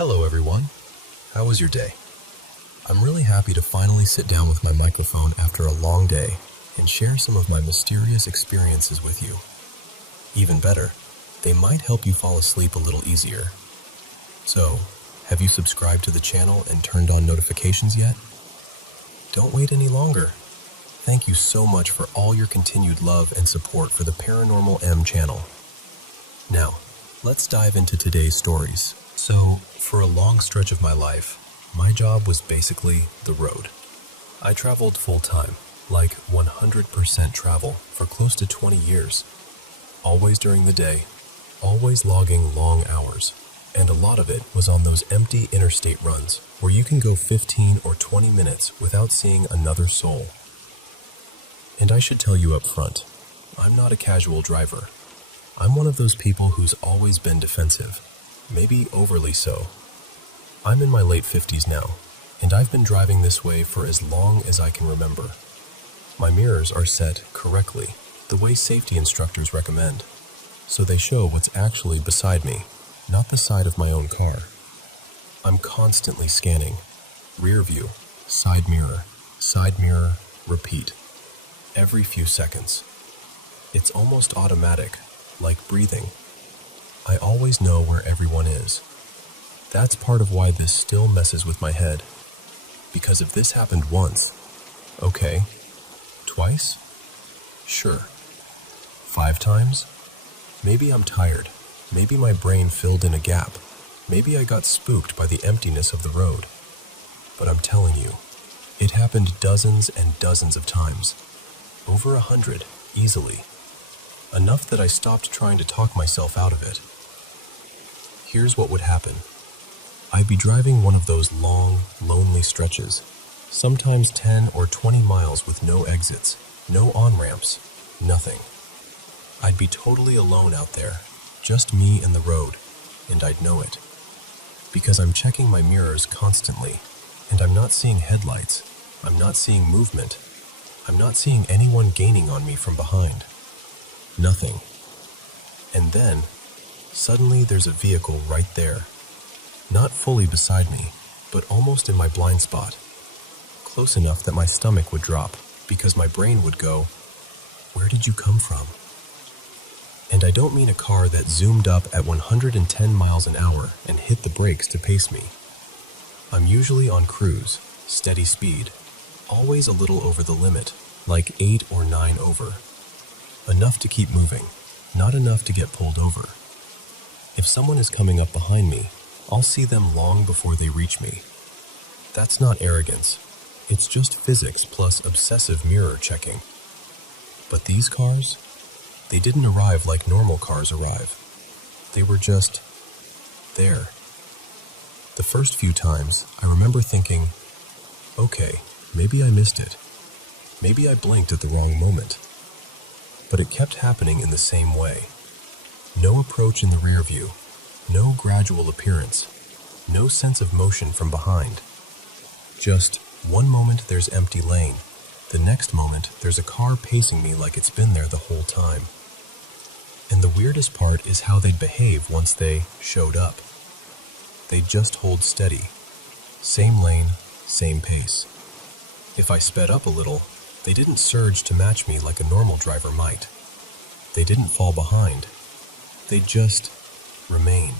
Hello everyone, how was your day? I'm really happy to finally sit down with my microphone after a long day and share some of my mysterious experiences with you. Even better, they might help you fall asleep a little easier. So, have you subscribed to the channel and turned on notifications yet? Don't wait any longer. Thank you so much for all your continued love and support for the Paranormal M channel. Now, let's dive into today's stories. So, for a long stretch of my life, my job was basically the road. I traveled full-time, like 100% travel, for close to 20 years. Always during the day, always logging long hours. And a lot of it was on those empty interstate runs, where you can go 15 or 20 minutes without seeing another soul. And I should tell you up front, I'm not a casual driver. I'm one of those people who's always been defensive. Maybe overly so. I'm in my late 50s now, and I've been driving this way for as long as I can remember. My mirrors are set correctly, the way safety instructors recommend, so they show what's actually beside me, not the side of my own car. I'm constantly scanning. Rear view, side mirror, repeat. Every few seconds. It's almost automatic, like breathing. I always know where everyone is. That's part of why this still messes with my head. Because if this happened once, okay. Twice? Sure. 5 times? Maybe I'm tired. Maybe my brain filled in a gap. Maybe I got spooked by the emptiness of the road. But I'm telling you, it happened dozens and dozens of times. Over 100, easily. Enough that I stopped trying to talk myself out of it. Here's what would happen. I'd be driving one of those long, lonely stretches, sometimes 10 or 20 miles with no exits, no on-ramps, nothing. I'd be totally alone out there, just me and the road, and I'd know it. Because I'm checking my mirrors constantly, and I'm not seeing headlights, I'm not seeing movement, I'm not seeing anyone gaining on me from behind. Nothing. And then, suddenly there's a vehicle right there. Not fully beside me, but almost in my blind spot. Close enough that my stomach would drop, because my brain would go, "Where did you come from?" And I don't mean a car that zoomed up at 110 miles an hour and hit the brakes to pace me. I'm usually on cruise, steady speed, always a little over the limit, like 8 or 9 over. Enough to keep moving, not enough to get pulled over. If someone is coming up behind me, I'll see them long before they reach me. That's not arrogance. It's just physics plus obsessive mirror checking. But these cars, they didn't arrive like normal cars arrive. They were just there. The first few times, I remember thinking, okay, maybe I missed it. Maybe I blinked at the wrong moment. But it kept happening in the same way. No approach in the rear view, no gradual appearance, no sense of motion from behind. Just one moment there's empty lane, the next moment there's a car pacing me like it's been there the whole time. And the weirdest part is how they'd behave once they showed up. They'd just hold steady. Same lane, same pace. If I sped up a little, they didn't surge to match me like a normal driver might. They didn't fall behind. They'd just remain,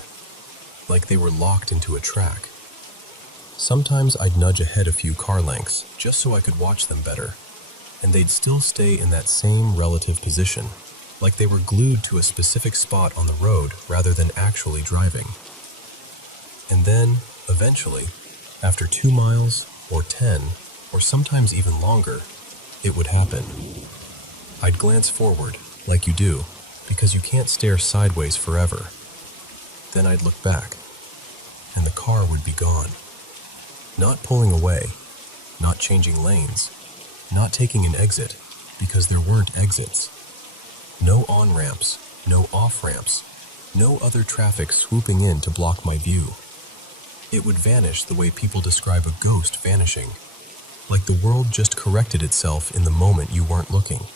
like they were locked into a track. Sometimes I'd nudge ahead a few car lengths just so I could watch them better, and they'd still stay in that same relative position, like they were glued to a specific spot on the road rather than actually driving. And then, eventually, after 2 miles, or 10, or sometimes even longer, it would happen. I'd glance forward, like you do, because you can't stare sideways forever. Then I'd look back, and the car would be gone. Not pulling away, not changing lanes, not taking an exit, because there weren't exits. No on-ramps, no off-ramps, no other traffic swooping in to block my view. It would vanish the way people describe a ghost vanishing, like the world just corrected itself in the moment you weren't looking.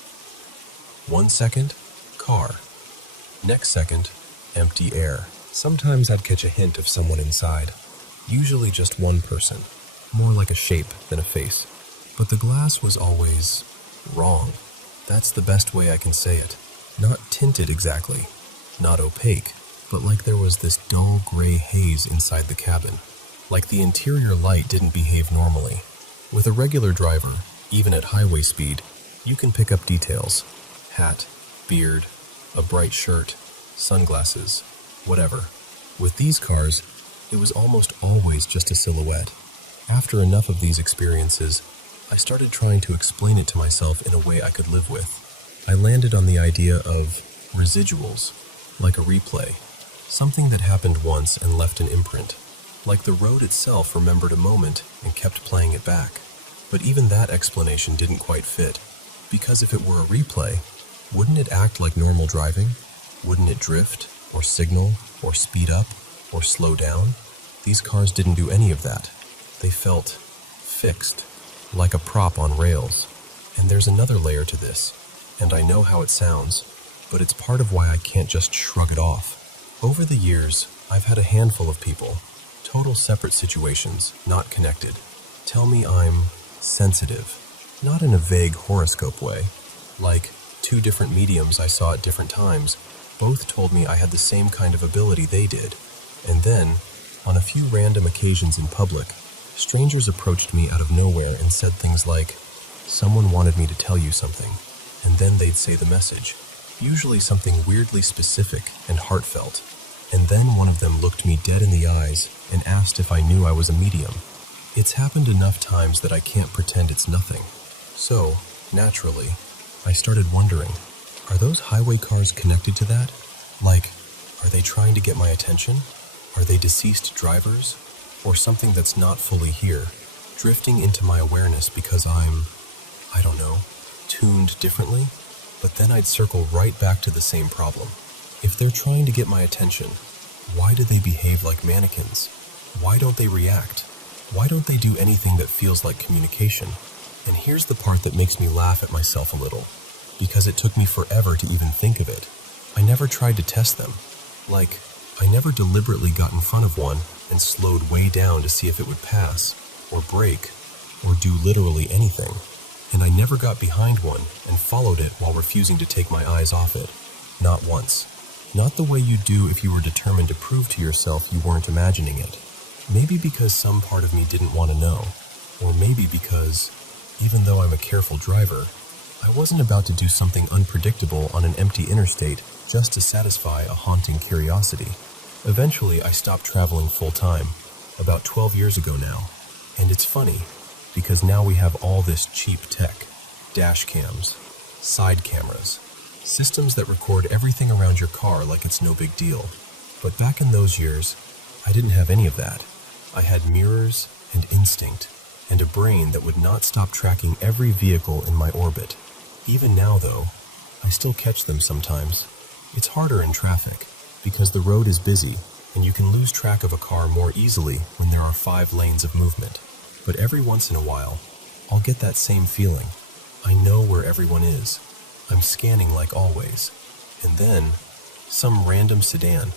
1 second, car. Next second, empty air. Sometimes I'd catch a hint of someone inside, Usually just one person, more like a shape than a face. But the glass was always wrong. That's the best way I can say it. Not tinted exactly, not opaque, but like there was this dull gray haze inside the cabin. Like the interior light didn't behave normally. With a regular driver, even at highway speed, you can pick up details. Hat, beard, a bright shirt, sunglasses, whatever. With these cars, it was almost always just a silhouette. After enough of these experiences, I started trying to explain it to myself in a way I could live with. I landed on the idea of residuals, like a replay, something that happened once and left an imprint. Like the road itself remembered a moment and kept playing it back. But even that explanation didn't quite fit, because if it were a replay, wouldn't it act like normal driving? Wouldn't it drift, or signal, or speed up, or slow down? These cars didn't do any of that. They felt fixed, like a prop on rails. And there's another layer to this, and I know how it sounds, but it's part of why I can't just shrug it off. Over the years, I've had a handful of people, total separate situations, not connected, tell me I'm sensitive, not in a vague horoscope way. Like, two different mediums I saw at different times, both told me I had the same kind of ability they did. And then, on a few random occasions in public, strangers approached me out of nowhere and said things like, "Someone wanted me to tell you something," and then they'd say the message, usually something weirdly specific and heartfelt. And then one of them looked me dead in the eyes and asked if I knew I was a medium. It's happened enough times that I can't pretend it's nothing. So, naturally, I started wondering, are those highway cars connected to that? Like, are they trying to get my attention? Are they deceased drivers? Or something that's not fully here, drifting into my awareness because I'm, I don't know, tuned differently? But then I'd circle right back to the same problem. If they're trying to get my attention, why do they behave like mannequins? Why don't they react? Why don't they do anything that feels like communication? And here's the part that makes me laugh at myself a little, because it took me forever to even think of it. I never tried to test them. Like, I never deliberately got in front of one and slowed way down to see if it would pass, or brake, or do literally anything. And I never got behind one and followed it while refusing to take my eyes off it. Not once. Not the way you do if you were determined to prove to yourself you weren't imagining it. Maybe because some part of me didn't want to know, or maybe because, even though I'm a careful driver, I wasn't about to do something unpredictable on an empty interstate just to satisfy a haunting curiosity. Eventually, I stopped traveling full-time, about 12 years ago now. And it's funny, because now we have all this cheap tech, dash cams, side cameras, systems that record everything around your car like it's no big deal. But back in those years, I didn't have any of that. I had mirrors and instinct, and a brain that would not stop tracking every vehicle in my orbit. Even now, though, I still catch them sometimes. It's harder in traffic, because the road is busy, and you can lose track of a car more easily when there are 5 lanes of movement. But every once in a while, I'll get that same feeling. I know where everyone is. I'm scanning like always. And then, some random sedan,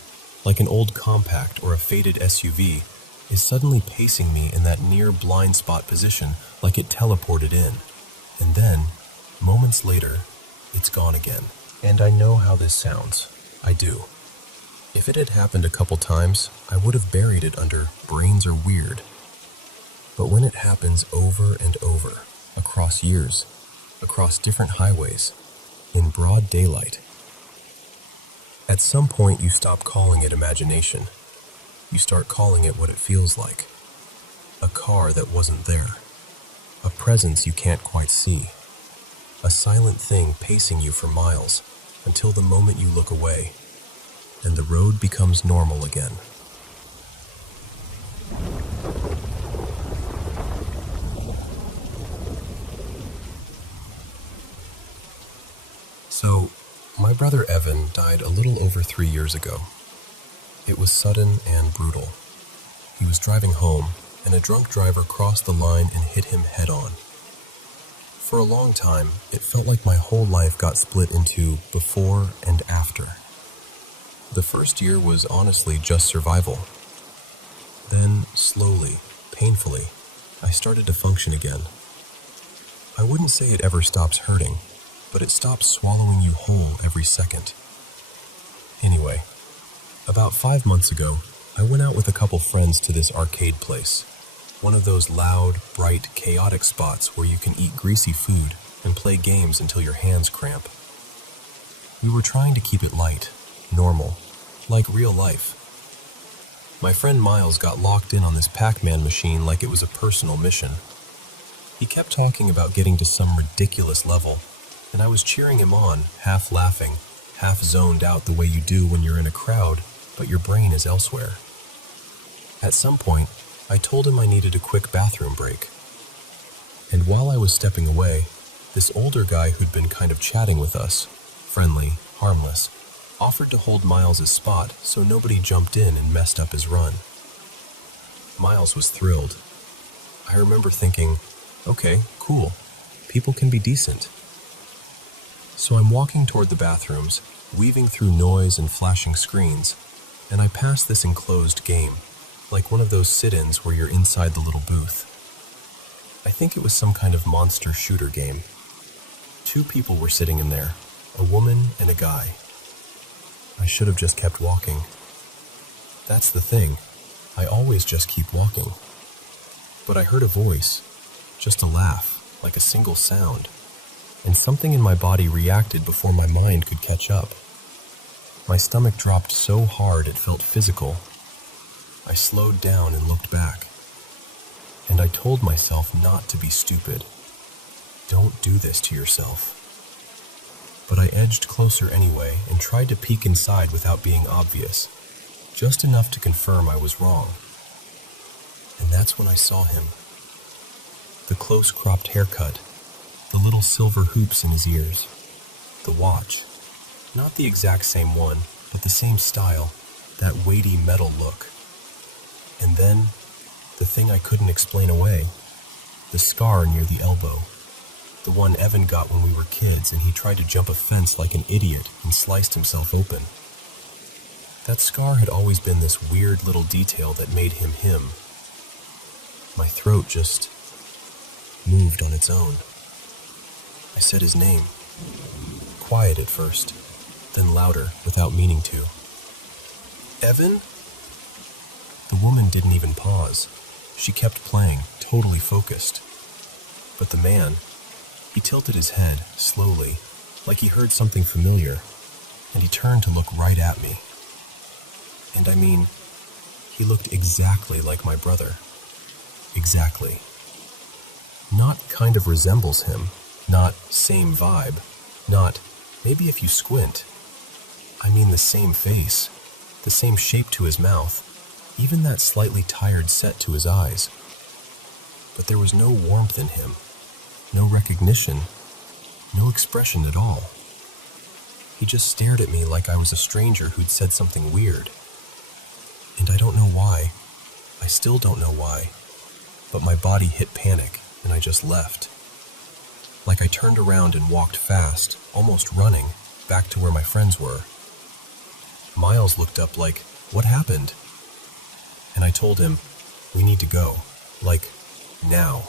like an old compact or a faded SUV, is suddenly pacing me in that near blind spot position like it teleported in. And then, moments later, it's gone again. And I know how this sounds. I do. If it had happened a couple times, I would have buried it under brains are weird. But when it happens over and over, across years, across different highways, in broad daylight, at some point you stop calling it imagination. You start calling it what it feels like. A car that wasn't there. A presence you can't quite see. A silent thing pacing you for miles until the moment you look away, and the road becomes normal again. So, my brother Evan died a little over 3 years ago. It was sudden and brutal. He was driving home, and a drunk driver crossed the line and hit him head-on. For a long time, it felt like my whole life got split into before and after. The first year was honestly just survival. Then, slowly, painfully, I started to function again. I wouldn't say it ever stops hurting, but it stops swallowing you whole every second. Anyway, about 5 months ago, I went out with a couple friends to this arcade place. One of those loud, bright, chaotic spots where you can eat greasy food and play games until your hands cramp. We were trying to keep it light, normal, like real life. My friend Miles got locked in on this Pac-Man machine like it was a personal mission. He kept talking about getting to some ridiculous level, and I was cheering him on, half laughing, half zoned out the way you do when you're in a crowd, but your brain is elsewhere. At some point, I told him I needed a quick bathroom break. And while I was stepping away, this older guy who'd been kind of chatting with us, friendly, harmless, offered to hold Miles' spot so nobody jumped in and messed up his run. Miles was thrilled. I remember thinking, okay, cool, people can be decent. So I'm walking toward the bathrooms, weaving through noise and flashing screens, and I pass this enclosed game, like one of those sit-ins where you're inside the little booth. I think it was some kind of monster shooter game. 2 people were sitting in there, a woman and a guy. I should have just kept walking. That's the thing, I always just keep walking. But I heard a voice, just a laugh, like a single sound, and something in my body reacted before my mind could catch up. My stomach dropped so hard it felt physical. I slowed down and looked back. And I told myself not to be stupid. Don't do this to yourself. But I edged closer anyway and tried to peek inside without being obvious, just enough to confirm I was wrong. And that's when I saw him. The close-cropped haircut, the little silver hoops in his ears, the watch. Not the exact same one, but the same style, that weighty metal look. And then, the thing I couldn't explain away, the scar near the elbow, the one Evan got when we were kids and he tried to jump a fence like an idiot and sliced himself open. That scar had always been this weird little detail that made him him. My throat just moved on its own. I said his name, quiet at first, then louder without meaning to. Evan? The woman didn't even pause. She kept playing, totally focused. But the man, he tilted his head, slowly, like he heard something familiar, and he turned to look right at me. And I mean, he looked exactly like my brother. Exactly. Not kind of resembles him, not same vibe, not maybe if you squint. I mean the same face, the same shape to his mouth, even that slightly tired set to his eyes. But there was no warmth in him, no recognition, no expression at all. He just stared at me like I was a stranger who'd said something weird. And I don't know why, I still don't know why, but my body hit panic and I just left. Like I turned around and walked fast, almost running, back to where my friends were. Miles looked up like, what happened? And I told him, we need to go, like, now.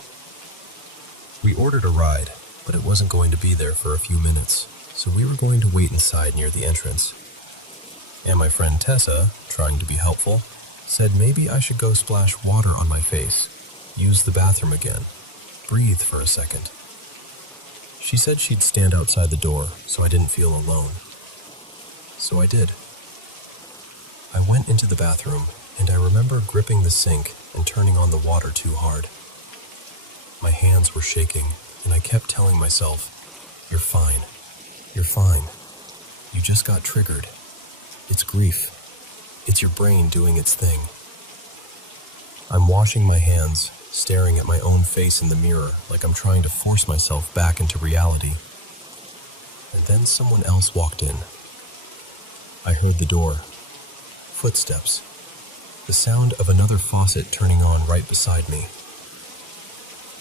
We ordered a ride, but it wasn't going to be there for a few minutes, so we were going to wait inside near the entrance. And my friend Tessa, trying to be helpful, said maybe I should go splash water on my face, use the bathroom again, breathe for a second. She said she'd stand outside the door so I didn't feel alone. So I did. I went into the bathroom, and I remember gripping the sink and turning on the water too hard. My hands were shaking, and I kept telling myself, you're fine. You're fine. You just got triggered. It's grief. It's your brain doing its thing. I'm washing my hands, staring at my own face in the mirror like I'm trying to force myself back into reality. And then someone else walked in. I heard the door. Footsteps. The sound of another faucet turning on right beside me.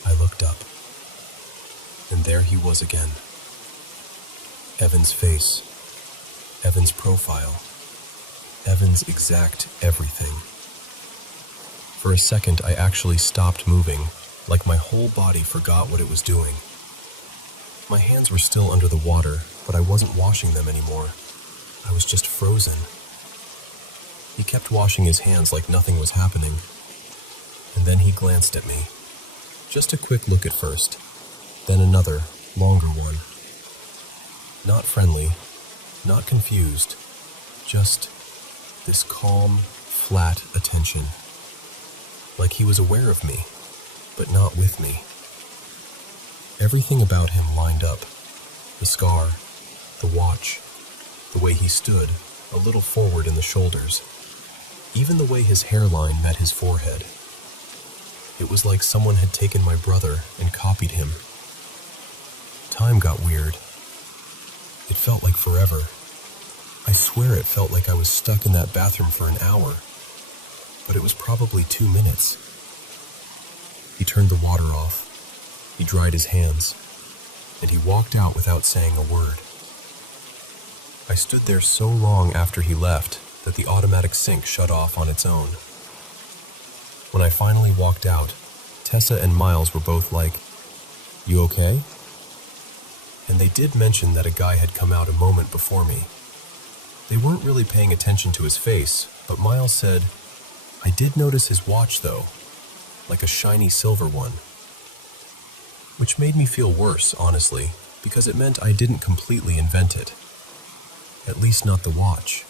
I looked up. And there he was again. Evan's face. Evan's profile. Evan's exact everything. For a second, I actually stopped moving, like my whole body forgot what it was doing. My hands were still under the water, but I wasn't washing them anymore. I was just frozen. He kept washing his hands like nothing was happening, and then he glanced at me. Just a quick look at first, then another, longer one. Not friendly, not confused, just this calm, flat attention. Like he was aware of me, but not with me. Everything about him lined up. The scar, the watch, the way he stood, a little forward in the shoulders. Even the way his hairline met his forehead. It was like someone had taken my brother and copied him. Time got weird. It felt like forever. I swear it felt like I was stuck in that bathroom for an hour. But it was probably 2 minutes. He turned the water off. He dried his hands. And he walked out without saying a word. I stood there so long after he left that the automatic sink shut off on its own. When I finally walked out, Tessa and Miles were both like, "You okay?" And they did mention that a guy had come out a moment before me. They weren't really paying attention to his face, but Miles said, "I did notice his watch though, like a shiny silver one." Which made me feel worse, honestly, because it meant I didn't completely invent it. At least not the watch.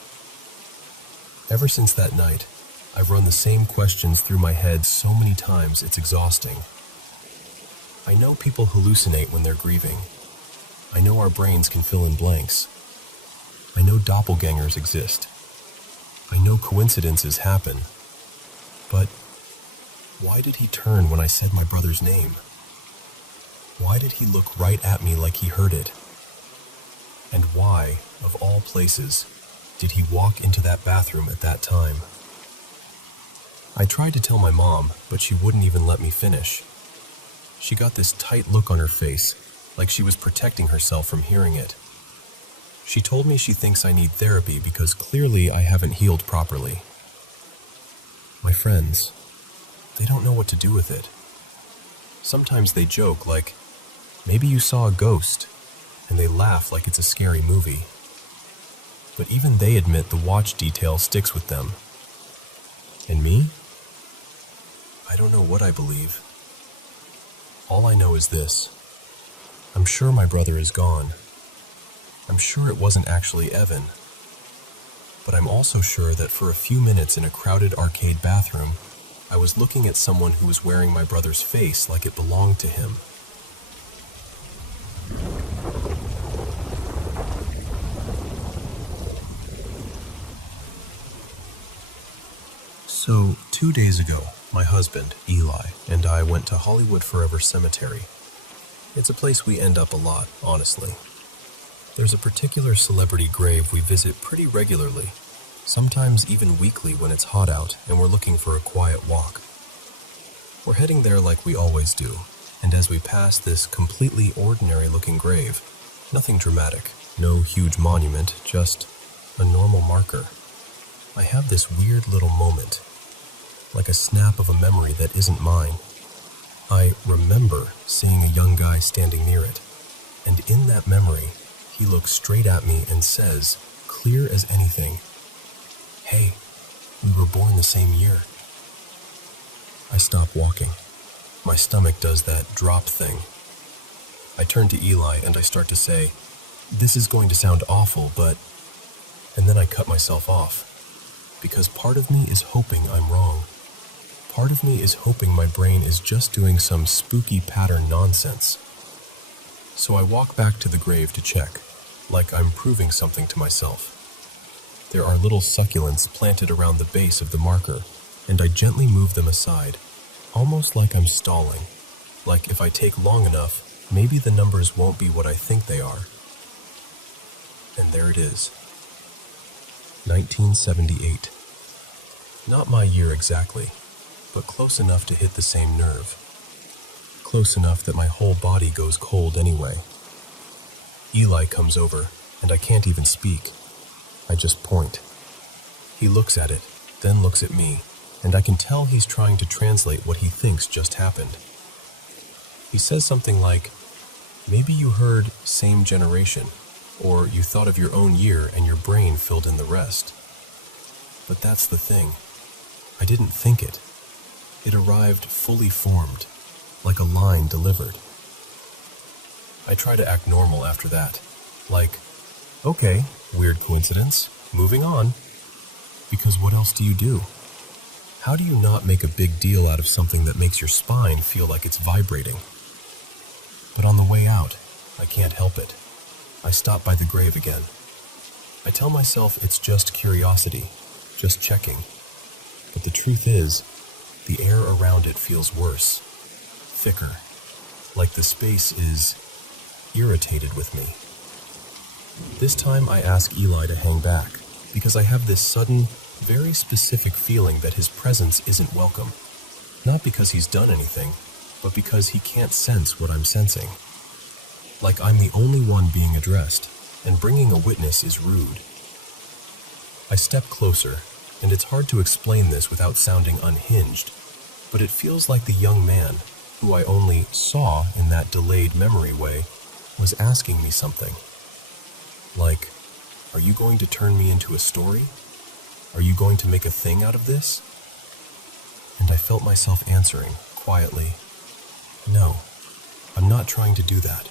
Ever since that night, I've run the same questions through my head so many times it's exhausting. I know people hallucinate when they're grieving. I know our brains can fill in blanks. I know doppelgangers exist. I know coincidences happen. But why did he turn when I said my brother's name? Why did he look right at me like he heard it? And why, of all places, did he walk into that bathroom at that time? I tried to tell my mom, but she wouldn't even let me finish. She got this tight look on her face, like she was protecting herself from hearing it. She told me she thinks I need therapy because clearly I haven't healed properly. My friends, they don't know what to do with it. Sometimes they joke like, maybe you saw a ghost, and they laugh like it's a scary movie. But even they admit the watch detail sticks with them. And me? I don't know what I believe. All I know is this. I'm sure my brother is gone. I'm sure it wasn't actually Evan. But I'm also sure that for a few minutes in a crowded arcade bathroom, I was looking at someone who was wearing my brother's face like it belonged to him. So, 2 days ago, my husband, Eli, and I went to Hollywood Forever Cemetery. It's a place we end up a lot, honestly. There's a particular celebrity grave we visit pretty regularly, sometimes even weekly when it's hot out and we're looking for a quiet walk. We're heading there like we always do, and as we pass this completely ordinary-looking grave, nothing dramatic, no huge monument, just a normal marker, I have this weird little moment, like a snap of a memory that isn't mine. I remember seeing a young guy standing near it, and in that memory, he looks straight at me and says, clear as anything, "Hey, we were born the same year." I stop walking. My stomach does that drop thing. I turn to Eli and I start to say, "This is going to sound awful, but..." And then I cut myself off, because part of me is hoping I'm wrong. Part of me is hoping my brain is just doing some spooky pattern nonsense. So I walk back to the grave to check, like I'm proving something to myself. There are little succulents planted around the base of the marker, and I gently move them aside, almost like I'm stalling, like if I take long enough, maybe the numbers won't be what I think they are. And there it is. 1978. Not my year exactly, but close enough to hit the same nerve. Close enough that my whole body goes cold anyway. Eli comes over, and I can't even speak. I just point. He looks at it, then looks at me, and I can tell he's trying to translate what he thinks just happened. He says something like, "Maybe you heard same generation, or you thought of your own year and your brain filled in the rest." But that's the thing. I didn't think it. It arrived fully formed, like a line delivered. I try to act normal after that, like, okay, weird coincidence, moving on. Because what else do you do? How do you not make a big deal out of something that makes your spine feel like it's vibrating? But on the way out, I can't help it. I stop by the grave again. I tell myself it's just curiosity, just checking. But the truth is, the air around it feels worse, thicker, like the space is irritated with me. This time I ask Eli to hang back, because I have this sudden, very specific feeling that his presence isn't welcome. Not because he's done anything, but because he can't sense what I'm sensing. Like I'm the only one being addressed, and bringing a witness is rude. I step closer, and it's hard to explain this without sounding unhinged, but it feels like the young man, who I only saw in that delayed memory way, was asking me something. Like, are you going to turn me into a story? Are you going to make a thing out of this? And I felt myself answering, quietly, no, I'm not trying to do that.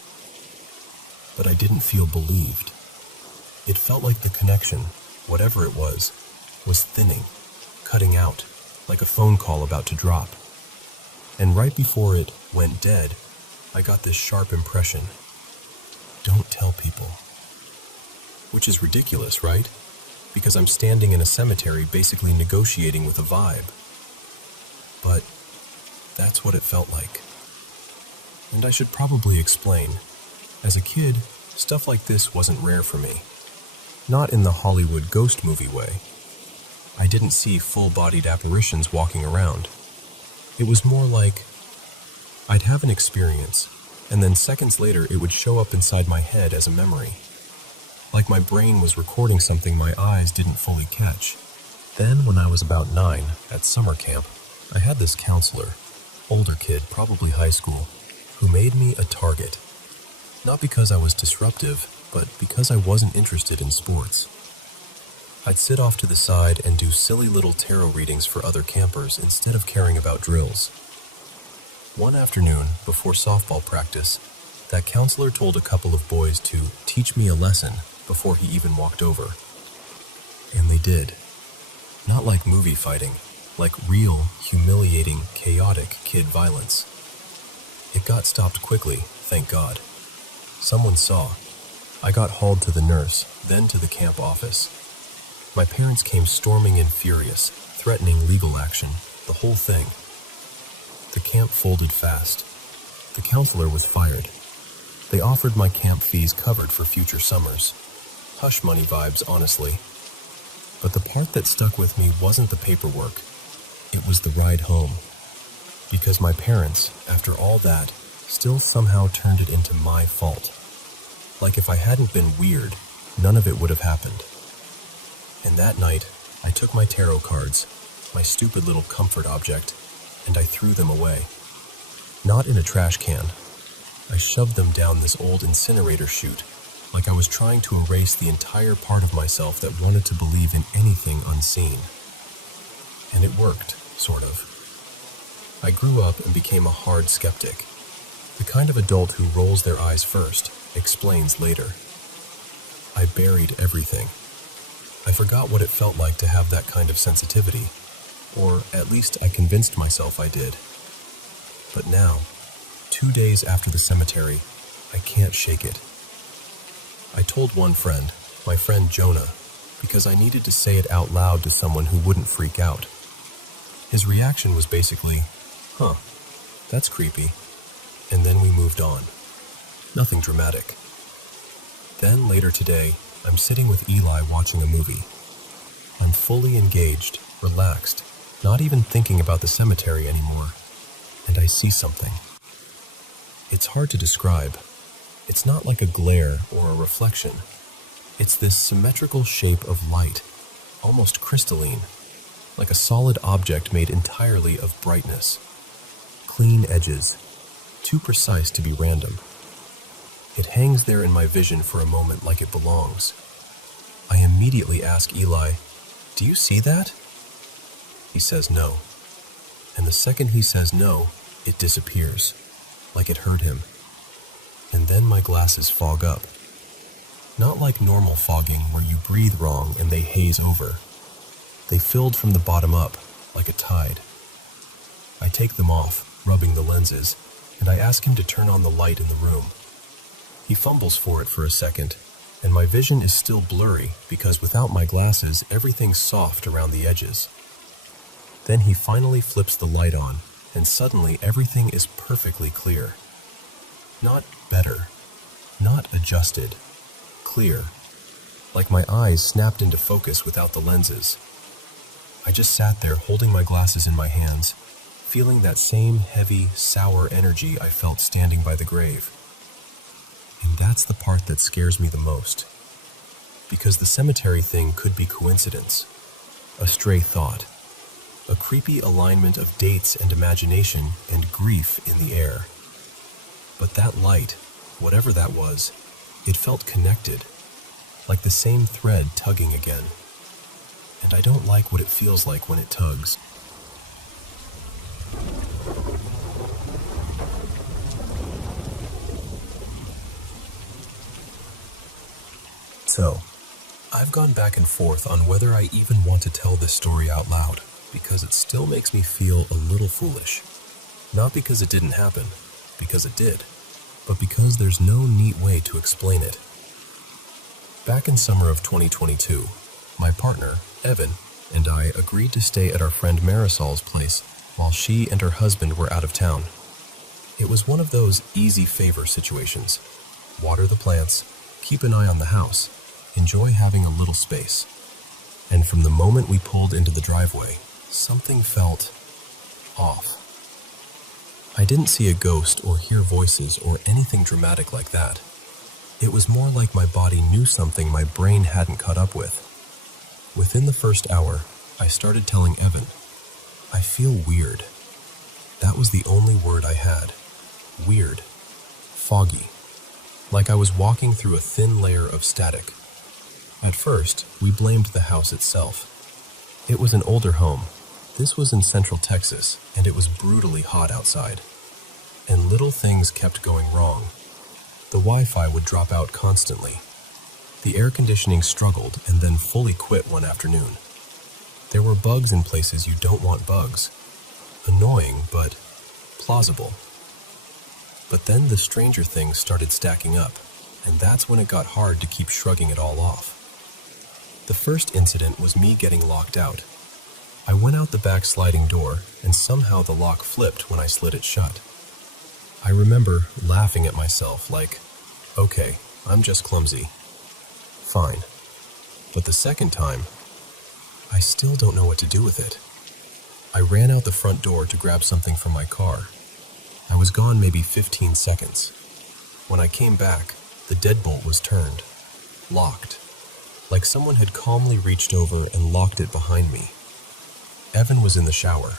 But I didn't feel believed. It felt like the connection, whatever it was thinning, cutting out, like a phone call about to drop. And right before it went dead, I got this sharp impression. Don't tell people. Which is ridiculous, right? Because I'm standing in a cemetery basically negotiating with a vibe. But that's what it felt like. And I should probably explain. As a kid, stuff like this wasn't rare for me. Not in the Hollywood ghost movie way. I didn't see full-bodied apparitions walking around. It was more like I'd have an experience, and then seconds later it would show up inside my head as a memory. Like my brain was recording something my eyes didn't fully catch. Then, when I was about 9, at summer camp, I had this counselor, older kid, probably high school, who made me a target. Not because I was disruptive, but because I wasn't interested in sports. I'd sit off to the side and do silly little tarot readings for other campers instead of caring about drills. One afternoon, before softball practice, that counselor told a couple of boys to teach me a lesson before he even walked over. And they did. Not like movie fighting, like real, humiliating, chaotic kid violence. It got stopped quickly, thank God. Someone saw. I got hauled to the nurse, then to the camp office. My parents came storming in furious, threatening legal action, the whole thing. The camp folded fast. The counselor was fired. They offered my camp fees covered for future summers. Hush money vibes, honestly. But the part that stuck with me wasn't the paperwork. It was the ride home. Because my parents, after all that, still somehow turned it into my fault. Like if I hadn't been weird, none of it would have happened. And that night, I took my tarot cards, my stupid little comfort object, and I threw them away. Not in a trash can. I shoved them down this old incinerator chute, like I was trying to erase the entire part of myself that wanted to believe in anything unseen. And it worked, sort of. I grew up and became a hard skeptic. The kind of adult who rolls their eyes first, explains later. I buried everything. I forgot what it felt like to have that kind of sensitivity, or at least I convinced myself I did. But now, 2 days after the cemetery, I can't shake it. I told one friend, my friend Jonah, because I needed to say it out loud to someone who wouldn't freak out. His reaction was basically, huh, that's creepy. And then we moved on. Nothing dramatic. Then later today, I'm sitting with Eli watching a movie. I'm fully engaged, relaxed, not even thinking about the cemetery anymore, and I see something. It's hard to describe. It's not like a glare or a reflection. It's this symmetrical shape of light, almost crystalline. like a solid object made entirely of brightness. Clean edges, too precise to be random. It hangs there in my vision for a moment like it belongs. I immediately ask Eli, "Do you see that?" He says no. And the second he says no, it disappears, like it hurt him. And then my glasses fog up. Not like normal fogging where you breathe wrong and they haze over. They filled from the bottom up, like a tide. I take them off, rubbing the lenses, and I ask him to turn on the light in the room. He fumbles for it for a second, and my vision is still blurry because without my glasses, everything's soft around the edges. Then he finally flips the light on, and suddenly everything is perfectly clear. Not better, not adjusted, clear, like my eyes snapped into focus without the lenses. I just sat there holding my glasses in my hands, feeling that same heavy, sour energy I felt standing by the grave. And that's the part that scares me the most. Because the cemetery thing could be coincidence, a stray thought, a creepy alignment of dates and imagination and grief in the air. But that light, whatever that was, it felt connected, like the same thread tugging again. And I don't like what it feels like when it tugs. So, I've gone back and forth on whether I even want to tell this story out loud, because it still makes me feel a little foolish. Not because it didn't happen, because it did, but because there's no neat way to explain it. Back in summer of 2022, my partner, Evan, and I agreed to stay at our friend Marisol's place while she and her husband were out of town. It was one of those easy favor situations. Water the plants, keep an eye on the house, enjoy having a little space. And from the moment we pulled into the driveway, something felt off. I didn't see a ghost or hear voices or anything dramatic like that. It was more like my body knew something my brain hadn't caught up with. Within the first hour, I started telling Evan, "I feel weird." That was the only word I had. Weird. Foggy. Like I was walking through a thin layer of static. At first, we blamed the house itself. It was an older home. This was in Central Texas, and it was brutally hot outside. And little things kept going wrong. The Wi-Fi would drop out constantly. The air conditioning struggled and then fully quit one afternoon. There were bugs in places you don't want bugs. Annoying, but plausible. But then the stranger things started stacking up, and that's when it got hard to keep shrugging it all off. The first incident was me getting locked out. I went out the back sliding door, and somehow the lock flipped when I slid it shut. I remember laughing at myself like, okay, I'm just clumsy. Fine. But the second time, I still don't know what to do with it. I ran out the front door to grab something from my car. I was gone maybe 15 seconds. When I came back, the deadbolt was turned, locked, like someone had calmly reached over and locked it behind me. Evan was in the shower.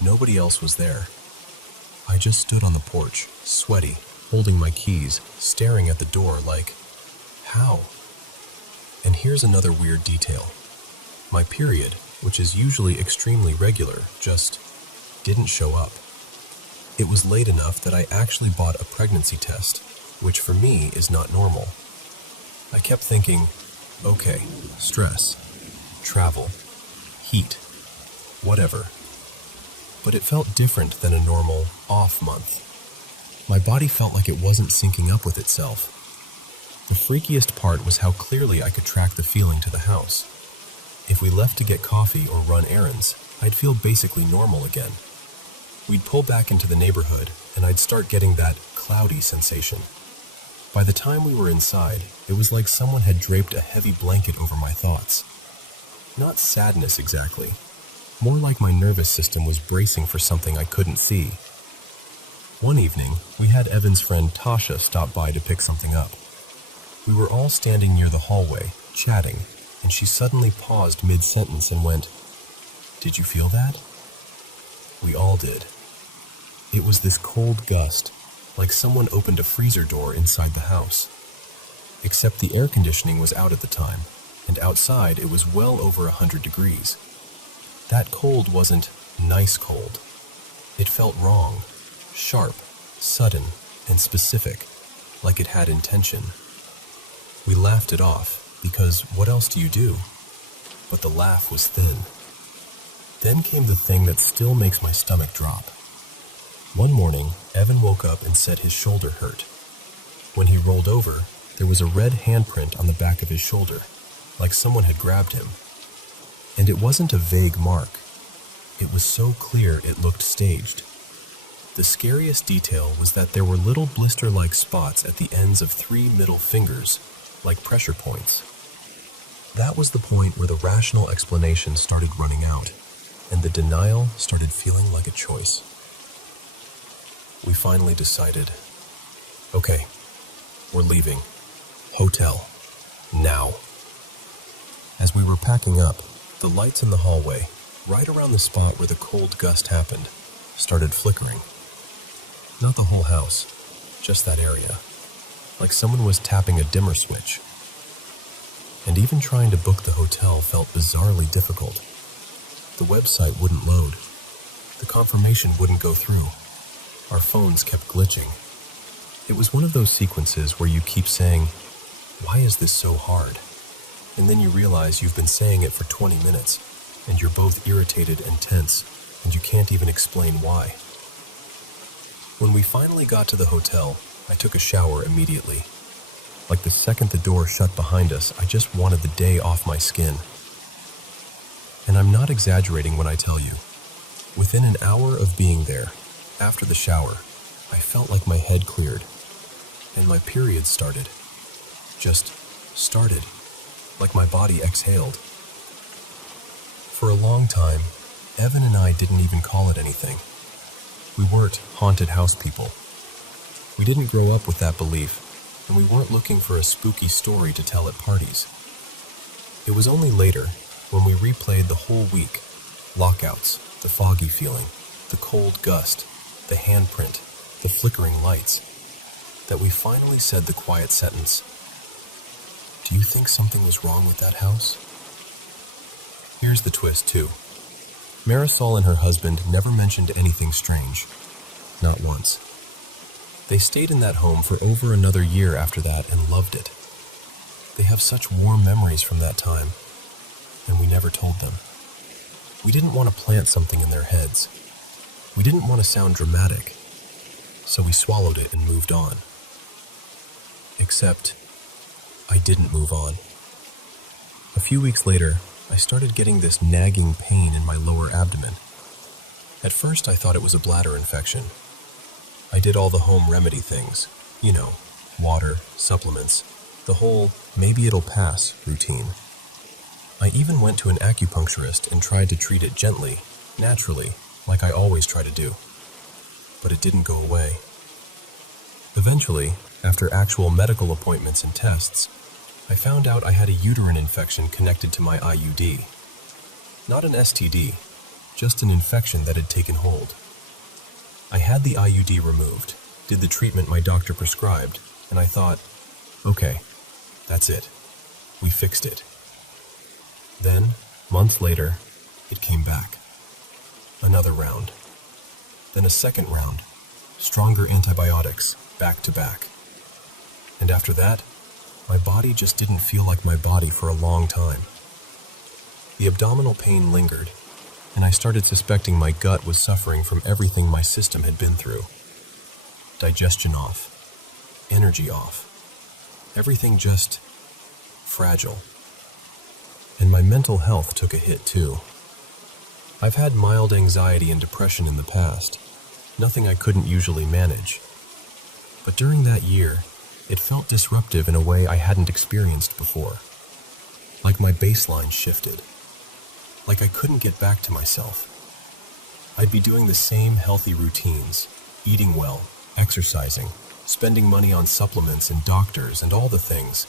Nobody else was there. I just stood on the porch, sweaty, holding my keys, staring at the door like, how? And here's another weird detail. My period, which is usually extremely regular, just didn't show up. It was late enough that I actually bought a pregnancy test, which for me is not normal. I kept thinking, okay, stress, travel, heat, whatever. But it felt different than a normal off month. My body felt like it wasn't syncing up with itself. The freakiest part was how clearly I could track the feeling to the house. If we left to get coffee or run errands, I'd feel basically normal again. We'd pull back into the neighborhood, and I'd start getting that cloudy sensation. By the time we were inside, it was like someone had draped a heavy blanket over my thoughts. Not sadness exactly. More like my nervous system was bracing for something I couldn't see. One evening, we had Evan's friend Tasha stop by to pick something up. We were all standing near the hallway, chatting, and she suddenly paused mid-sentence and went, Did you feel that? We all did. It was this cold gust, like someone opened a freezer door inside the house. Except the air conditioning was out at the time, and outside it was well over 100 degrees. That cold wasn't nice cold. It felt wrong, sharp, sudden, and specific, like it had intention. We laughed it off, because what else do you do? But the laugh was thin. Then came the thing that still makes my stomach drop. One morning, Evan woke up and said his shoulder hurt. When he rolled over, there was a red handprint on the back of his shoulder, like someone had grabbed him. And it wasn't a vague mark. It was so clear it looked staged. The scariest detail was that there were little blister-like spots at the ends of 3 middle fingers, like pressure points. That was the point where the rational explanation started running out, and the denial started feeling like a choice. We finally decided, okay, we're leaving. Hotel. Now. As we were packing up, the lights in the hallway, right around the spot where the cold gust happened, started flickering. Not the whole house, just that area, like someone was tapping a dimmer switch. And even trying to book the hotel felt bizarrely difficult. The website wouldn't load. The confirmation wouldn't go through. Our phones kept glitching. It was one of those sequences where you keep saying, "Why is this so hard?" And then you realize you've been saying it for 20 minutes, and you're both irritated and tense, and you can't even explain why. When we finally got to the hotel, I took a shower immediately. Like the second the door shut behind us, I just wanted the day off my skin. And I'm not exaggerating when I tell you, within an hour of being there, after the shower, I felt like my head cleared, and my period started. Just started, like my body exhaled. For a long time, Evan and I didn't even call it anything. We weren't haunted house people. We didn't grow up with that belief, and we weren't looking for a spooky story to tell at parties. It was only later, when we replayed the whole week, lockouts, the foggy feeling, the cold gust, the handprint, the flickering lights, that we finally said the quiet sentence, "Do you think something was wrong with that house?" Here's the twist, too. Marisol and her husband never mentioned anything strange. Not once. They stayed in that home for over another year after that and loved it. They have such warm memories from that time, and we never told them. We didn't want to plant something in their heads. We didn't want to sound dramatic, so we swallowed it and moved on. Except, I didn't move on. A few weeks later, I started getting this nagging pain in my lower abdomen. At first, I thought it was a bladder infection. I did all the home remedy things, water, supplements, the whole "maybe it'll pass" routine. I even went to an acupuncturist and tried to treat it gently, naturally, like I always try to do. But it didn't go away. Eventually, after actual medical appointments and tests, I found out I had a uterine infection connected to my IUD. Not an STD, just an infection that had taken hold. I had the IUD removed, did the treatment my doctor prescribed, and I thought, okay, that's it. We fixed it. Then, months later, it came back. Another round. Then a second round. Stronger antibiotics, back to back. And after that, my body just didn't feel like my body for a long time. The abdominal pain lingered, and I started suspecting my gut was suffering from everything my system had been through. Digestion off, energy off, everything just fragile. And my mental health took a hit too. I've had mild anxiety and depression in the past, nothing I couldn't usually manage. But during that year, it felt disruptive in a way I hadn't experienced before. Like my baseline shifted. Like I couldn't get back to myself. I'd be doing the same healthy routines, eating well, exercising, spending money on supplements and doctors and all the things,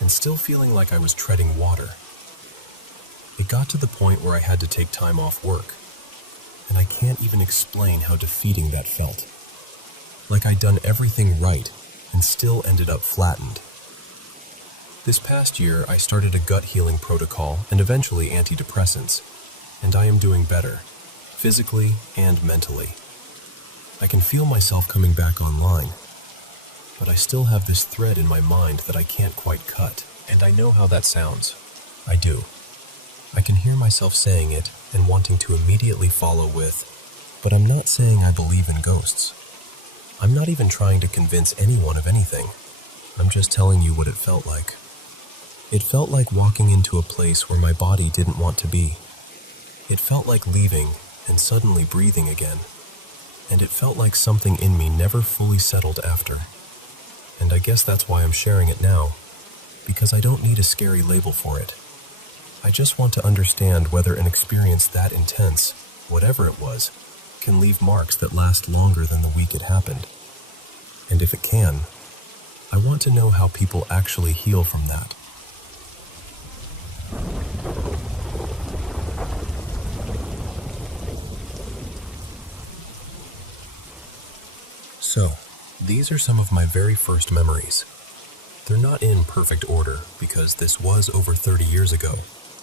and still feeling like I was treading water. It got to the point where I had to take time off work, and I can't even explain how defeating that felt. Like I'd done everything right and still ended up flattened. This past year, I started a gut healing protocol and eventually antidepressants, and I am doing better, physically and mentally. I can feel myself coming back online, but I still have this thread in my mind that I can't quite cut, and I know how that sounds. I do. I can hear myself saying it and wanting to immediately follow with, but I'm not saying I believe in ghosts. I'm not even trying to convince anyone of anything. I'm just telling you what it felt like. It felt like walking into a place where my body didn't want to be. It felt like leaving and suddenly breathing again. And it felt like something in me never fully settled after. And I guess that's why I'm sharing it now, because I don't need a scary label for it. I just want to understand whether an experience that intense, whatever it was, can leave marks that last longer than the week it happened. And if it can, I want to know how people actually heal from that. So, these are some of my very first memories. They're not in perfect order because this was over 30 years ago,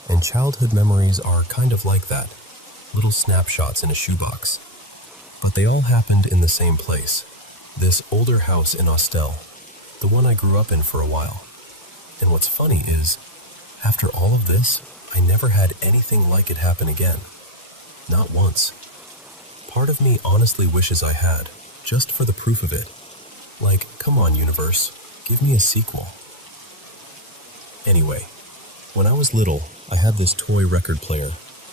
and childhood memories are kind of like that, little snapshots in a shoebox. But they all happened in the same place, this older house in Austell, the one I grew up in for a while. And what's funny is, after all of this, I never had anything like it happen again. Not once. Part of me honestly wishes I had, just for the proof of it. Like, come on, universe, give me a sequel. Anyway, when I was little, I had this toy record player,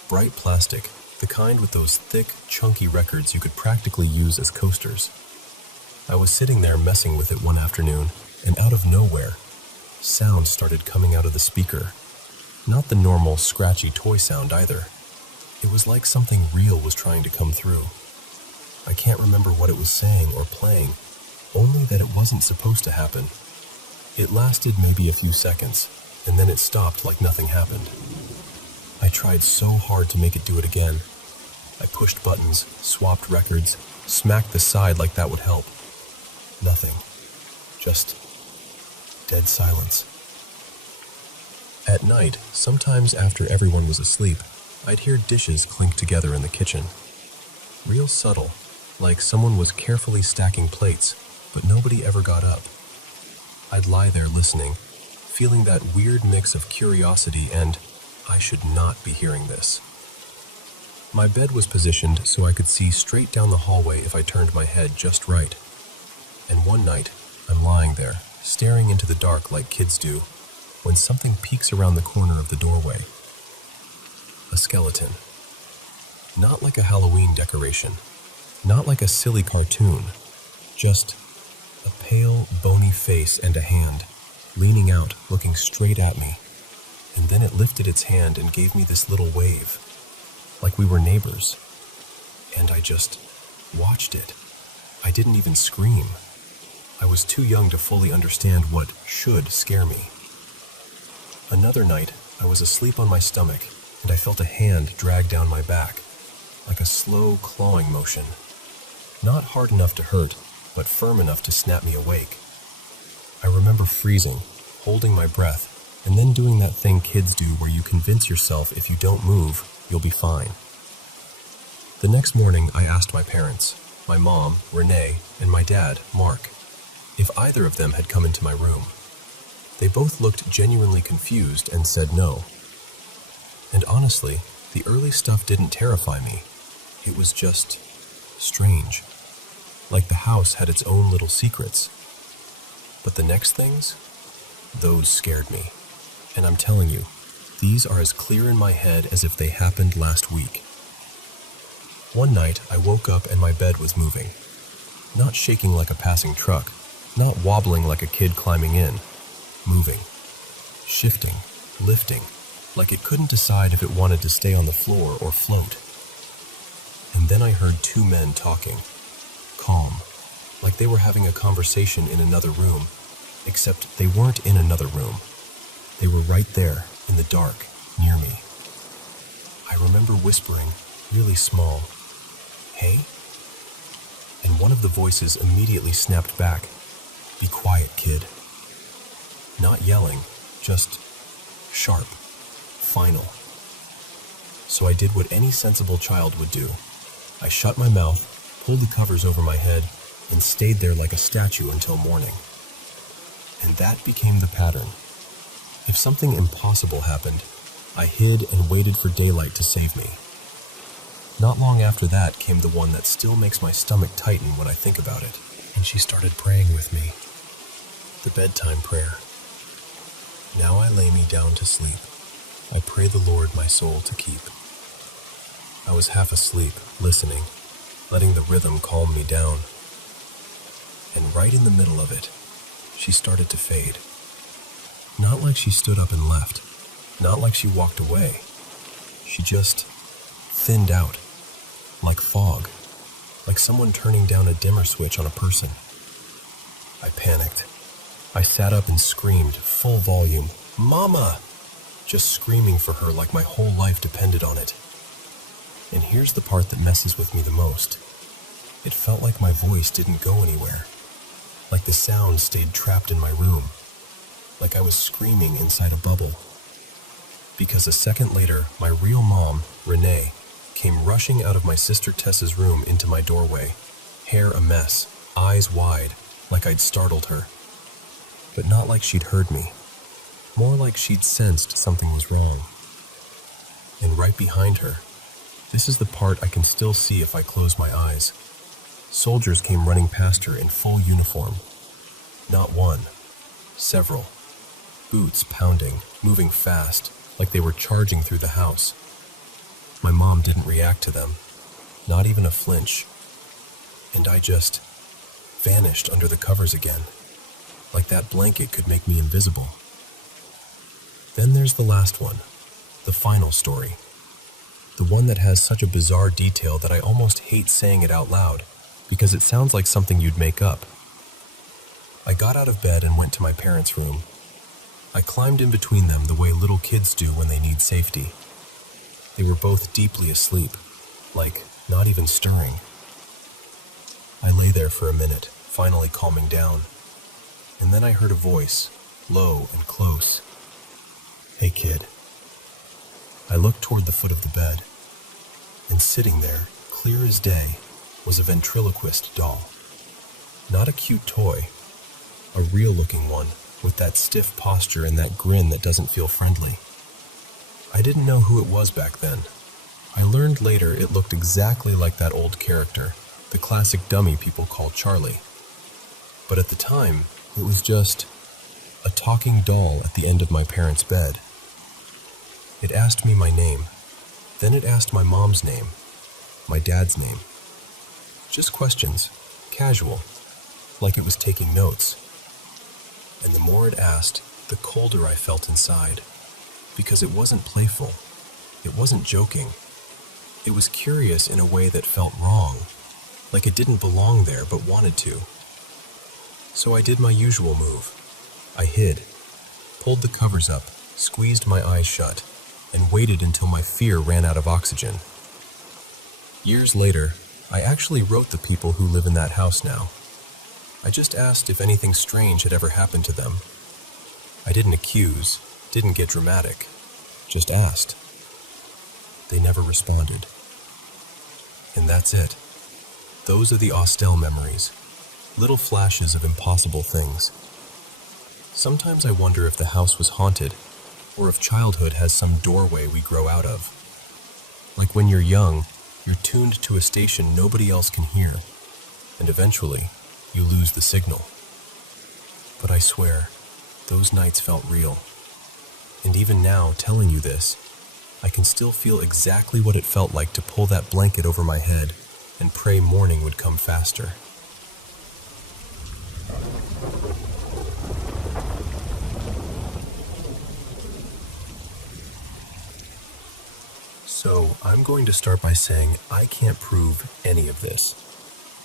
bright plastic, the kind with those thick, chunky records you could practically use as coasters. I was sitting there messing with it one afternoon, and out of nowhere, sound started coming out of the speaker. Not the normal, scratchy toy sound either. It was like something real was trying to come through. I can't remember what it was saying or playing, only that it wasn't supposed to happen. It lasted maybe a few seconds, and then it stopped like nothing happened. I tried so hard to make it do it again. I pushed buttons, swapped records, smacked the side like that would help. Nothing. Just dead silence. At night, sometimes after everyone was asleep, I'd hear dishes clink together in the kitchen. Real subtle, like someone was carefully stacking plates, but nobody ever got up. I'd lie there listening, feeling that weird mix of curiosity and, I should not be hearing this. My bed was positioned so I could see straight down the hallway if I turned my head just right. And one night, I'm lying there, staring into the dark like kids do, when something peeks around the corner of the doorway. A skeleton. Not like a Halloween decoration, not like a silly cartoon, just a pale, bony face and a hand, leaning out, looking straight at me. And then it lifted its hand and gave me this little wave, like we were neighbors. And I just watched it. I didn't even scream. I was too young to fully understand what should scare me. Another night, I was asleep on my stomach, and I felt a hand drag down my back, like a slow clawing motion. Not hard enough to hurt, but firm enough to snap me awake. I remember freezing, holding my breath, and then doing that thing kids do where you convince yourself if you don't move, you'll be fine. The next morning, I asked my parents, my mom, Renee, and my dad, Mark, if either of them had come into my room. They both looked genuinely confused and said no. And honestly, the early stuff didn't terrify me. It was just strange. Like the house had its own little secrets. But the next things, those scared me. And I'm telling you, these are as clear in my head as if they happened last week. One night, I woke up and my bed was moving. Not shaking like a passing truck, not wobbling like a kid climbing in. Moving, shifting, lifting, like it couldn't decide if it wanted to stay on the floor or float. And then I heard two men talking, calm, like they were having a conversation in another room, except they weren't in another room. They were right there, in the dark, near me. I remember whispering, really small, "Hey?" And one of the voices immediately snapped back, "Be quiet, kid." Not yelling, just sharp, final. So I did what any sensible child would do. I shut my mouth, pulled the covers over my head, and stayed there like a statue until morning. And that became the pattern. If something impossible happened, I hid and waited for daylight to save me. Not long after that came the one that still makes my stomach tighten when I think about it, and she started praying with me. The bedtime prayer. Now I lay me down to sleep. I pray the Lord my soul to keep. I was half asleep, listening, letting the rhythm calm me down. And right in the middle of it, she started to fade. Not like she stood up and left, not like she walked away. She just thinned out, like fog, like someone turning down a dimmer switch on a person. I panicked. I sat up and screamed, full volume, "Mama!" Just screaming for her like my whole life depended on it. And here's the part that messes with me the most. It felt like my voice didn't go anywhere, like the sound stayed trapped in my room, like I was screaming inside a bubble. Because a second later, my real mom, Renee, came rushing out of my sister Tessa's room into my doorway, hair a mess, eyes wide, like I'd startled her. But not like she'd heard me, more like she'd sensed something was wrong. And right behind her, this is the part I can still see if I close my eyes. Soldiers came running past her in full uniform. Not one, several. Boots pounding, moving fast, like they were charging through the house. My mom didn't react to them, not even a flinch. And I just vanished under the covers again, like that blanket could make me invisible. Then there's the last one, the final story. The one that has such a bizarre detail that I almost hate saying it out loud, because it sounds like something you'd make up. I got out of bed and went to my parents' room. I climbed in between them the way little kids do when they need safety. They were both deeply asleep, like not even stirring. I lay there for a minute, finally calming down, and then I heard a voice, low and close. "Hey, kid." I looked toward the foot of the bed, and sitting there, clear as day, was a ventriloquist doll. Not a cute toy, a real-looking one, with that stiff posture and that grin that doesn't feel friendly. I didn't know who it was back then. I learned later it looked exactly like that old character, the classic dummy people call Charlie. But at the time, it was just a talking doll at the end of my parents' bed. It asked me my name. Then it asked my mom's name, my dad's name. Just questions, casual, like it was taking notes. And the more it asked, the colder I felt inside, because it wasn't playful, it wasn't joking. It was curious in a way that felt wrong, like it didn't belong there but wanted to. So I did my usual move. I hid, pulled the covers up, squeezed my eyes shut, and waited until my fear ran out of oxygen. Years later, I actually wrote the people who live in that house now. I just asked if anything strange had ever happened to them. I didn't accuse, didn't get dramatic, just asked. They never responded. And that's it. Those are the Austell memories, little flashes of impossible things. Sometimes I wonder if the house was haunted, or if childhood has some doorway we grow out of. Like when you're young, you're tuned to a station nobody else can hear, and eventually, you lose the signal. But I swear, those nights felt real. And even now, telling you this, I can still feel exactly what it felt like to pull that blanket over my head and pray morning would come faster. So, I'm going to start by saying I can't prove any of this.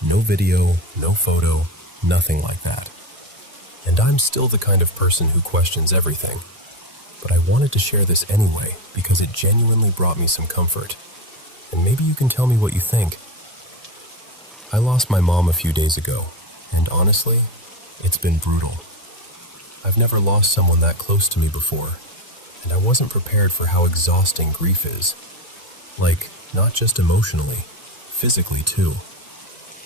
No video, no photo, nothing like that. And I'm still the kind of person who questions everything. but I wanted to share this anyway because it genuinely brought me some comfort. And maybe you can tell me what you think. I lost my mom a few days ago, and honestly, it's been brutal. I've never lost someone that close to me before, and I wasn't prepared for how exhausting grief is. Like, not just emotionally, physically too.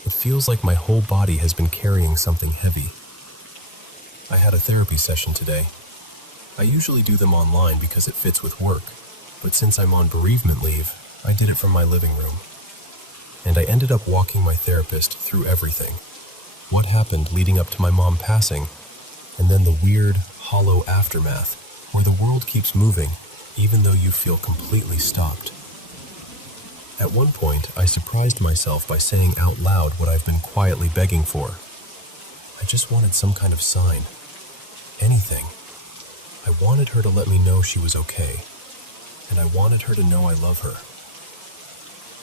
It feels like my whole body has been carrying something heavy. I had a therapy session today. I usually do them online because it fits with work, but since I'm on bereavement leave, I did it from my living room. And I ended up walking my therapist through everything. What happened leading up to my mom passing, and then the weird, hollow aftermath, where the world keeps moving, even though you feel completely stopped. At one point, I surprised myself by saying out loud what I've been quietly begging for. I just wanted some kind of sign. Anything. I wanted her to let me know she was okay, and I wanted her to know I love her.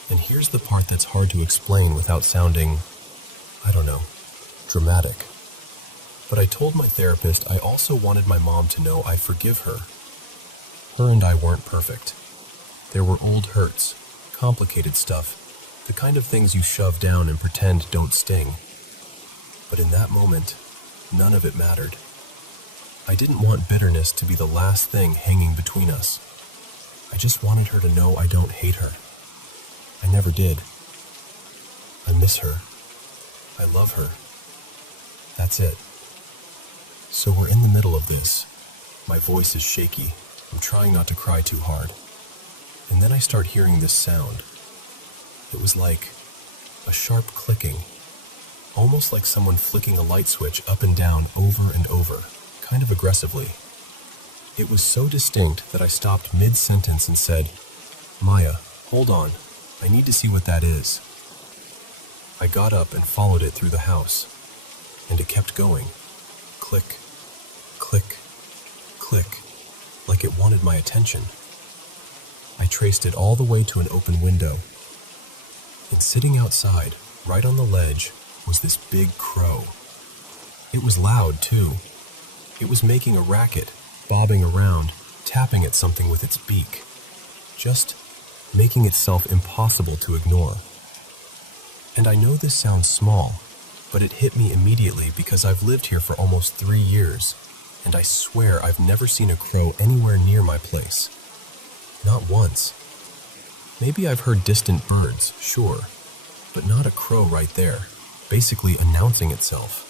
And here's the part that's hard to explain without sounding, dramatic. But I told my therapist I also wanted my mom to know I forgive her. Her and I weren't perfect. There were old hurts, complicated stuff, the kind of things you shove down and pretend don't sting. But in that moment, none of it mattered. I didn't want bitterness to be the last thing hanging between us. I just wanted her to know I don't hate her. I never did. I miss her. I love her. That's it. So we're in the middle of this. My voice is shaky. I'm trying not to cry too hard. And then I start hearing this sound. It was like a sharp clicking, almost like someone flicking a light switch up and down over and over, kind of aggressively. It was so distinct that I stopped mid-sentence and said, "Maya, hold on. I need to see what that is." I got up and followed it through the house, and it kept going. Click, click, click, like it wanted my attention. I traced it all the way to an open window. And sitting outside, right on the ledge, was this big crow. It was loud, too. It was making a racket, bobbing around, tapping at something with its beak. Just making itself impossible to ignore. And I know this sounds small, but it hit me immediately because I've lived here for almost 3 years, and I swear I've never seen a crow anywhere near my place. Not once. Maybe I've heard distant birds, sure, but not a crow right there, basically announcing itself.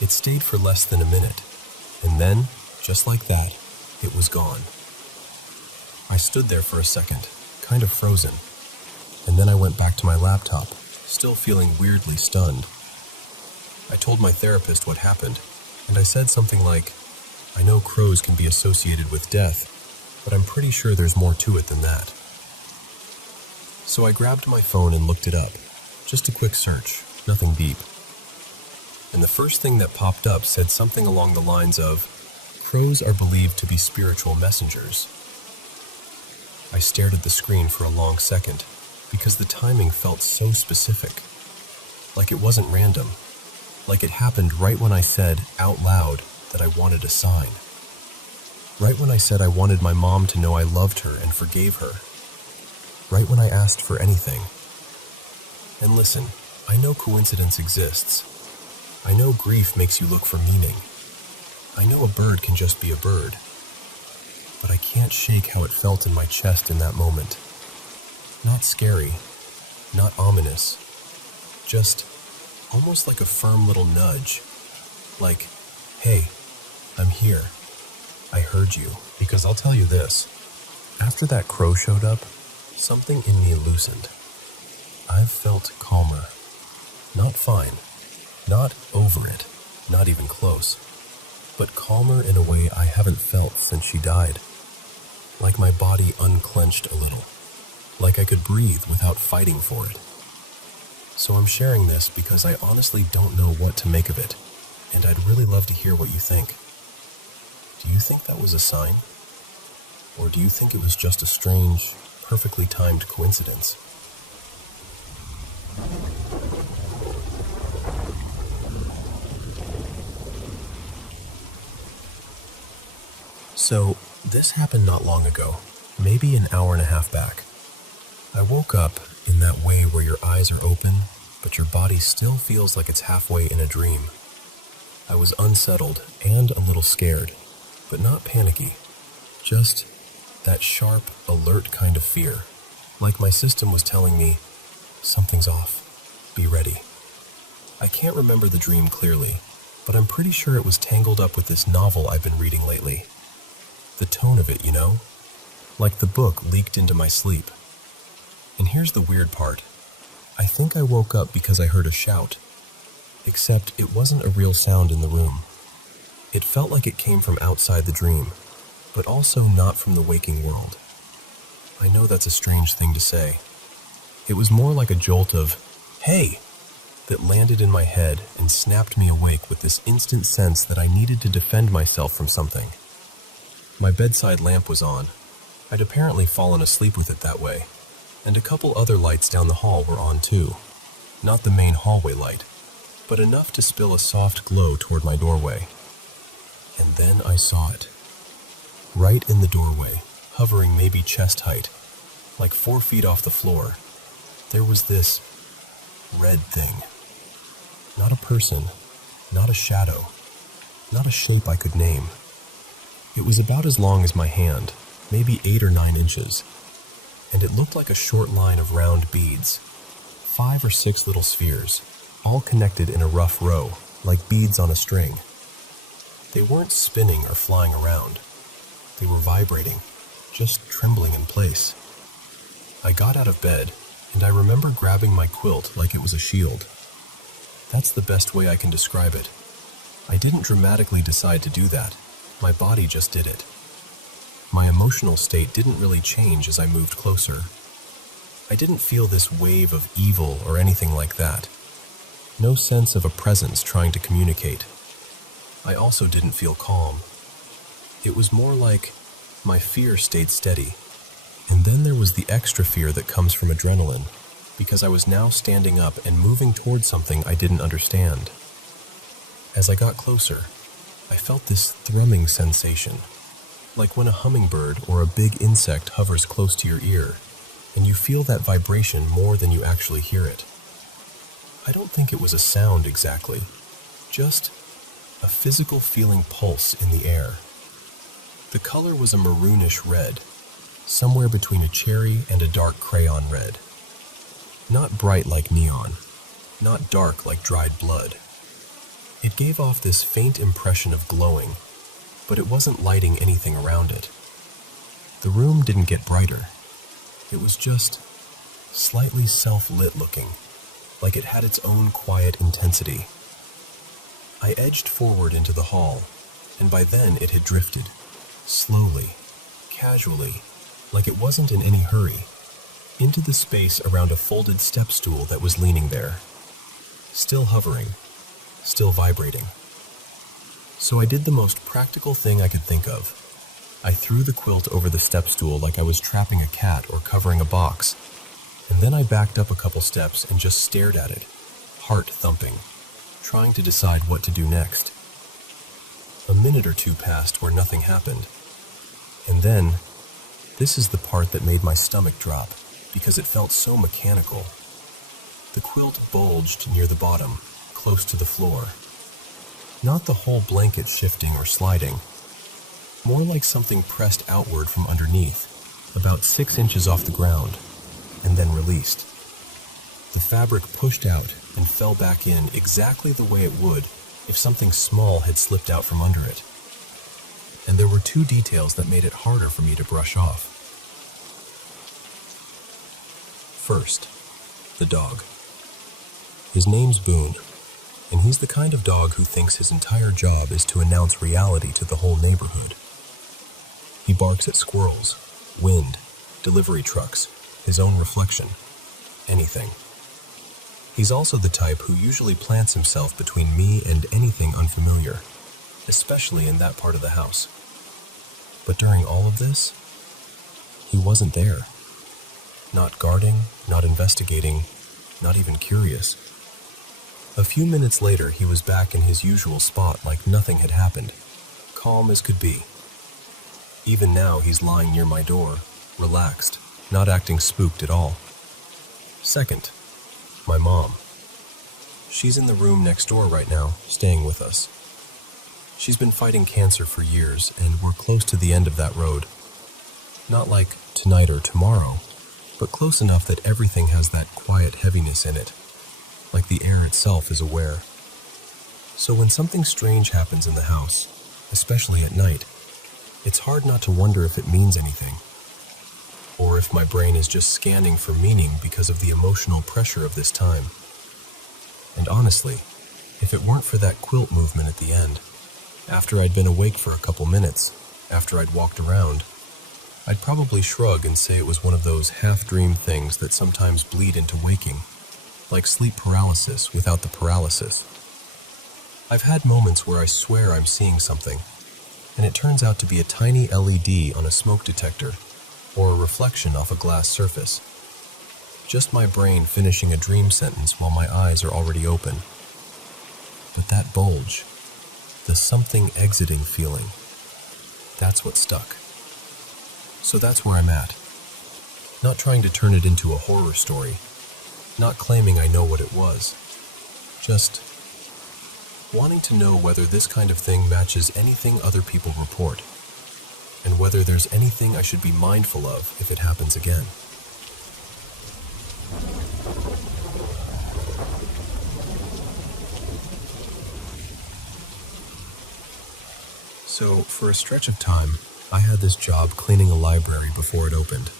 It stayed for less than a minute, and then, just like that, it was gone. I stood there for a second, kind of frozen, and then I went back to my laptop, still feeling weirdly stunned. I told my therapist what happened, and I said something like, "I know crows can be associated with death, but I'm pretty sure there's more to it than that." So I grabbed my phone and looked it up. Just a quick search, nothing deep. And the first thing that popped up said something along the lines of, "Crows are believed to be spiritual messengers." I stared at the screen for a long second, because the timing felt so specific. Like it wasn't random. Like it happened right when I said, out loud, that I wanted a sign. Right when I said I wanted my mom to know I loved her and forgave her. Right when I asked for anything. And listen, I know coincidence exists. I know grief makes you look for meaning. I know a bird can just be a bird. But I can't shake how it felt in my chest in that moment. Not scary, not ominous, just almost like a firm little nudge. Like, "Hey, I'm here. I heard you." Because I'll tell you this, after that crow showed up, something in me loosened. I've felt calmer. Not fine. Not over it. Not even close. But calmer in a way I haven't felt since she died. Like my body unclenched a little. Like I could breathe without fighting for it. So I'm sharing this because I honestly don't know what to make of it, and I'd really love to hear what you think. Do you think that was a sign? Or do you think it was just a strange, perfectly timed coincidence? So, this happened not long ago, maybe an hour and a half back. I woke up in that way where your eyes are open, but your body still feels like it's halfway in a dream. I was unsettled and a little scared, but not panicky. Just that sharp, alert kind of fear. Like my system was telling me, something's off. Be ready. I can't remember the dream clearly, but I'm pretty sure it was tangled up with this novel I've been reading lately. The tone of it, you know? Like the book leaked into my sleep. And here's the weird part. I think I woke up because I heard a shout. Except it wasn't a real sound in the room. It felt like it came from outside the dream, but also not from the waking world. I know that's a strange thing to say. It was more like a jolt of, "Hey!" that landed in my head and snapped me awake with this instant sense that I needed to defend myself from something. My bedside lamp was on. I'd apparently fallen asleep with it that way, and a couple other lights down the hall were on too. Not the main hallway light, but enough to spill a soft glow toward my doorway. And then I saw it. Right in the doorway, hovering maybe chest height, like 4 feet off the floor, there was this red thing. Not a person, not a shadow, not a shape I could name. It was about as long as my hand, maybe 8 or 9 inches, and it looked like a short line of round beads, 5 or 6 little spheres, all connected in a rough row, like beads on a string. They weren't spinning or flying around. They were vibrating, just trembling in place. I got out of bed, and I remember grabbing my quilt like it was a shield. That's the best way I can describe it. I didn't dramatically decide to do that. My body just did it. My emotional state didn't really change as I moved closer. I didn't feel this wave of evil or anything like that. No sense of a presence trying to communicate. I also didn't feel calm. It was more like my fear stayed steady. And then there was the extra fear that comes from adrenaline, because I was now standing up and moving towards something I didn't understand. As I got closer, I felt this thrumming sensation, like when a hummingbird or a big insect hovers close to your ear, and you feel that vibration more than you actually hear it. I don't think it was a sound exactly, just a physical feeling pulse in the air. The color was a maroonish red, somewhere between a cherry and a dark crayon red. Not bright like neon, not dark like dried blood. It gave off this faint impression of glowing, but it wasn't lighting anything around it. The room didn't get brighter. It was just slightly self-lit looking, like it had its own quiet intensity. I edged forward into the hall, and by then it had drifted, slowly, casually, like it wasn't in any hurry, into the space around a folded step stool that was leaning there. Still hovering, still vibrating. So I did the most practical thing I could think of. I threw the quilt over the step stool like I was trapping a cat or covering a box, and then I backed up a couple steps and just stared at it, heart thumping, trying to decide what to do next. A minute or two passed where nothing happened, and then, this is the part that made my stomach drop, because it felt so mechanical. The quilt bulged near the bottom, close to the floor. Not the whole blanket shifting or sliding, more like something pressed outward from underneath, about 6 inches off the ground, and then released. The fabric pushed out and fell back in exactly the way it would if something small had slipped out from under it. And there were 2 details that made it harder for me to brush off. First, the dog. His name's Boone, and he's the kind of dog who thinks his entire job is to announce reality to the whole neighborhood. He barks at squirrels, wind, delivery trucks, his own reflection, anything. He's also the type who usually plants himself between me and anything unfamiliar, especially in that part of the house. But during all of this, he wasn't there. Not guarding, not investigating, not even curious. A few minutes later, he was back in his usual spot like nothing had happened, calm as could be. Even now, he's lying near my door, relaxed, not acting spooked at all. Second, my mom. She's in the room next door right now, staying with us. She's been fighting cancer for years, and we're close to the end of that road. Not like tonight or tomorrow, but close enough that everything has that quiet heaviness in it, like the air itself is aware. So when something strange happens in the house, especially at night, it's hard not to wonder if it means anything, or if my brain is just scanning for meaning because of the emotional pressure of this time. And honestly, if it weren't for that quilt movement at the end, after I'd been awake for a couple minutes, after I'd walked around, I'd probably shrug and say it was one of those half-dream things that sometimes bleed into waking, like sleep paralysis without the paralysis. I've had moments where I swear I'm seeing something, and it turns out to be a tiny LED on a smoke detector, or a reflection off a glass surface. Just my brain finishing a dream sentence while my eyes are already open. But that bulge, the something exiting feeling, that's what stuck. So that's where I'm at. Not trying to turn it into a horror story, not claiming I know what it was, just wanting to know whether this kind of thing matches anything other people report, and whether there's anything I should be mindful of if it happens again. So, for a stretch of time, I had this job cleaning a library before it opened,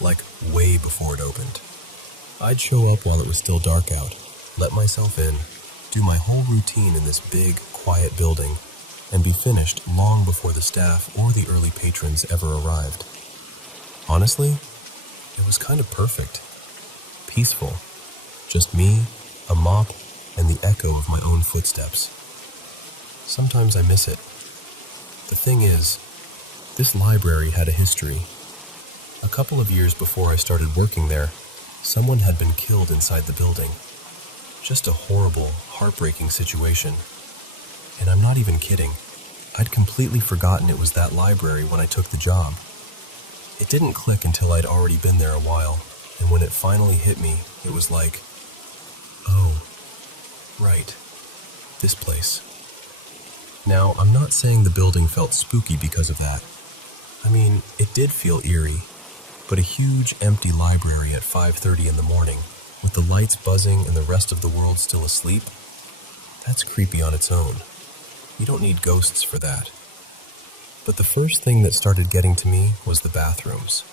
like way before it opened. I'd show up while it was still dark out, let myself in, do my whole routine in this big, quiet building, and be finished long before the staff or the early patrons ever arrived. Honestly, it was kind of perfect. Peaceful. Just me, a mop, and the echo of my own footsteps. Sometimes I miss it. The thing is, this library had a history. A couple of years before I started working there, someone had been killed inside the building. Just a horrible, heartbreaking situation. And I'm not even kidding. I'd completely forgotten it was that library when I took the job. It didn't click until I'd already been there a while, and when it finally hit me, it was like, oh, right, this place. Now, I'm not saying the building felt spooky because of that. I mean, it did feel eerie, but a huge, empty library at 5:30 in the morning, with the lights buzzing and the rest of the world still asleep, that's creepy on its own. You don't need ghosts for that. But the first thing that started getting to me was the bathrooms.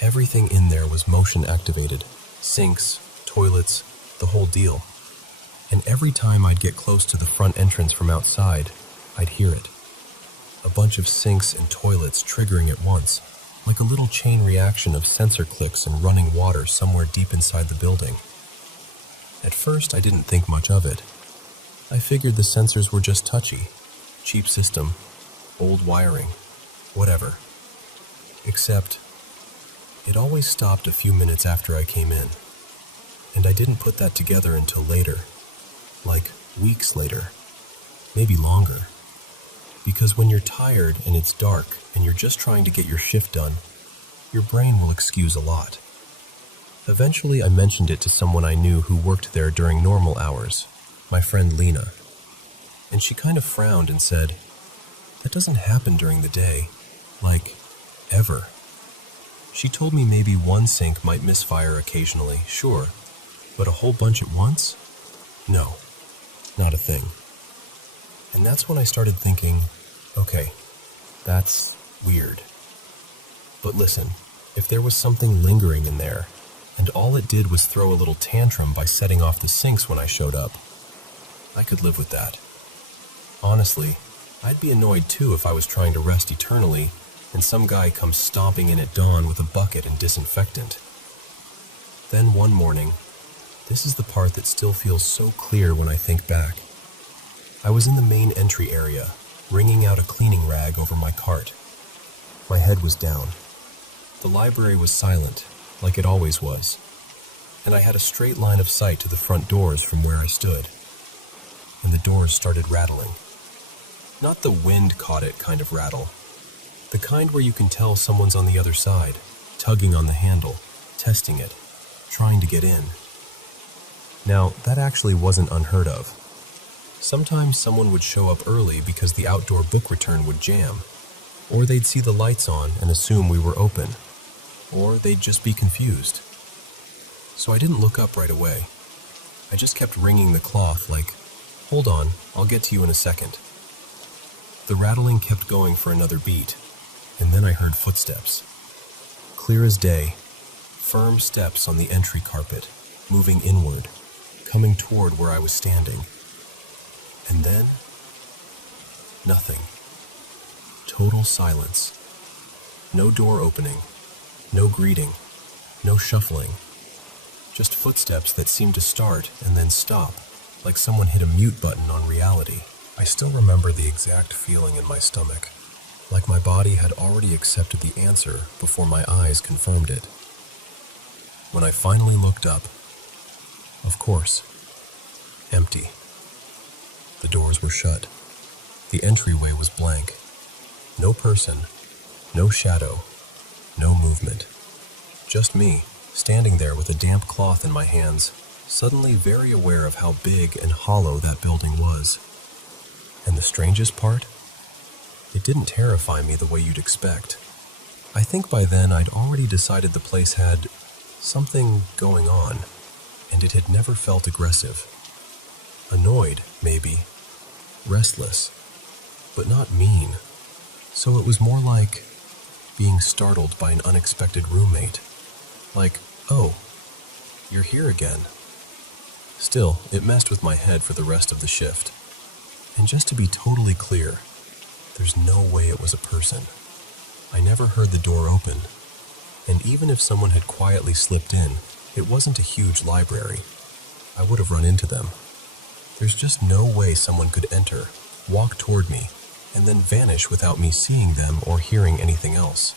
Everything in there was motion activated. Sinks, toilets, the whole deal. And every time I'd get close to the front entrance from outside, I'd hear it. A bunch of sinks and toilets triggering at once, like a little chain reaction of sensor clicks and running water somewhere deep inside the building. At first, I didn't think much of it. I figured the sensors were just touchy, cheap system, old wiring, whatever. Except, it always stopped a few minutes after I came in, and I didn't put that together until later, like weeks later, maybe longer. Because when you're tired and it's dark and you're just trying to get your shift done, your brain will excuse a lot. Eventually, I mentioned it to someone I knew who worked there during normal hours, my friend Lena, and she kind of frowned and said, "That doesn't happen during the day, like, ever." She told me maybe one sink might misfire occasionally, sure, but a whole bunch at once? No, not a thing. And that's when I started thinking, okay, that's weird. But listen, if there was something lingering in there, and all it did was throw a little tantrum by setting off the sinks when I showed up, I could live with that. Honestly, I'd be annoyed too if I was trying to rest eternally and some guy comes stomping in at dawn with a bucket and disinfectant. Then one morning, this is the part that still feels so clear when I think back. I was in the main entry area, wringing out a cleaning rag over my cart. My head was down. The library was silent, like it always was, and I had a straight line of sight to the front doors from where I stood. And the doors started rattling. Not the wind caught it kind of rattle, The kind where you can tell someone's on the other side, tugging on the handle, testing it, trying to get in. Now, that actually wasn't unheard of. Sometimes someone would show up early because the outdoor book return would jam, or they'd see the lights on and assume we were open, or they'd just be confused. So I didn't look up right away. I just kept wringing the cloth like, "Hold on, I'll get to you in a second." The rattling kept going for another beat, and then I heard footsteps. Clear as day, firm steps on the entry carpet, moving inward, coming toward where I was standing. And then, nothing. Total silence. No door opening, no greeting, no shuffling. Just footsteps that seemed to start and then stop, like someone hit a mute button on reality. I still remember the exact feeling in my stomach, like my body had already accepted the answer before my eyes confirmed it. When I finally looked up, of course, empty. The doors were shut. The entryway was blank. No person, no shadow, no movement. Just me, standing there with a damp cloth in my hands, suddenly very aware of how big and hollow that building was. And the strangest part? It didn't terrify me the way you'd expect. I think by then I'd already decided the place had something going on, and it had never felt aggressive. Annoyed, maybe. Restless, but not mean. So it was more like being startled by an unexpected roommate. Like, "Oh, you're here again." Still, it messed with my head for the rest of the shift. And just to be totally clear, there's no way it was a person. I never heard the door open, and even if someone had quietly slipped in, it wasn't a huge library. I would have run into them. There's just no way someone could enter, walk toward me, and then vanish without me seeing them or hearing anything else.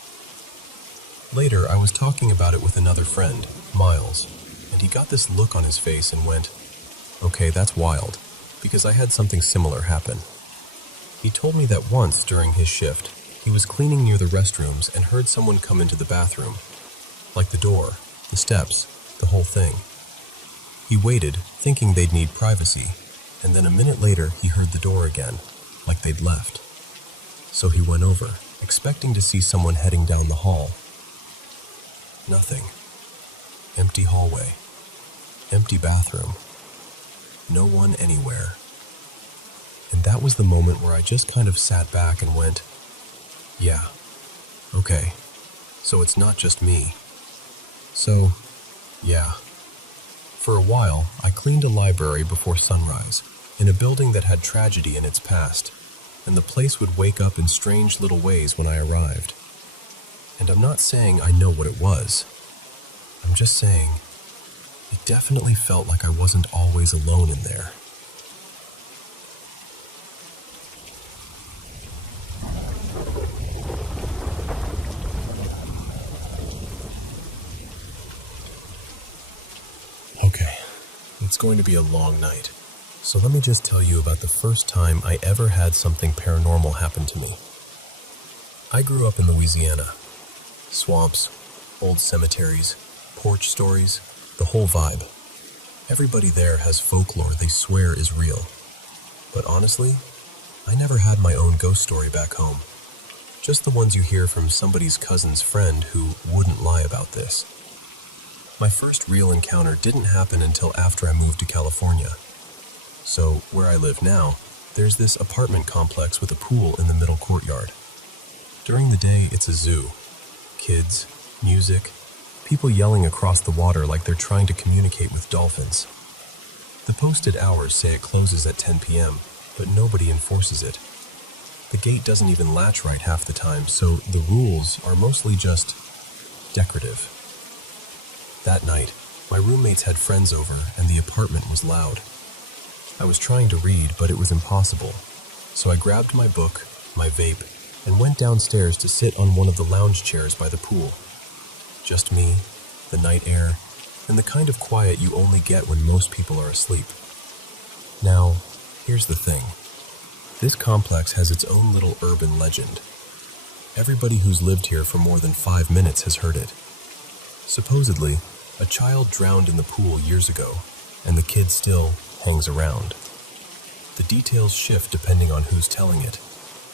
Later, I was talking about it with another friend, Miles, and he got this look on his face and went, "Okay, that's wild," because I had something similar happen. He told me that once during his shift, he was cleaning near the restrooms and heard someone come into the bathroom. Like the door, the steps, the whole thing. He waited, thinking they'd need privacy, and then a minute later he heard the door again, like they'd left. So he went over, expecting to see someone heading down the hall. Nothing. Empty hallway. Empty bathroom. No one anywhere. And that was the moment where I just kind of sat back and went, "Yeah, okay, so it's not just me." So, yeah. For a while, I cleaned a library before sunrise, in a building that had tragedy in its past, and the place would wake up in strange little ways when I arrived. And I'm not saying I know what it was. I'm just saying, it definitely felt like I wasn't always alone in there. Okay, it's going to be a long night, so let me just tell you about the first time I ever had something paranormal happen to me. I grew up in Louisiana. Swamps, old cemeteries, porch stories, the whole vibe. Everybody there has folklore they swear is real. But honestly, I never had my own ghost story back home. Just the ones you hear from somebody's cousin's friend who wouldn't lie about this. My first real encounter didn't happen until after I moved to California. So, where I live now, there's this apartment complex with a pool in the middle courtyard. During the day, it's a zoo. Kids, music, people yelling across the water like they're trying to communicate with dolphins. The posted hours say it closes at 10 p.m., but nobody enforces it. The gate doesn't even latch right half the time, so the rules are mostly just decorative. That night, my roommates had friends over and the apartment was loud. I was trying to read, but it was impossible. So I grabbed my book, my vape, and went downstairs to sit on one of the lounge chairs by the pool. Just me, the night air, and the kind of quiet you only get when most people are asleep. Now, here's the thing. This complex has its own little urban legend. Everybody who's lived here for more than 5 minutes has heard it. Supposedly, a child drowned in the pool years ago, and the kid still hangs around. The details shift depending on who's telling it,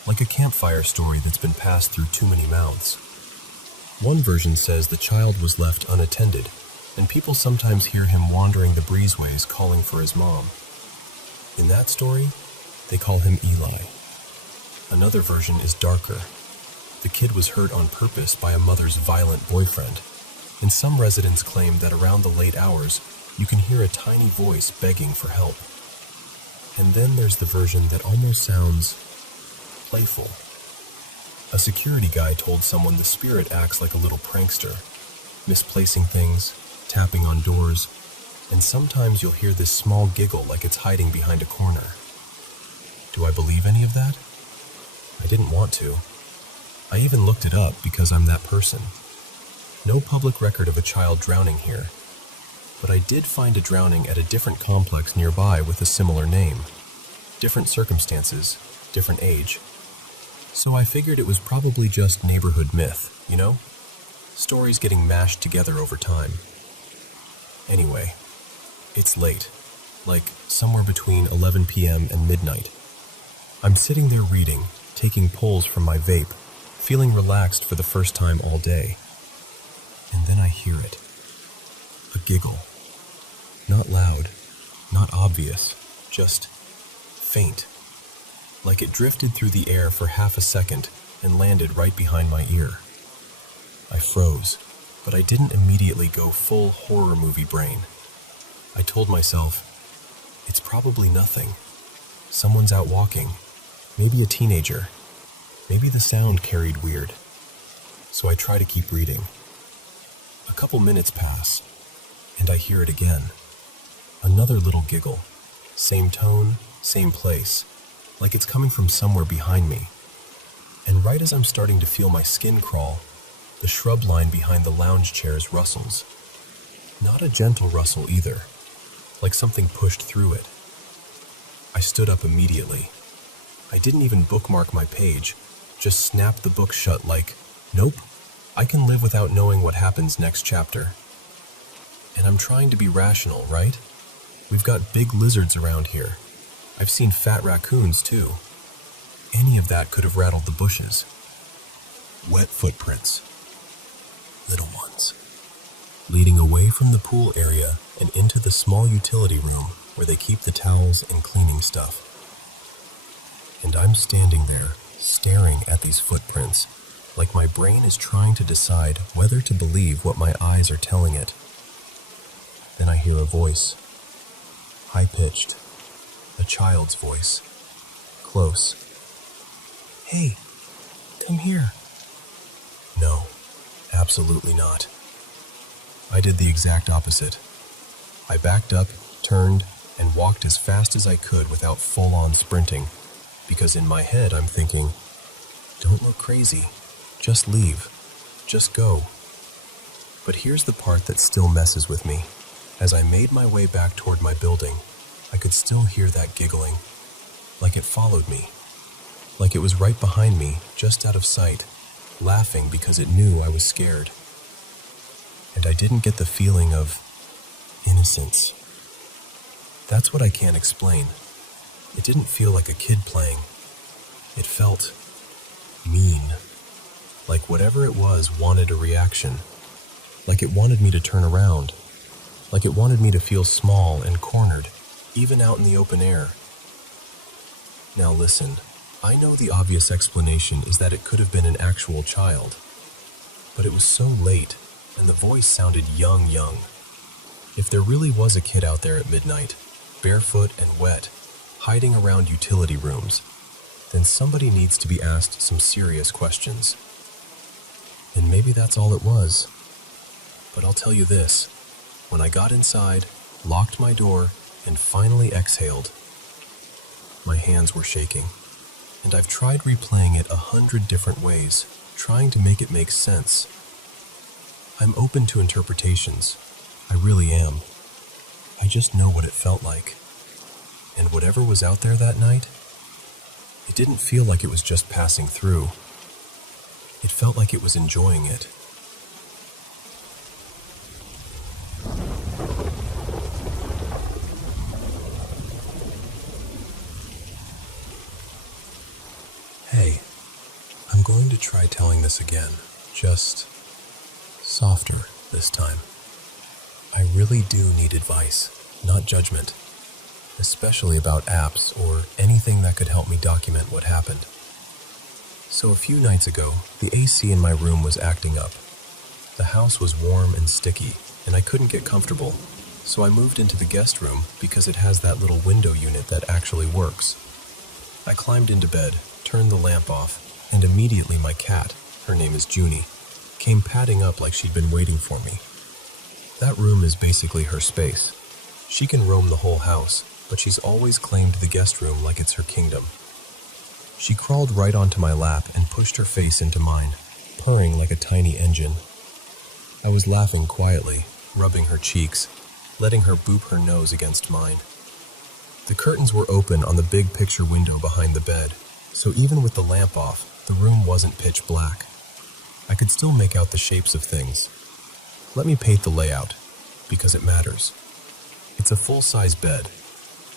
like a campfire story that's been passed through too many mouths. One version says the child was left unattended, and people sometimes hear him wandering the breezeways calling for his mom. In that story, they call him Eli. Another version is darker. The kid was hurt on purpose by a mother's violent boyfriend, and some residents claim that around the late hours, you can hear a tiny voice begging for help. And then there's the version that almost sounds playful. A security guy told someone the spirit acts like a little prankster, misplacing things, tapping on doors, and sometimes you'll hear this small giggle like it's hiding behind a corner. Do I believe any of that? I didn't want to. I even looked it up because I'm that person. No public record of a child drowning here, but I did find a drowning at a different complex nearby with a similar name. Different circumstances, different age. So I figured it was probably just neighborhood myth, you know? Stories getting mashed together over time. Anyway, it's late, like somewhere between 11 p.m. and midnight. I'm sitting there reading, taking pulls from my vape, feeling relaxed for the first time all day. And then I hear it. A giggle. Not loud, not obvious, just faint. Like it drifted through the air for half a second and landed right behind my ear. I froze, but I didn't immediately go full horror movie brain. I told myself, it's probably nothing. Someone's out walking, maybe a teenager. Maybe the sound carried weird. So I try to keep reading. A couple minutes pass, and I hear it again. Another little giggle. Same tone, same place, like it's coming from somewhere behind me. And right as I'm starting to feel my skin crawl, the shrub line behind the lounge chairs rustles. Not a gentle rustle either, like something pushed through it. I stood up immediately. I didn't even bookmark my page, just snapped the book shut like, nope, I can live without knowing what happens next chapter. And I'm trying to be rational, right? We've got big lizards around here. I've seen fat raccoons too. Any of that could have rattled the bushes. Wet footprints. Little ones. Leading away from the pool area and into the small utility room where they keep the towels and cleaning stuff. And I'm standing there, staring at these footprints, like my brain is trying to decide whether to believe what my eyes are telling it. Then I hear a voice. High-pitched. A child's voice. Close. Hey, come here. No, absolutely not. I did the exact opposite. I backed up, turned, and walked as fast as I could without full-on sprinting, because in my head I'm thinking, don't look crazy, just leave, just go. But here's the part that still messes with me. As I made my way back toward my building, I could still hear that giggling, like it followed me, like it was right behind me, just out of sight, laughing because it knew I was scared. And I didn't get the feeling of innocence. That's what I can't explain. It didn't feel like a kid playing. It felt mean. Like whatever it was wanted a reaction. Like it wanted me to turn around. Like it wanted me to feel small and cornered, even out in the open air. Now listen, I know the obvious explanation is that it could have been an actual child. But it was so late, and the voice sounded young. If there really was a kid out there at midnight, barefoot and wet, hiding around utility rooms, then somebody needs to be asked some serious questions. And maybe that's all it was. But I'll tell you this, when I got inside, locked my door, and finally exhaled, my hands were shaking. And I've tried replaying it 100 different ways, trying to make it make sense. I'm open to interpretations. I really am. I just know what it felt like. And whatever was out there that night, it didn't feel like it was just passing through. It felt like it was enjoying it. Hey, I'm going to try telling this again, just softer this time. I really do need advice, not judgment, especially about apps or anything that could help me document what happened. So a few nights ago, the AC in my room was acting up. The house was warm and sticky, and I couldn't get comfortable, so I moved into the guest room because it has that little window unit that actually works. I climbed into bed, turned the lamp off, and immediately my cat, her name is Junie, came padding up like she'd been waiting for me. That room is basically her space. She can roam the whole house, but she's always claimed the guest room like it's her kingdom. She crawled right onto my lap and pushed her face into mine, purring like a tiny engine. I was laughing quietly, rubbing her cheeks, letting her boop her nose against mine. The curtains were open on the big picture window behind the bed, so even with the lamp off, the room wasn't pitch black. I could still make out the shapes of things. Let me paint the layout, because it matters. It's a full-size bed.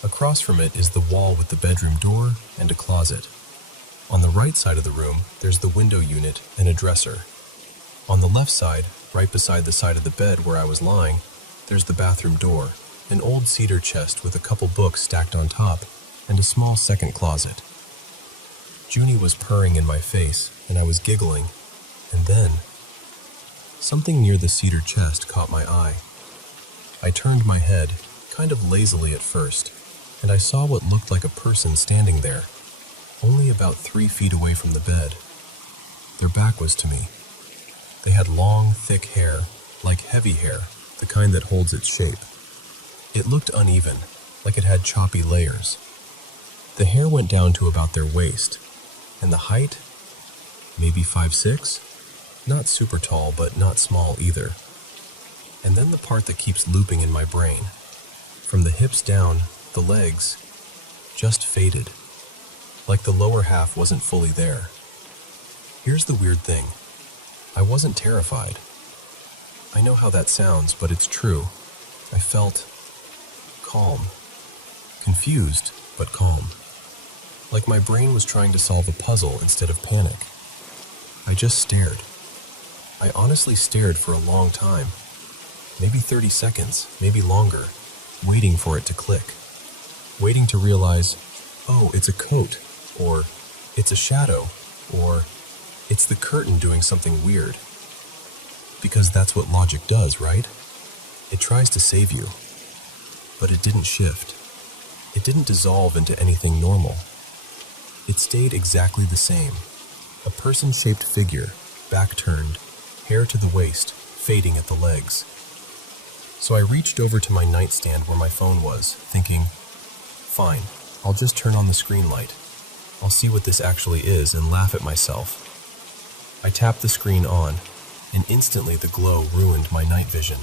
Across from it is the wall with the bedroom door and a closet. On the right side of the room, there's the window unit and a dresser. On the left side, right beside the side of the bed where I was lying, there's the bathroom door, an old cedar chest with a couple books stacked on top, and a small second closet. Junie was purring in my face, and I was giggling, and then something near the cedar chest caught my eye. I turned my head, kind of lazily at first, and I saw what looked like a person standing there, only about 3 feet away from the bed. Their back was to me. They had long, thick hair, like heavy hair, the kind that holds its shape. It looked uneven, like it had choppy layers. The hair went down to about their waist, and the height, maybe 5'6"? Not super tall, but not small either. And then the part that keeps looping in my brain. From the hips down, the legs just faded, like the lower half wasn't fully there. Here's the weird thing. I wasn't terrified. I know how that sounds, but it's true. I felt calm. Confused, but calm. Like my brain was trying to solve a puzzle instead of panic. I just stared. I honestly stared for a long time. Maybe 30 seconds, maybe longer, waiting for it to click. Waiting to realize, oh, it's a coat, or it's a shadow, or it's the curtain doing something weird. Because that's what logic does, right? It tries to save you. But it didn't shift. It didn't dissolve into anything normal. It stayed exactly the same. A person-shaped figure, back turned, hair to the waist, fading at the legs. So I reached over to my nightstand where my phone was, thinking, fine, I'll just turn on the screen light. I'll see what this actually is and laugh at myself. I tapped the screen on, and instantly the glow ruined my night vision.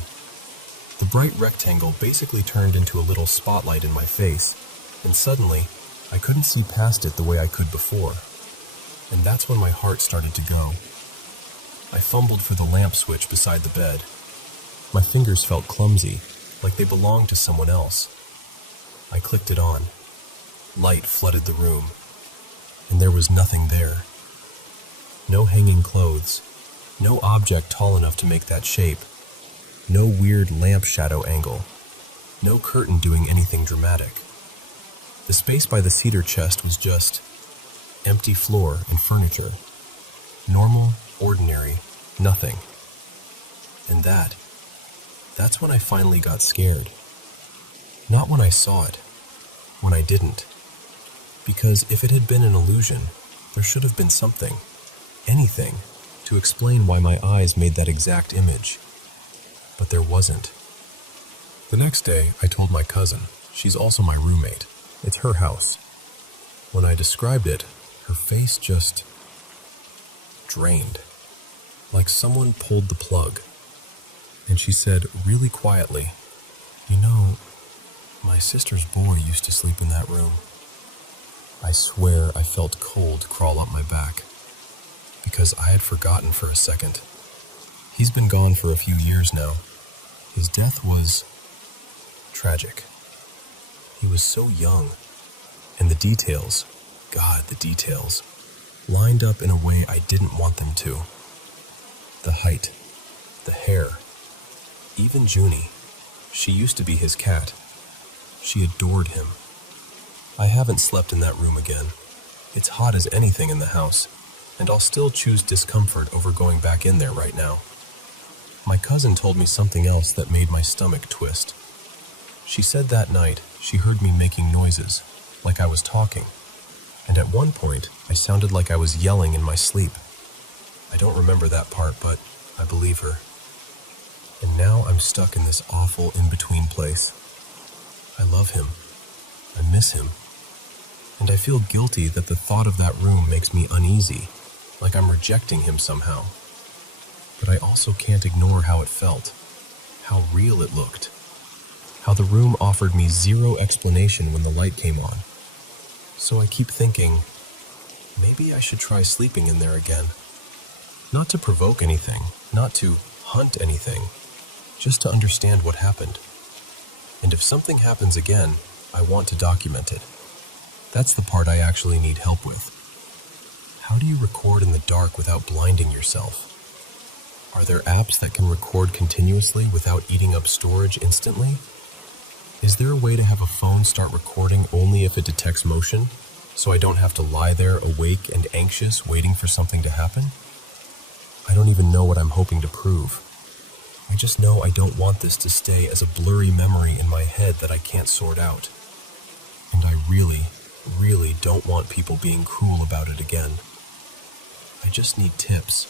The bright rectangle basically turned into a little spotlight in my face, and suddenly, I couldn't see past it the way I could before. And that's when my heart started to go. I fumbled for the lamp switch beside the bed. My fingers felt clumsy, like they belonged to someone else. I clicked it on. Light flooded the room, and there was nothing there. No hanging clothes, no object tall enough to make that shape, no weird lamp shadow angle, no curtain doing anything dramatic. The space by the cedar chest was just empty floor and furniture. Normal, ordinary, nothing. And that's when I finally got scared. Not when I saw it, when I didn't. Because if it had been an illusion, there should have been something, anything, to explain why my eyes made that exact image. But there wasn't. The next day, I told my cousin. She's also my roommate. It's her house. When I described it, her face just drained, like someone pulled the plug. And she said really quietly, "You know, my sister's boy used to sleep in that room." I swear I felt cold crawl up my back. because I had forgotten for a second. He's been gone for a few years now. His death was tragic. He was so young, and the details, God, the details, lined up in a way I didn't want them to. The height, the hair, even Junie. She used to be his cat. She adored him. I haven't slept in that room again. It's hot as anything in the house, and I'll still choose discomfort over going back in there right now. My cousin told me something else that made my stomach twist. She said that night she heard me making noises, like I was talking, and at one point I sounded like I was yelling in my sleep. I don't remember that part, but I believe her. And now I'm stuck in this awful in-between place. I love him. I miss him. And I feel guilty that the thought of that room makes me uneasy, like I'm rejecting him somehow. But I also can't ignore how it felt, how real it looked, how the room offered me zero explanation when the light came on. So I keep thinking, maybe I should try sleeping in there again. Not to provoke anything, not to hunt anything, just to understand what happened. And if something happens again, I want to document it. That's the part I actually need help with. How do you record in the dark without blinding yourself? Are there apps that can record continuously without eating up storage instantly? Is there a way to have a phone start recording only if it detects motion, so I don't have to lie there awake and anxious waiting for something to happen? I don't even know what I'm hoping to prove. I just know I don't want this to stay as a blurry memory in my head that I can't sort out. And I really, really don't want people being cruel about it again. I just need tips,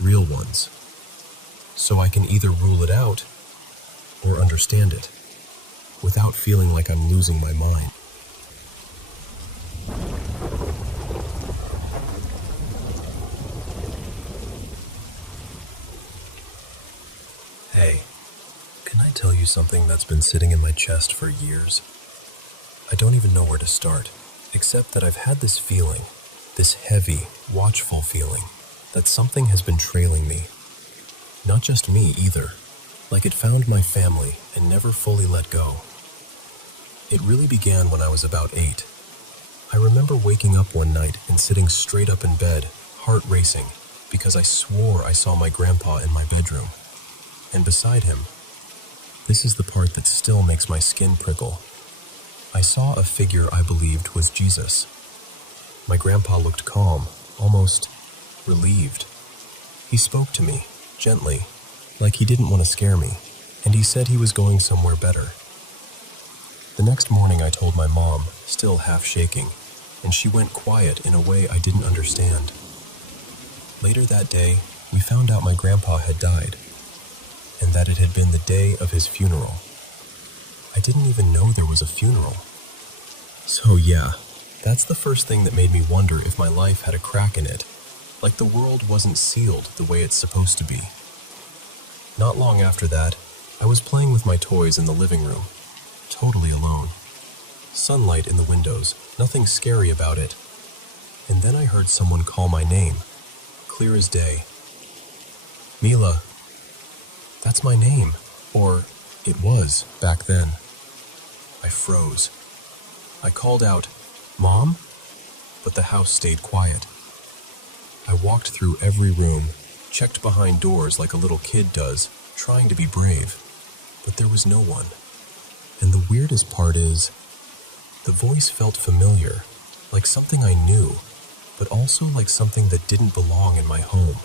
real ones, so I can either rule it out or understand it without feeling like I'm losing my mind. Hey, can I tell you something that's been sitting in my chest for years? I don't even know where to start, except that I've had this feeling, this heavy, watchful feeling, that something has been trailing me. Not just me either, like it found my family and never fully let go. It really began when I was about 8. I remember waking up one night and sitting straight up in bed, heart racing, because I swore I saw my grandpa in my bedroom. And beside him, this is the part that still makes my skin prickle, I saw a figure I believed was Jesus. My grandpa looked calm, almost relieved. He spoke to me, gently, like he didn't want to scare me, and he said he was going somewhere better. The next morning I told my mom, still half shaking, and she went quiet in a way I didn't understand. Later that day, we found out my grandpa had died, and that it had been the day of his funeral. I didn't even know there was a funeral. So yeah, that's the first thing that made me wonder if my life had a crack in it, like the world wasn't sealed the way it's supposed to be. Not long after that, I was playing with my toys in the living room, totally alone. Sunlight in the windows, nothing scary about it. And then I heard someone call my name, clear as day. Mila. That's my name, or it was back then. I froze. I called out, "Mom?" But the house stayed quiet. I walked through every room, checked behind doors like a little kid does, trying to be brave, but there was no one. And the weirdest part is, the voice felt familiar, like something I knew, but also like something that didn't belong in my home.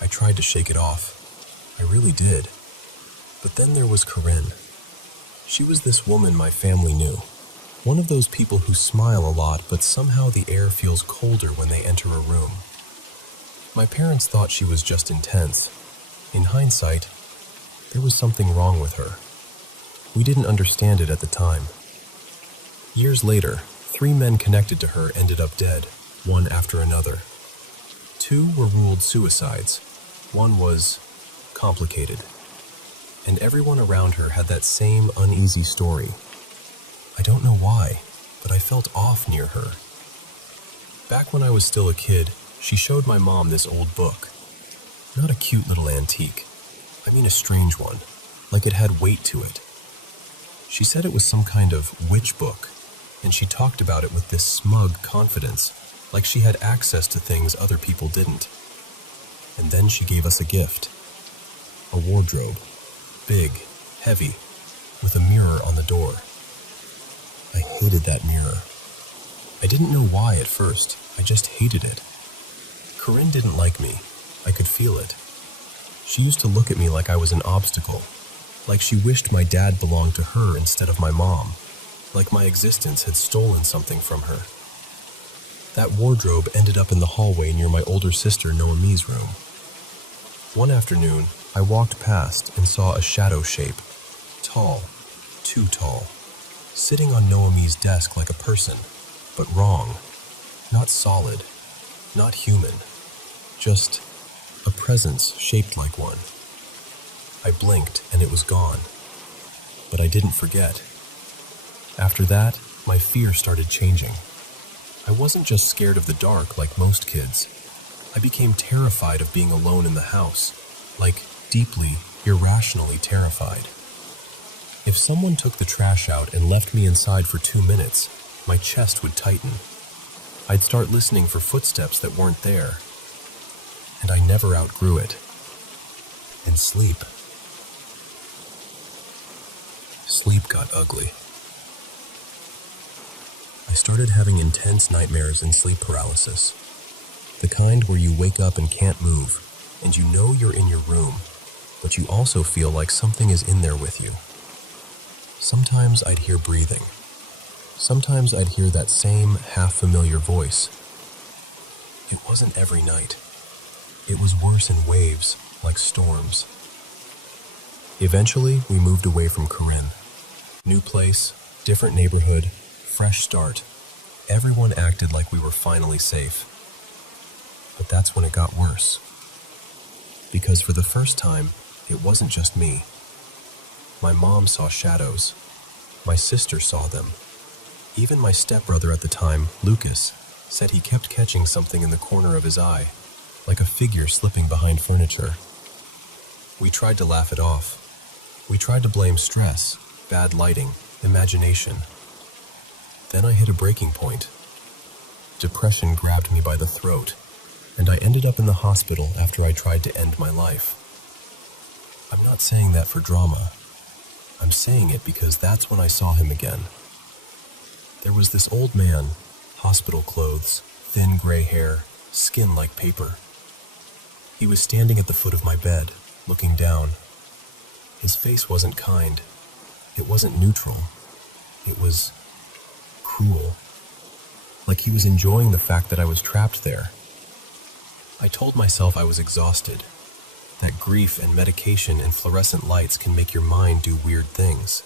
I tried to shake it off. I really did. But then there was Corinne. She was this woman my family knew. One of those people who smile a lot, but somehow the air feels colder when they enter a room. My parents thought she was just intense. In hindsight, there was something wrong with her. We didn't understand it at the time. Years later, 3 men connected to her ended up dead, one after another. 2 were ruled suicides. 1 was complicated. And everyone around her had that same uneasy story. I don't know why, but I felt off near her. Back when I was still a kid, She showed my mom this old book. Not a cute little antique. I mean a strange one, like it had weight to it. She said it was some kind of witch book, and she talked about it with this smug confidence, like she had access to things other people didn't. And then she gave us a gift. A wardrobe. Big, heavy, with a mirror on the door. I hated that mirror. I didn't know why at first, I just hated it. Corinne didn't like me. I could feel it. She used to look at me like I was an obstacle, like she wished my dad belonged to her instead of my mom, like my existence had stolen something from her. That wardrobe ended up in the hallway near my older sister Noemi's room. One afternoon, I walked past and saw a shadow shape, tall, too tall, sitting on Noemi's desk like a person, but wrong, not solid, not human, just a presence shaped like one. I blinked and it was gone, but I didn't forget. After that, my fear started changing. I wasn't just scared of the dark like most kids. I became terrified of being alone in the house, like deeply, irrationally terrified. If someone took the trash out and left me inside for 2 minutes, my chest would tighten. I'd start listening for footsteps that weren't there, and I never outgrew it. And sleep got ugly. I started having intense nightmares and sleep paralysis. The kind where you wake up and can't move, and you know you're in your room, but you also feel like something is in there with you. Sometimes I'd hear breathing. Sometimes I'd hear that same half-familiar voice. It wasn't every night. It was worse in waves, like storms. Eventually, we moved away from Corinne. New place, different neighborhood, fresh start. Everyone acted like we were finally safe. But that's when it got worse. Because for the first time, it wasn't just me. My mom saw shadows. My sister saw them. Even my stepbrother at the time, Lucas, said he kept catching something in the corner of his eye, like a figure slipping behind furniture. We tried to laugh it off. We tried to blame stress, bad lighting, imagination. Then I hit a breaking point. Depression grabbed me by the throat, and I ended up in the hospital after I tried to end my life. I'm not saying that for drama. I'm saying it because that's when I saw him again. There was this old man, hospital clothes, thin gray hair, skin like paper. He was standing at the foot of my bed, looking down. His face wasn't kind. It wasn't neutral. It was cruel. Like he was enjoying the fact that I was trapped there. I told myself I was exhausted, that grief and medication and fluorescent lights can make your mind do weird things.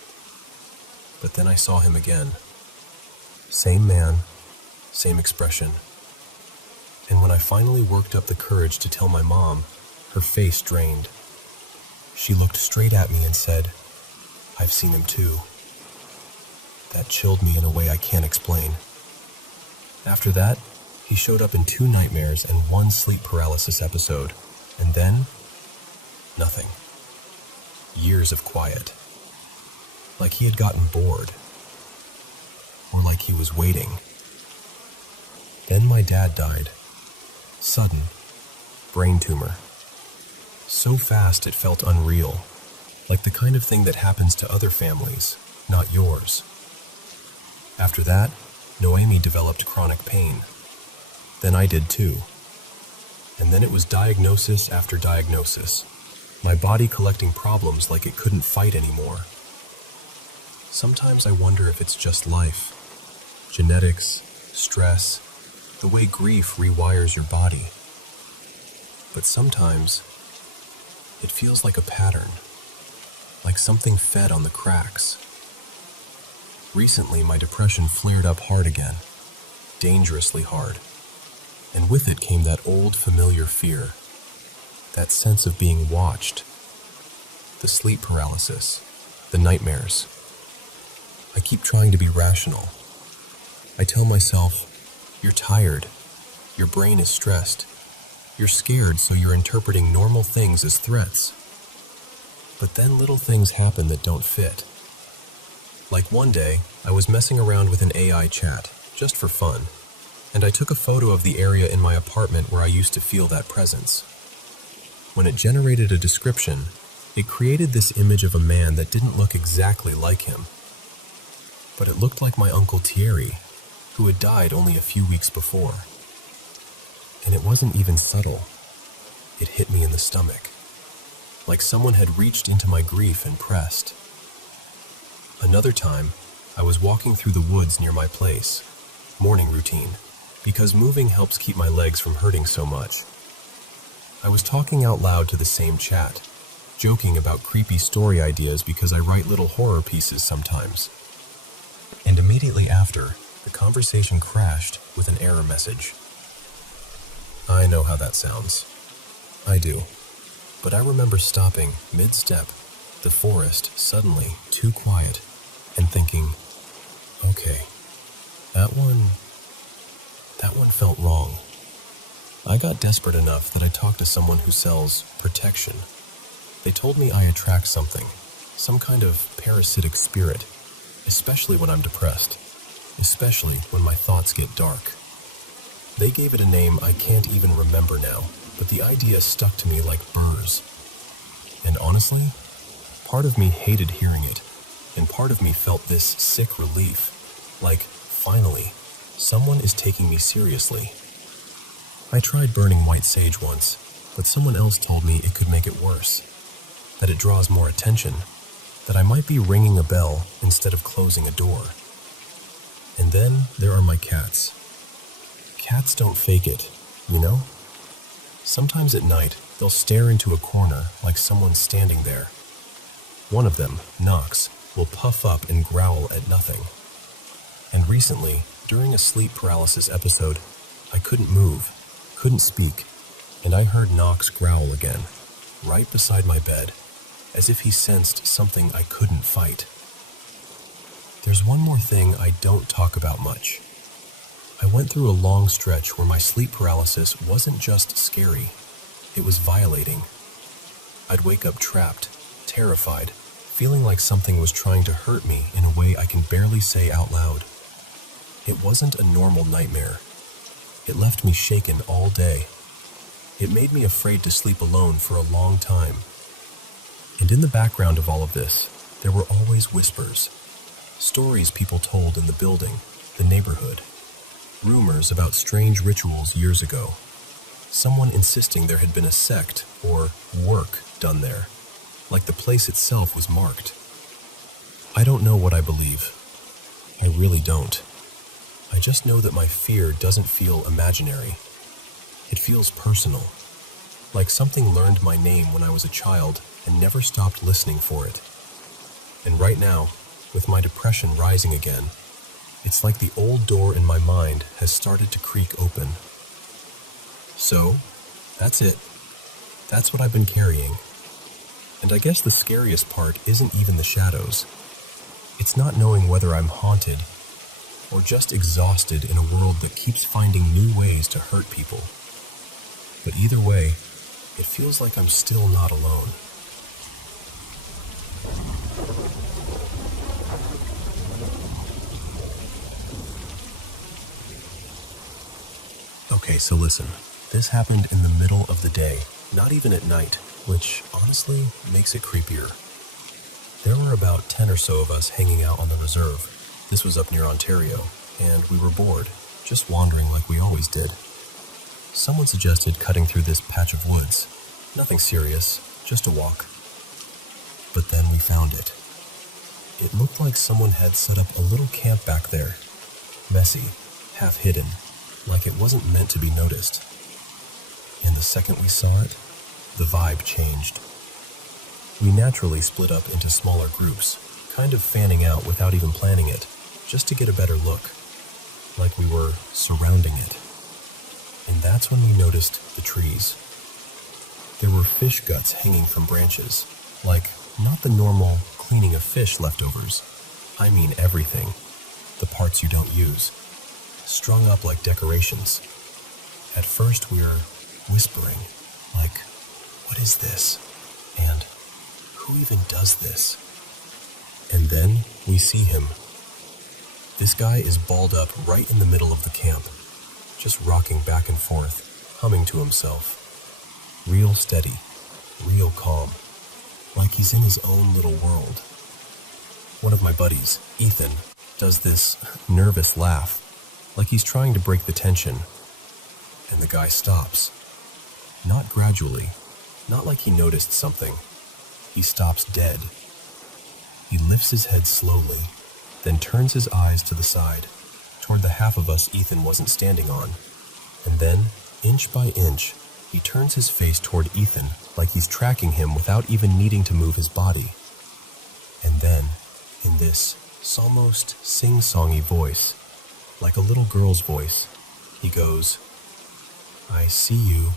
But then I saw him again. Same man, same expression. And when I finally worked up the courage to tell my mom, her face drained. She looked straight at me and said, "I've seen him too." That chilled me in a way I can't explain. After that, he showed up in 2 nightmares and 1 sleep paralysis episode, and then, nothing. Years of quiet. Like he had gotten bored. Or like he was waiting. Then my dad died. Sudden. Brain tumor. So fast it felt unreal. Like the kind of thing that happens to other families, not yours. After that, Noemi developed chronic pain. Then I did too. And then it was diagnosis after diagnosis. My body collecting problems like it couldn't fight anymore. Sometimes I wonder if it's just life. Genetics, stress, the way grief rewires your body. But sometimes, it feels like a pattern. Like something fed on the cracks. Recently, my depression flared up hard again. Dangerously hard. And with it came that old familiar fear. That sense of being watched. The sleep paralysis. The nightmares. I keep trying to be rational. I tell myself, "You're tired. Your brain is stressed. You're scared, so you're interpreting normal things as threats. But then little things happen that don't fit. Like one day, I was messing around with an AI chat, just for fun, and I took a photo of the area in my apartment where I used to feel that presence. When it generated a description, it created this image of a man that didn't look exactly like him. But it looked like my Uncle Thierry, who had died only a few weeks before. And it wasn't even subtle. It hit me in the stomach, like someone had reached into my grief and pressed. Another time, I was walking through the woods near my place, morning routine, because moving helps keep my legs from hurting so much. I was talking out loud to the same chat, joking about creepy story ideas because I write little horror pieces sometimes. And immediately after, the conversation crashed with an error message. I know how that sounds. I do. But I remember stopping mid-step, the forest suddenly too quiet, and thinking, okay, that one felt wrong. I got desperate enough that I talked to someone who sells protection. They told me I attract something, some kind of parasitic spirit, especially when I'm depressed, especially when my thoughts get dark. They gave it a name I can't even remember now, but the idea stuck to me like burrs. And honestly, part of me hated hearing it, and part of me felt this sick relief, like, finally, someone is taking me seriously. I tried burning white sage once, but someone else told me it could make it worse, that it draws more attention, that I might be ringing a bell instead of closing a door. And then there are my cats. Cats don't fake it, you know? Sometimes at night, they'll stare into a corner like someone's standing there. One of them, Knox, will puff up and growl at nothing. And recently, during a sleep paralysis episode, I couldn't move, couldn't speak, and I heard Knox growl again, right beside my bed, as if he sensed something I couldn't fight. There's one more thing I don't talk about much. I went through a long stretch where my sleep paralysis wasn't just scary, it was violating. I'd wake up trapped, terrified, feeling like something was trying to hurt me in a way I can barely say out loud. It wasn't a normal nightmare. It left me shaken all day. It made me afraid to sleep alone for a long time. And in the background of all of this, there were always whispers. Stories people told in the building, the neighborhood. Rumors about strange rituals years ago. Someone insisting there had been a sect or work done there, like the place itself was marked. I don't know what I believe. I really don't. I just know that my fear doesn't feel imaginary. It feels personal, like something learned my name when I was a child and never stopped listening for it. And right now, with my depression rising again, it's like the old door in my mind has started to creak open. So, that's it. That's what I've been carrying. And I guess the scariest part isn't even the shadows. It's not knowing whether I'm haunted or just exhausted in a world that keeps finding new ways to hurt people. But either way, it feels like I'm still not alone. Okay, so listen. This happened in the middle of the day, not even at night, which honestly makes it creepier. There were about 10 or so of us hanging out on the reserve. This was up near Ontario, and we were bored, just wandering like we always did. Someone suggested cutting through this patch of woods. Nothing serious, just a walk. But then we found it. It looked like someone had set up a little camp back there. Messy, half hidden, like it wasn't meant to be noticed. And the second we saw it, the vibe changed. We naturally split up into smaller groups, kind of fanning out without even planning it, just to get a better look, like we were surrounding it. And that's when we noticed the trees. There were fish guts hanging from branches, like not the normal cleaning of fish leftovers. I mean everything, the parts you don't use, strung up like decorations. At first we're whispering, like, what is this? And who even does this? And then we see him. This guy is balled up right in the middle of the camp, just rocking back and forth, humming to himself. Real steady, real calm, like he's in his own little world. One of my buddies, Ethan, does this nervous laugh, like he's trying to break the tension, and the guy stops. Not gradually, not like he noticed something. He stops dead. He lifts his head slowly, then turns his eyes to the side, toward the half of us Ethan wasn't standing on. And then, inch by inch, he turns his face toward Ethan like he's tracking him without even needing to move his body. And then, in this almost sing-songy voice, like a little girl's voice, he goes, "I see you.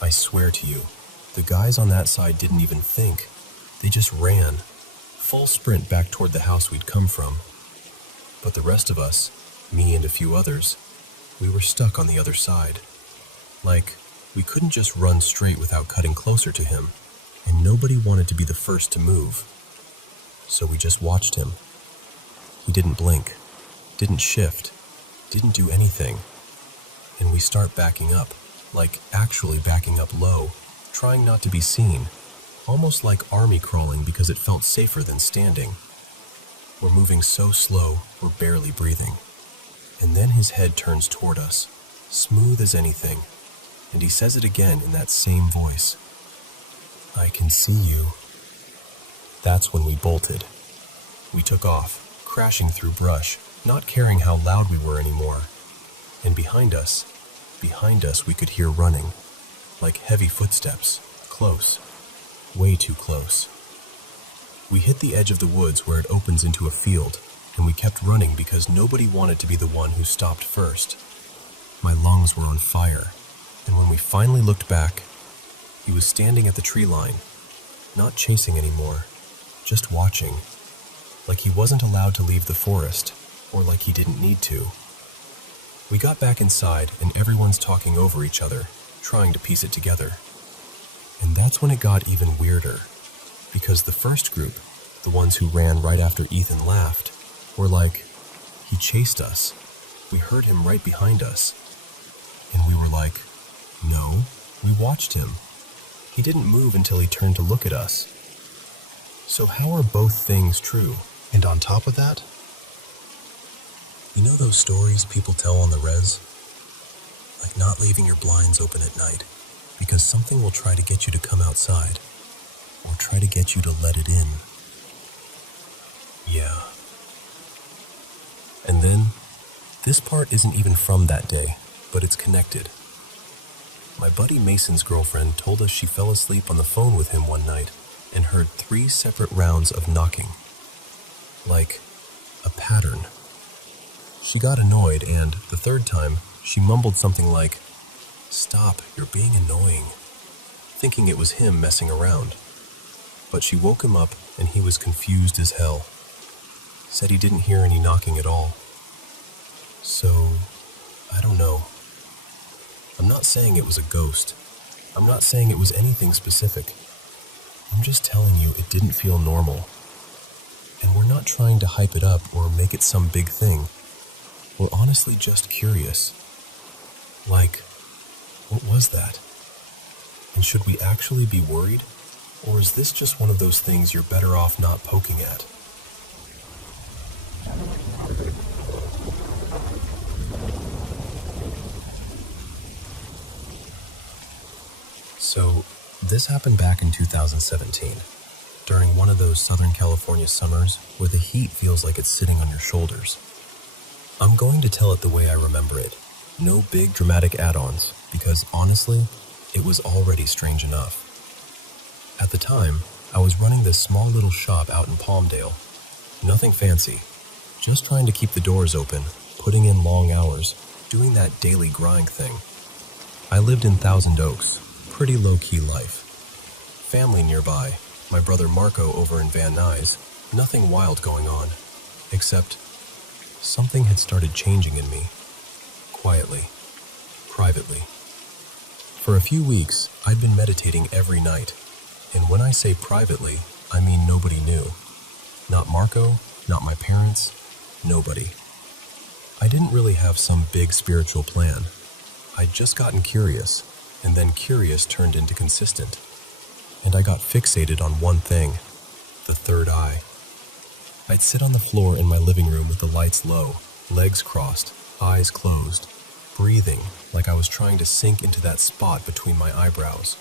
I swear to you." The guys on that side didn't even think. They just ran, full sprint back toward the house we'd come from. But the rest of us, me and a few others, we were stuck on the other side. Like, we couldn't just run straight without cutting closer to him, and nobody wanted to be the first to move. So we just watched him. He didn't blink, didn't shift, didn't do anything. And we start backing up, like actually backing up low, trying not to be seen, almost like army crawling because it felt safer than standing. We're moving so slow, we're barely breathing. And then his head turns toward us, smooth as anything, and he says it again in that same voice. "I can see you." That's when we bolted. We took off, crashing through brush, not caring how loud we were anymore. And behind us we could hear running, like heavy footsteps, close, way too close. We hit the edge of the woods where it opens into a field, and we kept running because nobody wanted to be the one who stopped first. My lungs were on fire, and when we finally looked back, he was standing at the tree line, not chasing anymore, just watching, like he wasn't allowed to leave the forest, or like he didn't need to. We got back inside, and everyone's talking over each other, trying to piece it together. And that's when it got even weirder, because the first group, the ones who ran right after Ethan laughed, were like, he chased us. We heard him right behind us. And we were like, no, we watched him. He didn't move until he turned to look at us. So how are both things true? And on top of that, you know those stories people tell on the res? Like not leaving your blinds open at night because something will try to get you to come outside or try to get you to let it in. Yeah. And then, this part isn't even from that day, but it's connected. My buddy Mason's girlfriend told us she fell asleep on the phone with him one night and heard 3 separate rounds of knocking. Like a pattern. She got annoyed and, the third time, she mumbled something like, "Stop, you're being annoying," thinking it was him messing around. But she woke him up and he was confused as hell. Said he didn't hear any knocking at all. So, I don't know. I'm not saying it was a ghost. I'm not saying it was anything specific. I'm just telling you it didn't feel normal. And we're not trying to hype it up or make it some big thing. We're honestly just curious. Like, what was that? And should we actually be worried? Or is this just one of those things you're better off not poking at? So, this happened back in 2017, during one of those Southern California summers where the heat feels like it's sitting on your shoulders. I'm going to tell it the way I remember it. No big dramatic add-ons, because honestly, it was already strange enough. At the time, I was running this small little shop out in Palmdale. Nothing fancy, just trying to keep the doors open, putting in long hours, doing that daily grind thing. I lived in Thousand Oaks, pretty low-key life. Family nearby, my brother Marco over in Van Nuys, nothing wild going on, except something had started changing in me. Quietly, privately. For a few weeks, I'd been meditating every night. And when I say privately, I mean nobody knew. Not Marco, not my parents, nobody. I didn't really have some big spiritual plan. I'd just gotten curious, and then curious turned into consistent. And I got fixated on one thing, the third eye. I'd sit on the floor in my living room with the lights low, legs crossed, eyes closed, breathing like I was trying to sink into that spot between my eyebrows.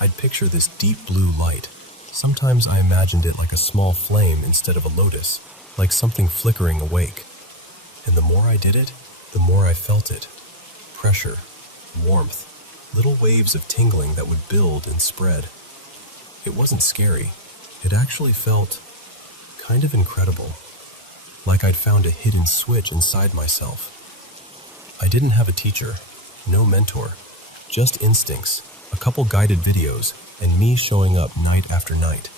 I'd picture this deep blue light. Sometimes I imagined it like a small flame instead of a lotus, like something flickering awake. And the more I did it, the more I felt it. Pressure, warmth, little waves of tingling that would build and spread. It wasn't scary. It actually felt kind of incredible, like I'd found a hidden switch inside myself. I didn't have a teacher, no mentor, just instincts, a couple guided videos, and me showing up night after night.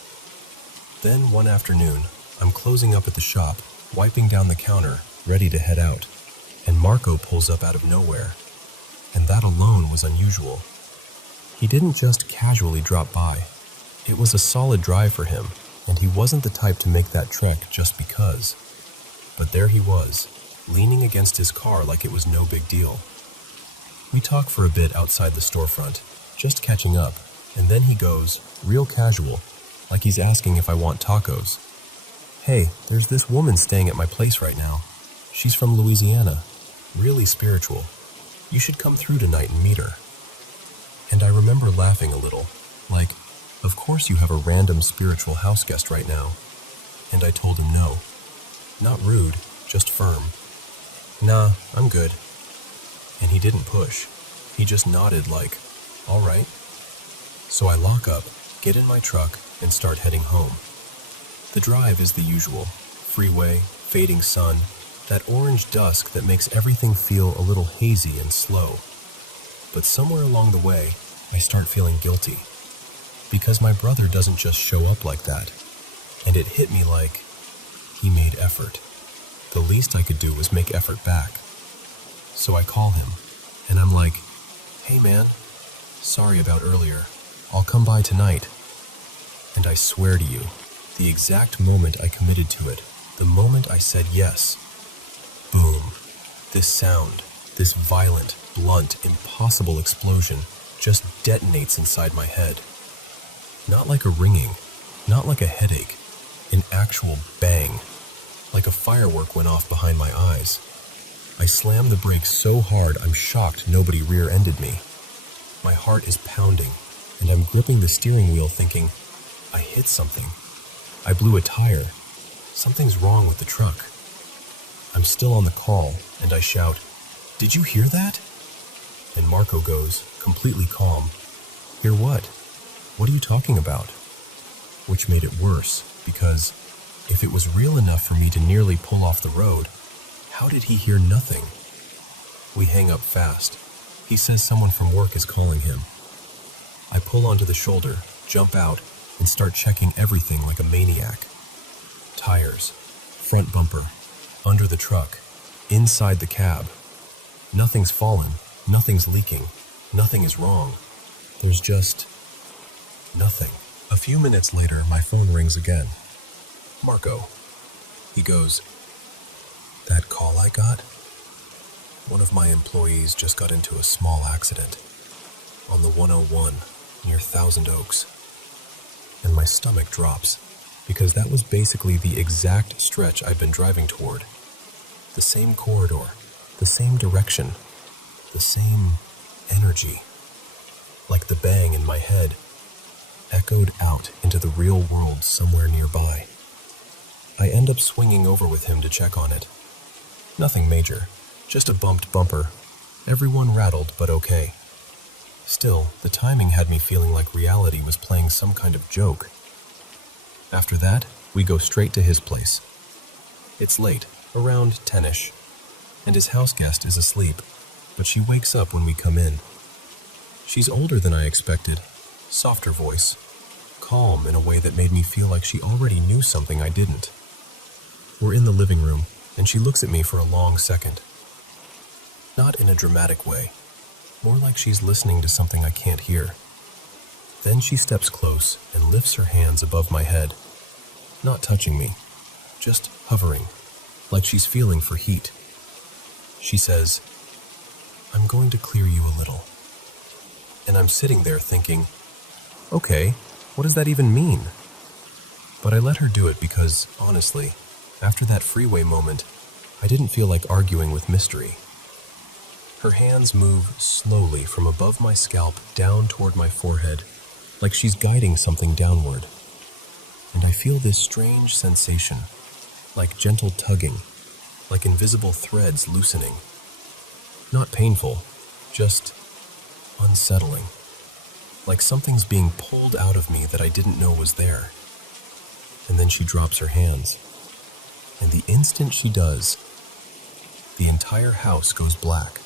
Then one afternoon, I'm closing up at the shop, wiping down the counter, ready to head out, and Marco pulls up out of nowhere. And that alone was unusual. He didn't just casually drop by. It was a solid drive for him, and he wasn't the type to make that trek just because. But there he was, leaning against his car like it was no big deal. We talk for a bit outside the storefront, just catching up, and then he goes, real casual, like he's asking if I want tacos. Hey, there's this woman staying at my place right now. She's from Louisiana, really spiritual. You should come through tonight and meet her. And I remember laughing a little, like, of course you have a random spiritual house guest right now. And I told him no. Not rude, just firm. Nah, I'm good. And he didn't push. He just nodded like, all right. So I lock up, get in my truck, and start heading home. The drive is the usual. Freeway, fading sun, that orange dusk that makes everything feel a little hazy and slow. But somewhere along the way, I start feeling guilty. Because my brother doesn't just show up like that. And it hit me like, he made effort. The least I could do was make effort back. So I call him, and I'm like, hey man, sorry about earlier. I'll come by tonight. And I swear to you, the exact moment I committed to it, the moment I said yes, boom, this sound, this violent, blunt, impossible explosion just detonates inside my head. Not like a ringing, not like a headache, an actual bang, like a firework went off behind my eyes. I slammed the brakes so hard I'm shocked nobody rear-ended me. My heart is pounding, and I'm gripping the steering wheel thinking, I hit something. I blew a tire. Something's wrong with the truck. I'm still on the call, and I shout, did you hear that? And Marco goes, completely calm, hear what? What are you talking about? Which made it worse, because if it was real enough for me to nearly pull off the road, how did he hear nothing? We hang up fast. He says someone from work is calling him. I pull onto the shoulder, jump out, and start checking everything like a maniac. Tires, front bumper, under the truck, inside the cab. Nothing's fallen, nothing's leaking, nothing is wrong. There's just nothing. A few minutes later, my phone rings again. Marco. He goes, that call I got? One of my employees just got into a small accident on the 101 near Thousand Oaks. And my stomach drops because that was basically the exact stretch I'd been driving toward. The same corridor, the same direction, the same energy. Like the bang in my head echoed out into the real world somewhere nearby. I end up swinging over with him to check on it. Nothing major, just a bumped bumper. Everyone rattled, but okay. Still, the timing had me feeling like reality was playing some kind of joke. After that, we go straight to his place. It's late, around 10ish, and his house guest is asleep, but she wakes up when we come in. She's older than I expected, softer voice, calm in a way that made me feel like she already knew something I didn't. We're in the living room, and she looks at me for a long second. Not in a dramatic way, more like she's listening to something I can't hear. Then she steps close and lifts her hands above my head, not touching me, just hovering, like she's feeling for heat. She says, "I'm going to clear you a little." And I'm sitting there thinking, okay, what does that even mean? But I let her do it because, honestly, after that freeway moment, I didn't feel like arguing with mystery. Her hands move slowly from above my scalp down toward my forehead, like she's guiding something downward. And I feel this strange sensation, like gentle tugging, like invisible threads loosening. Not painful, just unsettling. Like something's being pulled out of me that I didn't know was there. And then she drops her hands. And the instant she does, the entire house goes black.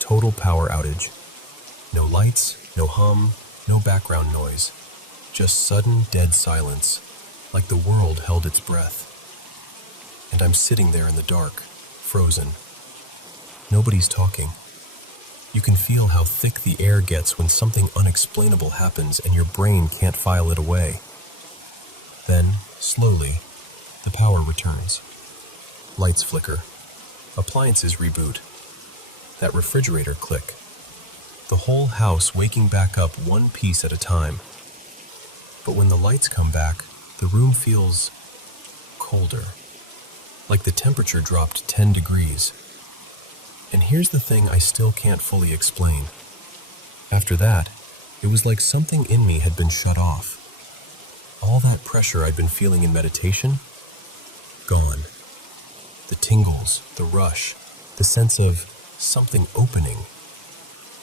Total power outage. No lights, no hum, no background noise. Just sudden dead silence, like the world held its breath. And I'm sitting there in the dark, frozen. Nobody's talking. You can feel how thick the air gets when something unexplainable happens and your brain can't file it away. Then, slowly, the power returns. Lights flicker. Appliances reboot. That refrigerator click. The whole house waking back up one piece at a time. But when the lights come back, the room feels colder. Like the temperature dropped 10 degrees. And here's the thing I still can't fully explain. After that, it was like something in me had been shut off. All that pressure I'd been feeling in meditation, gone. The tingles, the rush, the sense of something opening,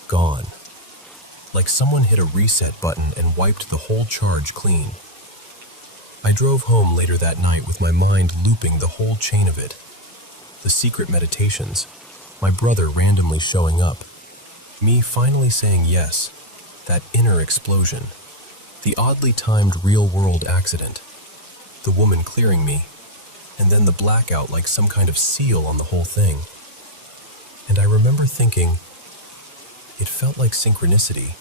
gone. Like someone hit a reset button and wiped the whole charge clean. I drove home later that night with my mind looping the whole chain of it. The secret meditations, my brother randomly showing up, me finally saying yes, that inner explosion, the oddly timed real-world accident, the woman clearing me, and then the blackout like some kind of seal on the whole thing. And I remember thinking, it felt like synchronicity,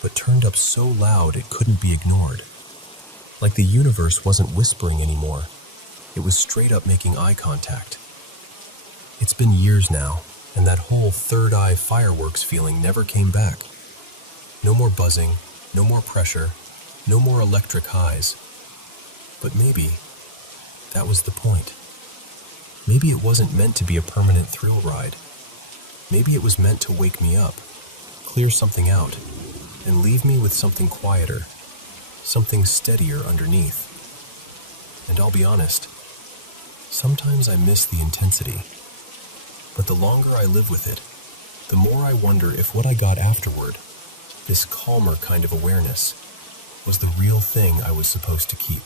but turned up so loud it couldn't be ignored. Like the universe wasn't whispering anymore. It was straight up making eye contact. It's been years now, and that whole third eye fireworks feeling never came back. No more buzzing, no more pressure, no more electric highs. But maybe that was the point. Maybe it wasn't meant to be a permanent thrill ride. Maybe it was meant to wake me up, clear something out, and leave me with something quieter, something steadier underneath. And I'll be honest, sometimes I miss the intensity. But the longer I live with it, the more I wonder if what I got afterward, this calmer kind of awareness, was the real thing I was supposed to keep.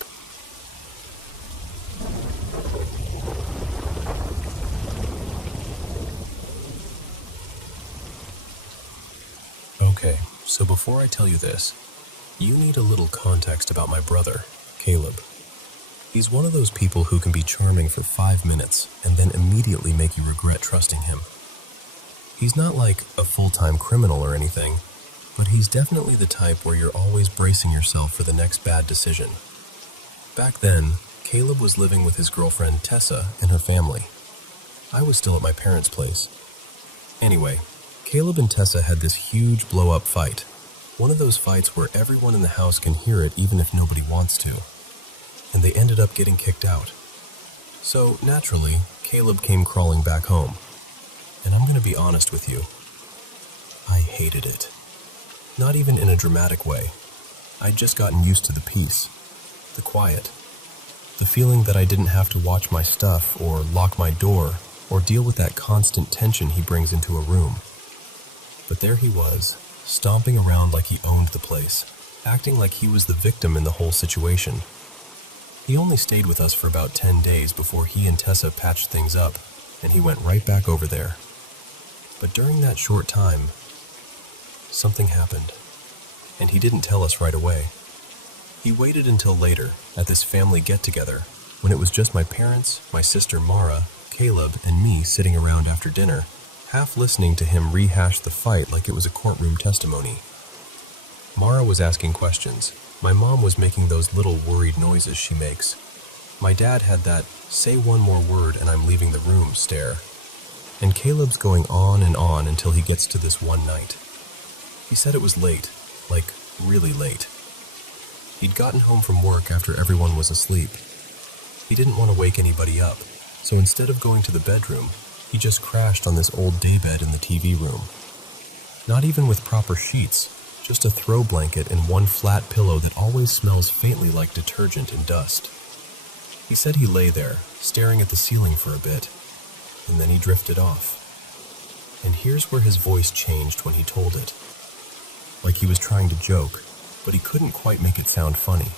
Okay, so before I tell you this, you need a little context about my brother, Caleb. He's one of those people who can be charming for 5 minutes and then immediately make you regret trusting him. He's not like a full-time criminal or anything, but he's definitely the type where you're always bracing yourself for the next bad decision. Back then, Caleb was living with his girlfriend Tessa and her family. I was still at my parents' place. Anyway, Caleb and Tessa had this huge blow-up fight. One of those fights where everyone in the house can hear it even if nobody wants to. And they ended up getting kicked out. So, naturally, Caleb came crawling back home. And I'm going to be honest with you. I hated it. Not even in a dramatic way. I'd just gotten used to the peace, the quiet, the feeling that I didn't have to watch my stuff or lock my door or deal with that constant tension he brings into a room. But there he was, stomping around like he owned the place, acting like he was the victim in the whole situation. He only stayed with us for about 10 days before he and Tessa patched things up, and he went right back over there. But during that short time, something happened, and he didn't tell us right away. He waited until later, at this family get-together, when it was just my parents, my sister Mara, Caleb, and me sitting around after dinner, half listening to him rehash the fight like it was a courtroom testimony. Mara was asking questions. My mom was making those little worried noises she makes. My dad had that "say one more word and I'm leaving the room" stare. And Caleb's going on and on until he gets to this one night. He said it was late, like really late. He'd gotten home from work after everyone was asleep. He didn't want to wake anybody up, so instead of going to the bedroom, he just crashed on this old daybed in the TV room. Not even with proper sheets, just a throw blanket and one flat pillow that always smells faintly like detergent and dust. He said he lay there, staring at the ceiling for a bit, and then he drifted off. And here's where his voice changed when he told it. Like he was trying to joke, but he couldn't quite make it sound funny.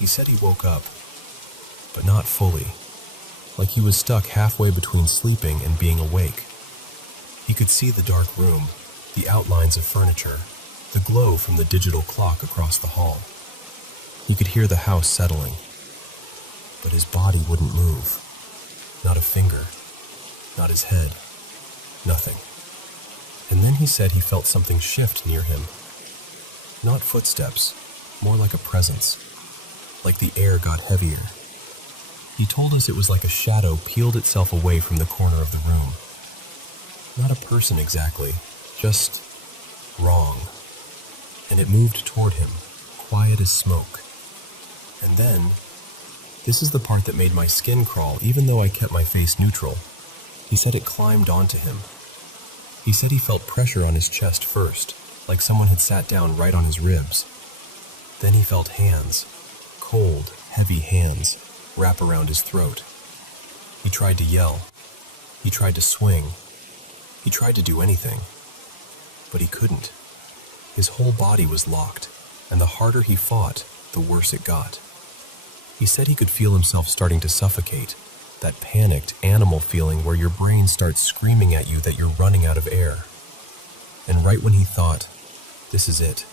He said he woke up, but not fully, like he was stuck halfway between sleeping and being awake. He could see the dark room, the outlines of furniture, the glow from the digital clock across the hall. He could hear the house settling, but his body wouldn't move. Not a finger, not his head, nothing. And then he said he felt something shift near him. Not footsteps, more like a presence, like the air got heavier. He told us it was like a shadow peeled itself away from the corner of the room. Not a person exactly, just wrong. And it moved toward him, quiet as smoke. And then, this is the part that made my skin crawl even though I kept my face neutral. He said it climbed onto him. He said he felt pressure on his chest first, like someone had sat down right on his ribs. Then he felt hands, cold, heavy hands, wrap around his throat. He tried to yell. He tried to swing. He tried to do anything. But he couldn't. His whole body was locked, and the harder he fought, the worse it got. He said he could feel himself starting to suffocate, that panicked animal feeling where your brain starts screaming at you that you're running out of air. And right when he thought, this is it,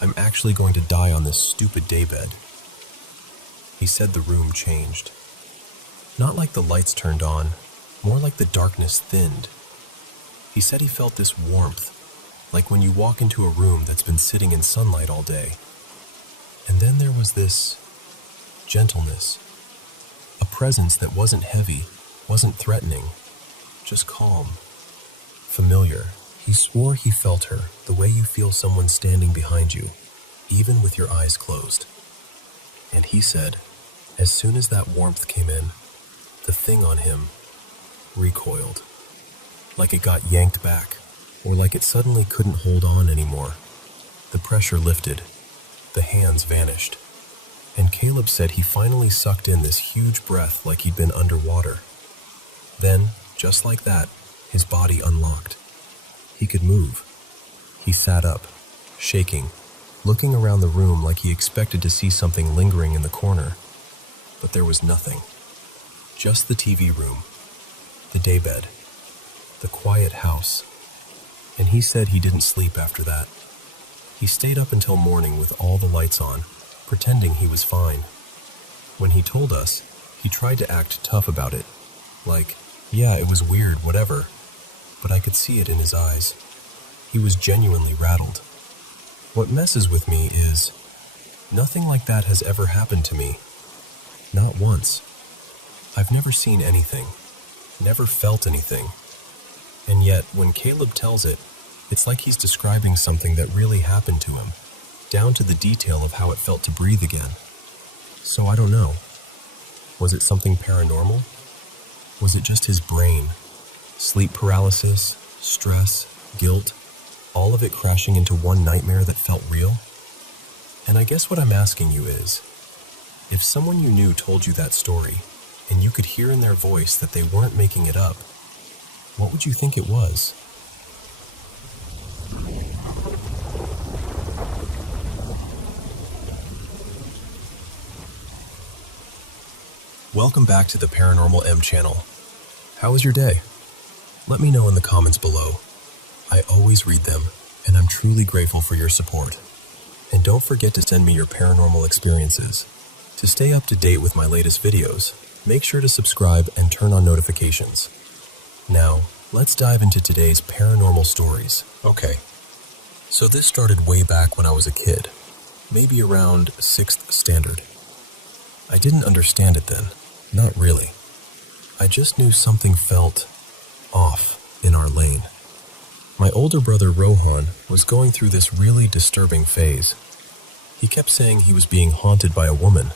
I'm actually going to die on this stupid daybed, he said the room changed. Not like the lights turned on, more like the darkness thinned. He said he felt this warmth, like when you walk into a room that's been sitting in sunlight all day. And then there was this gentleness, a presence that wasn't heavy, wasn't threatening, just calm, familiar. He swore he felt her the way you feel someone standing behind you, even with your eyes closed. And he said, as soon as that warmth came in, the thing on him recoiled, like it got yanked back, or like it suddenly couldn't hold on anymore. The pressure lifted, the hands vanished, and Caleb said he finally sucked in this huge breath like he'd been underwater. Then, just like that, his body unlocked. He could move. He sat up, shaking, looking around the room like he expected to see something lingering in the corner. But there was nothing. Just the TV room, the daybed, the quiet house. And he said he didn't sleep after that. He stayed up until morning with all the lights on, pretending he was fine. When he told us, he tried to act tough about it. Like, yeah, it was weird, whatever. But I could see it in his eyes. He was genuinely rattled. What messes with me is, nothing like that has ever happened to me. Not once. I've never seen anything, never felt anything. And yet, when Caleb tells it, it's like he's describing something that really happened to him, down to the detail of how it felt to breathe again. So I don't know. Was it something paranormal? Was it just his brain? Sleep paralysis, stress, guilt, all of it crashing into one nightmare that felt real? And I guess what I'm asking you is, if someone you knew told you that story, and you could hear in their voice that they weren't making it up, what would you think it was? Welcome back to the Paranormal M channel. How was your day? Let me know in the comments below. I always read them, and I'm truly grateful for your support. And don't forget to send me your paranormal experiences. To stay up to date with my latest videos, make sure to subscribe and turn on notifications. Now, let's dive into today's paranormal stories. Okay, so this started way back when I was a kid, maybe around 6th standard. I didn't understand it then, not really. I just knew something felt off in our lane. My older brother Rohan was going through this really disturbing phase. He kept saying he was being haunted by a woman,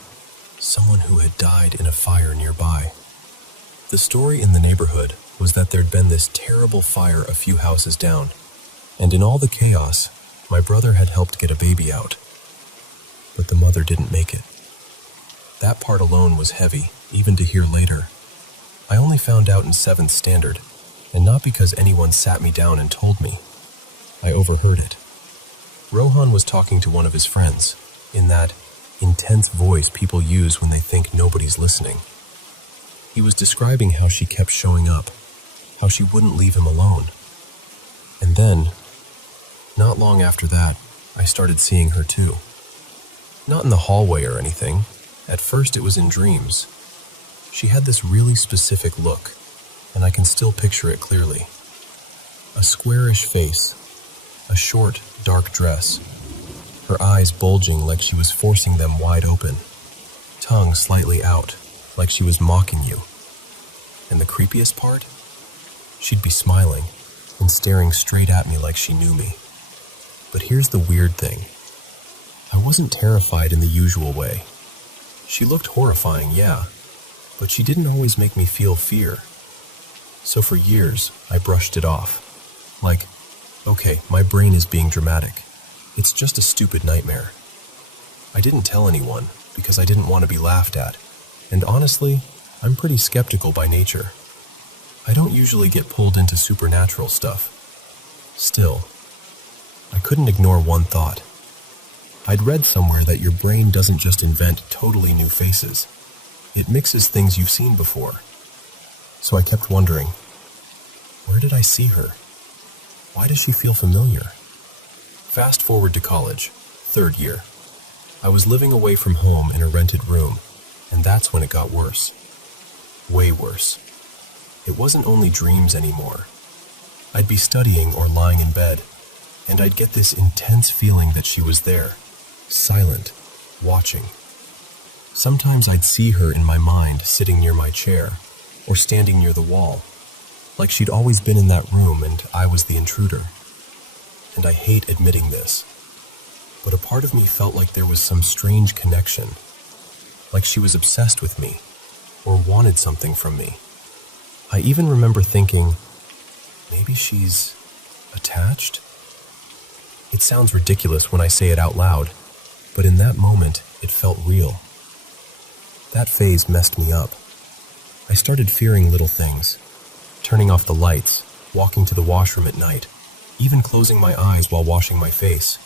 someone who had died in a fire nearby. The story in the neighborhood was that there'd been this terrible fire a few houses down, and in all the chaos, my brother had helped get a baby out. But the mother didn't make it. That part alone was heavy, even to hear later. I only found out in 7th standard, and not because anyone sat me down and told me. I overheard it. Rohan was talking to one of his friends, in that intense voice people use when they think nobody's listening. He was describing how she kept showing up, how she wouldn't leave him alone. And then, not long after that, I started seeing her too. Not in the hallway or anything. At first it was in dreams. She had this really specific look, and I can still picture it clearly. A squarish face, a short, dark dress, her eyes bulging like she was forcing them wide open, tongue slightly out, like she was mocking you. And the creepiest part? She'd be smiling and staring straight at me like she knew me. But here's the weird thing. I wasn't terrified in the usual way. She looked horrifying, yeah, but she didn't always make me feel fear. So for years, I brushed it off. Like, okay, my brain is being dramatic. It's just a stupid nightmare. I didn't tell anyone because I didn't want to be laughed at. And honestly, I'm pretty skeptical by nature. I don't usually get pulled into supernatural stuff. Still, I couldn't ignore one thought. I'd read somewhere that your brain doesn't just invent totally new faces. It mixes things you've seen before. So I kept wondering, where did I see her? Why does she feel familiar? Fast forward to college, 3rd year. I was living away from home in a rented room, and that's when it got worse. Way worse. It wasn't only dreams anymore. I'd be studying or lying in bed, and I'd get this intense feeling that she was there, silent, watching. Sometimes I'd see her in my mind sitting near my chair, or standing near the wall, like she'd always been in that room and I was the intruder. And I hate admitting this, but a part of me felt like there was some strange connection, like she was obsessed with me, or wanted something from me. I even remember thinking, maybe she's attached? It sounds ridiculous when I say it out loud, but in that moment, it felt real. That phase messed me up. I started fearing little things, turning off the lights, walking to the washroom at night, even closing my eyes while washing my face.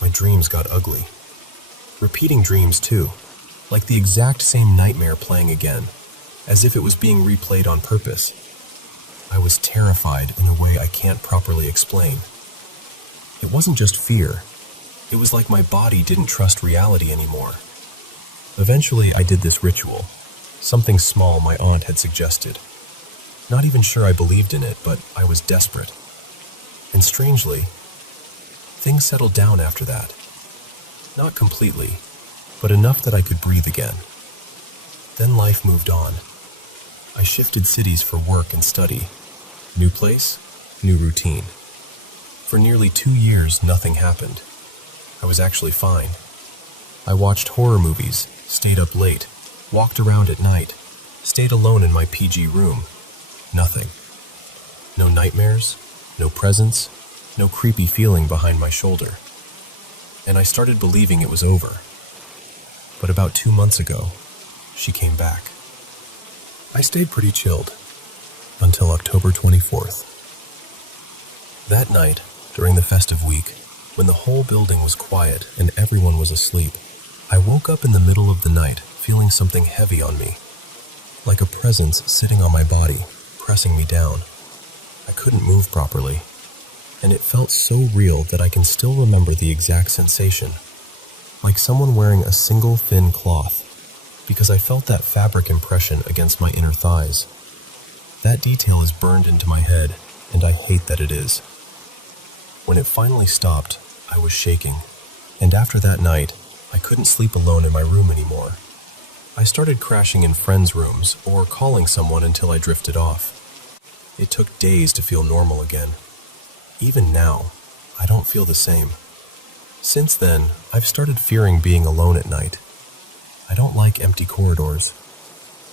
My dreams got ugly. Repeating dreams too, like the exact same nightmare playing again, as if it was being replayed on purpose. I was terrified in a way I can't properly explain. It wasn't just fear. It was like my body didn't trust reality anymore. Eventually, I did this ritual, something small my aunt had suggested. Not even sure I believed in it, but I was desperate. And strangely, things settled down after that. Not completely, but enough that I could breathe again. Then life moved on. I shifted cities for work and study. New place, new routine. For nearly 2 years, nothing happened. I was actually fine. I watched horror movies, stayed up late, walked around at night, stayed alone in my PG room. Nothing. No nightmares, no presence, no creepy feeling behind my shoulder. And I started believing it was over. But about 2 months ago, she came back. I stayed pretty chilled until October 24th. That night, during the festive week, when the whole building was quiet and everyone was asleep, I woke up in the middle of the night feeling something heavy on me, like a presence sitting on my body, pressing me down. I couldn't move properly, and it felt so real that I can still remember the exact sensation, like someone wearing a single thin cloth, because I felt that fabric impression against my inner thighs. That detail is burned into my head, and I hate that it is. When it finally stopped, I was shaking, and after that night, I couldn't sleep alone in my room anymore. I started crashing in friends' rooms or calling someone until I drifted off. It took days to feel normal again. Even now, I don't feel the same. Since then, I've started fearing being alone at night. I don't like empty corridors.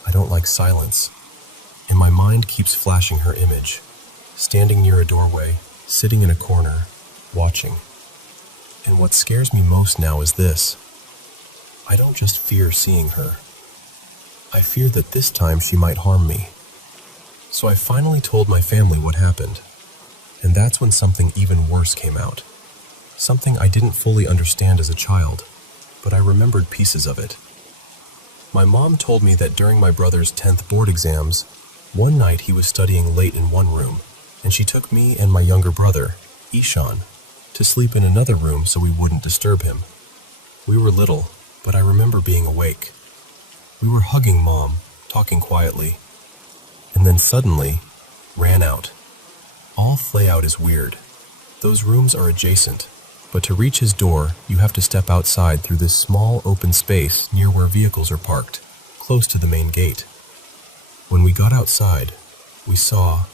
I don't like silence. And my mind keeps flashing her image, standing near a doorway, sitting in a corner, watching. And what scares me most now is this. I don't just fear seeing her. I fear that this time she might harm me. So I finally told my family what happened. And that's when something even worse came out. Something I didn't fully understand as a child, but I remembered pieces of it. My mom told me that during my brother's 10th board exams, one night he was studying late in one room, and she took me and my younger brother, Ishan, to sleep in another room so we wouldn't disturb him. We were little, but I remember being awake. We were hugging Mom, talking quietly, and then suddenly, ran out. All layout is weird. Those rooms are adjacent, but to reach his door, you have to step outside through this small open space near where vehicles are parked, close to the main gate. When we got outside, we saw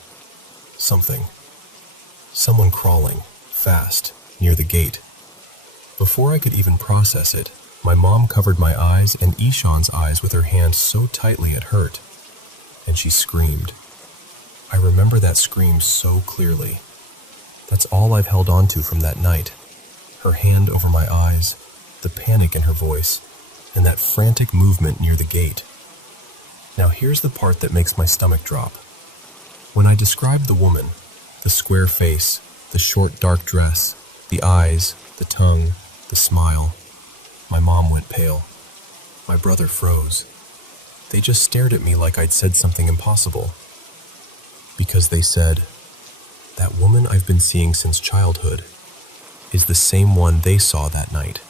something. Someone crawling, fast, near the gate. Before I could even process it, my mom covered my eyes and Ishan's eyes with her hand so tightly it hurt, and she screamed. I remember that scream so clearly. That's all I've held on to from that night. Her hand over my eyes, the panic in her voice, and that frantic movement near the gate. Now here's the part that makes my stomach drop. When I described the woman, the square face, the short dark dress, the eyes, the tongue, the smile, my mom went pale. My brother froze. They just stared at me like I'd said something impossible. Because they said, that woman I've been seeing since childhood is the same one they saw that night.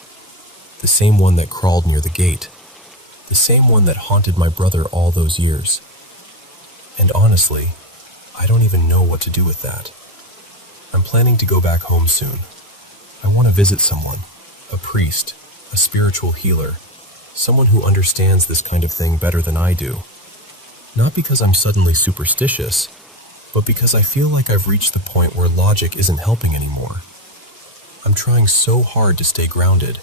The same one that crawled near the gate. The same one that haunted my brother all those years. And honestly, I don't even know what to do with that. I'm planning to go back home soon. I want to visit someone, a priest, a spiritual healer, someone who understands this kind of thing better than I do. Not because I'm suddenly superstitious, but because I feel like I've reached the point where logic isn't helping anymore. I'm trying so hard to stay grounded,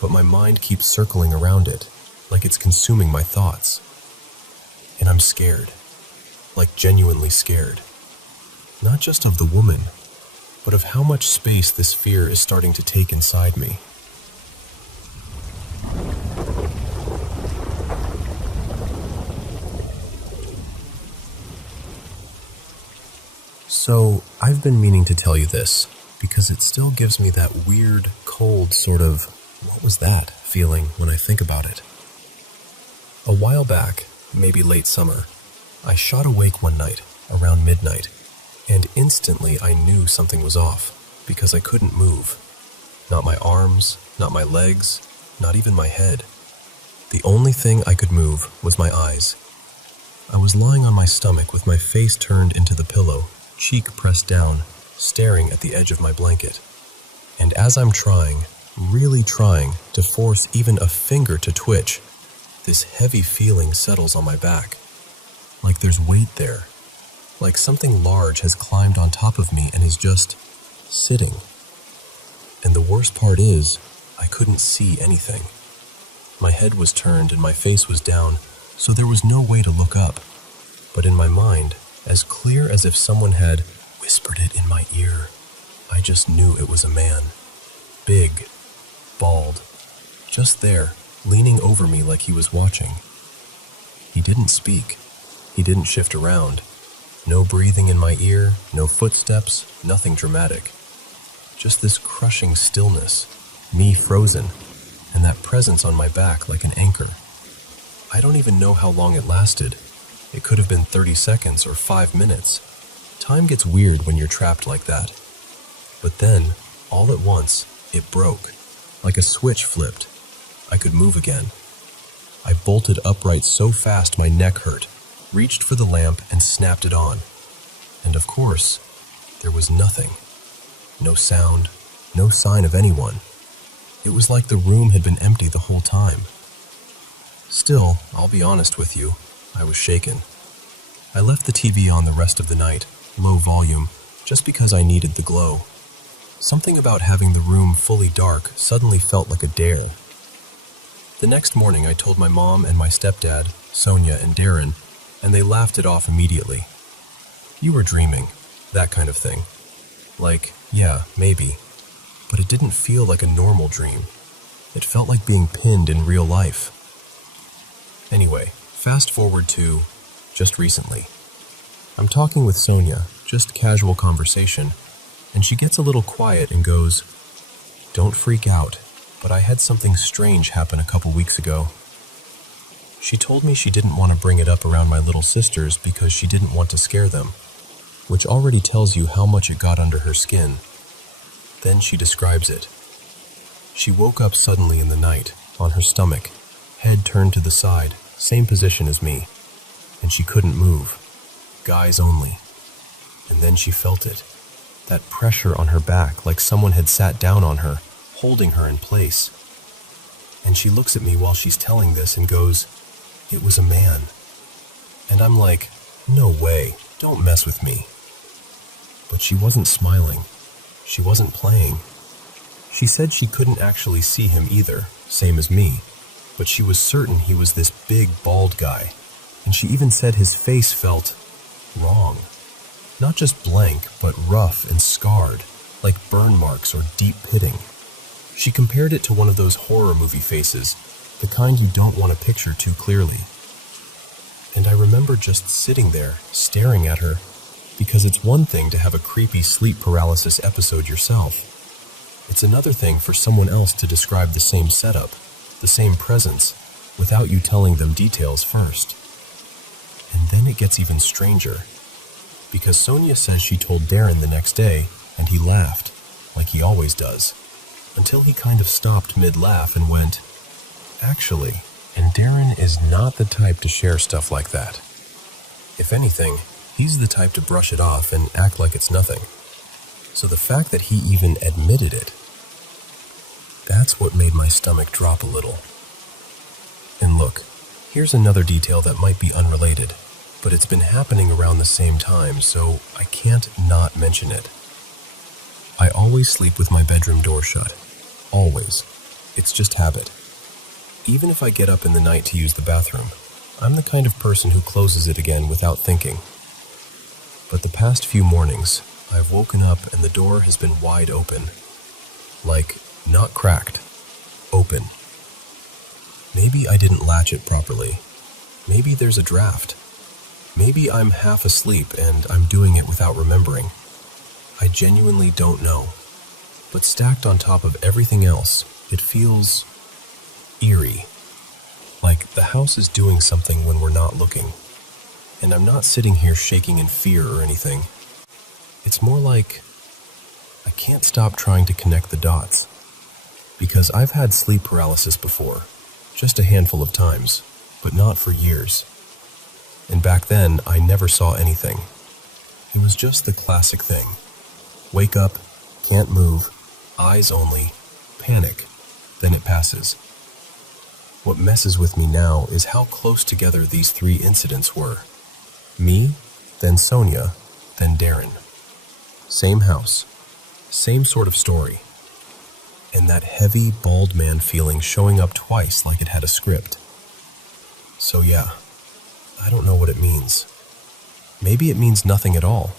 but my mind keeps circling around it, like it's consuming my thoughts. And I'm scared, like genuinely scared. Not just of the woman, but of how much space this fear is starting to take inside me. So, I've been meaning to tell you this, because it still gives me that weird, cold sort of, what was that, feeling when I think about it. A while back, maybe late summer, I shot awake one night, around midnight, and instantly I knew something was off, because I couldn't move. Not my arms, not my legs, not even my head. The only thing I could move was my eyes. I was lying on my stomach with my face turned into the pillow, cheek pressed down, staring at the edge of my blanket. And as I'm trying, really trying, to force even a finger to twitch, this heavy feeling settles on my back. Like there's weight there. Like something large has climbed on top of me and is just sitting. And the worst part is, I couldn't see anything. My head was turned and my face was down, so there was no way to look up. But in my mind, as clear as if someone had whispered it in my ear, I just knew it was a man. Big, bald, just there, leaning over me like he was watching. He didn't speak. He didn't shift around. No breathing in my ear, no footsteps, nothing dramatic. Just this crushing stillness, me frozen, and that presence on my back like an anchor. I don't even know how long it lasted. It could have been 30 seconds or 5 minutes. Time gets weird when you're trapped like that. But then, all at once, it broke. Like a switch flipped. I could move again. I bolted upright so fast my neck hurt, reached for the lamp and snapped it on. And of course, there was nothing. No sound, no sign of anyone. It was like the room had been empty the whole time. Still, I'll be honest with you, I was shaken. I left the TV on the rest of the night, low volume, just because I needed the glow. Something about having the room fully dark suddenly felt like a dare. The next morning I told my mom and my stepdad, Sonia and Darren, and they laughed it off immediately. You were dreaming, that kind of thing. Like, yeah, maybe. But it didn't feel like a normal dream. It felt like being pinned in real life. Anyway, fast forward to just recently. I'm talking with Sonia, just casual conversation, and she gets a little quiet and goes, "Don't freak out, but I had something strange happen a couple weeks ago." She told me she didn't want to bring it up around my little sisters because she didn't want to scare them, which already tells you how much it got under her skin. Then she describes it. She woke up suddenly in the night, on her stomach, head turned to the side, same position as me, and she couldn't move. Guys only. And then she felt it. That pressure on her back, like someone had sat down on her, holding her in place. And she looks at me while she's telling this and goes, "It was a man." And I'm like, "No way, don't mess with me." But she wasn't smiling. She wasn't playing. She said she couldn't actually see him either, same as me, but she was certain he was this big, bald guy, and she even said his face felt wrong. Not just blank, but rough and scarred, like burn marks or deep pitting. She compared it to one of those horror movie faces, the kind you don't want to picture too clearly. And I remember just sitting there, staring at her, because it's one thing to have a creepy sleep paralysis episode yourself. It's another thing for someone else to describe the same setup, the same presence, without you telling them details first. And then it gets even stranger, because Sonia says she told Darren the next day, and he laughed, like he always does, until he kind of stopped mid-laugh and went, "Actually," and Darren is not the type to share stuff like that. If anything, he's the type to brush it off and act like it's nothing. So the fact that he even admitted it, that's what made my stomach drop a little. And look, here's another detail that might be unrelated, but it's been happening around the same time, so I can't not mention it. I always sleep with my bedroom door shut. Always. It's just habit. Even if I get up in the night to use the bathroom, I'm the kind of person who closes it again without thinking. But the past few mornings, I've woken up and the door has been wide open. Like, not cracked. Open. Maybe I didn't latch it properly. Maybe there's a draft. Maybe I'm half asleep and I'm doing it without remembering. I genuinely don't know. But stacked on top of everything else, it feels eerie. Like the house is doing something when we're not looking. And I'm not sitting here shaking in fear or anything. It's more like I can't stop trying to connect the dots. Because I've had sleep paralysis before, just a handful of times, but not for years. And back then, I never saw anything. It was just the classic thing. Wake up, can't move, eyes only, panic, then it passes. What messes with me now is how close together these three incidents were. Me, then Sonia, then Darren. Same house, same sort of story. And that heavy, bald man feeling showing up twice like it had a script. So yeah, I don't know what it means. Maybe it means nothing at all.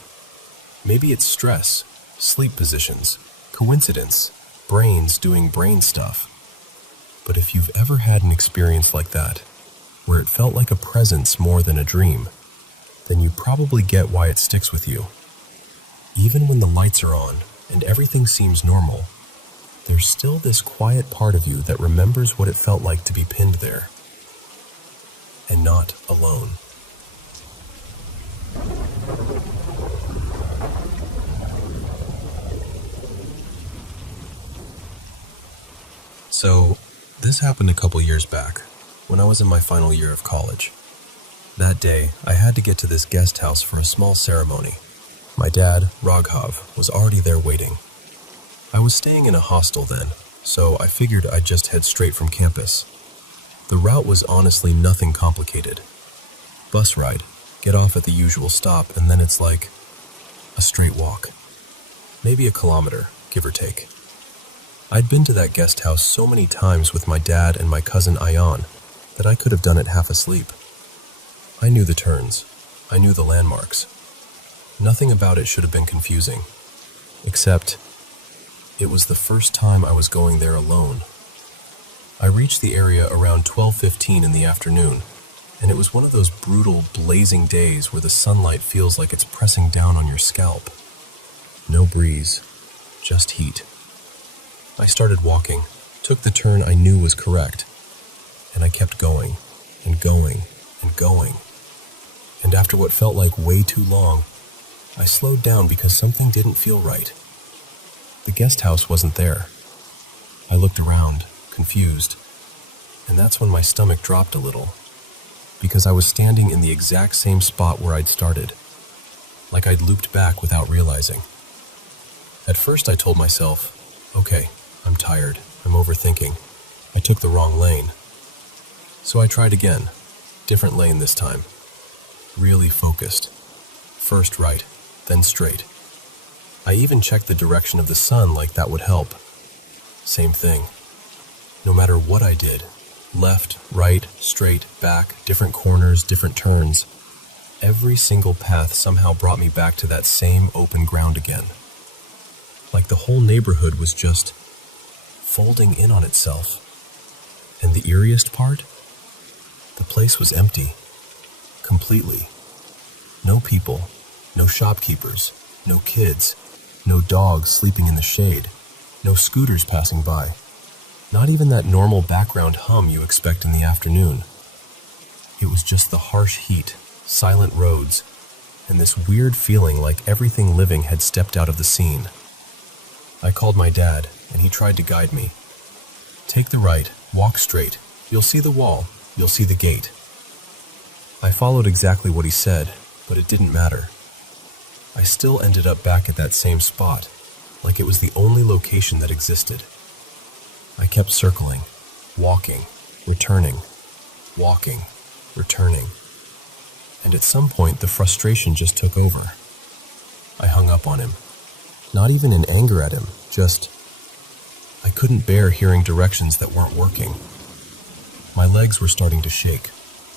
Maybe it's stress, sleep positions, coincidence, brains doing brain stuff. But if you've ever had an experience like that, where it felt like a presence more than a dream, then you probably get why it sticks with you. Even when the lights are on and everything seems normal, there's still this quiet part of you that remembers what it felt like to be pinned there. And not alone. So, this happened a couple years back, when I was in my final year of college. That day, I had to get to this guest house for a small ceremony. My dad, Raghav, was already there waiting. I was staying in a hostel then, so I figured I'd just head straight from campus. The route was honestly nothing complicated. Bus ride, get off at the usual stop, and then it's like a straight walk. Maybe a kilometer, give or take. I'd been to that guest house so many times with my dad and my cousin Ayan that I could have done it half asleep. I knew the turns. I knew the landmarks. Nothing about it should have been confusing. Except, it was the first time I was going there alone. I reached the area around 12:15 in the afternoon, and it was one of those brutal, blazing days where the sunlight feels like it's pressing down on your scalp. No breeze, just heat. I started walking, took the turn I knew was correct, and I kept going, and going, and going. And after what felt like way too long, I slowed down because something didn't feel right. The guest house wasn't there. I looked around, confused, and that's when my stomach dropped a little, because I was standing in the exact same spot where I'd started, like I'd looped back without realizing. At first I told myself, okay, I'm tired, I'm overthinking, I took the wrong lane. So I tried again, different lane this time, really focused. First right, then straight. I even checked the direction of the sun like that would help. Same thing. No matter what I did, left, right, straight, back, different corners, different turns, every single path somehow brought me back to that same open ground again. Like the whole neighborhood was just folding in on itself. And the eeriest part? The place was empty. Completely. No people, no shopkeepers, no kids, no dogs sleeping in the shade, no scooters passing by. Not even that normal background hum you expect in the afternoon. It was just the harsh heat, silent roads, and this weird feeling like everything living had stepped out of the scene. I called my dad, and he tried to guide me. Take the right, walk straight. You'll see the wall, you'll see the gate. I followed exactly what he said, but it didn't matter. I still ended up back at that same spot, like it was the only location that existed. I kept circling, walking, returning, walking, returning. And at some point, the frustration just took over. I hung up on him. Not even in anger at him, just I couldn't bear hearing directions that weren't working. My legs were starting to shake,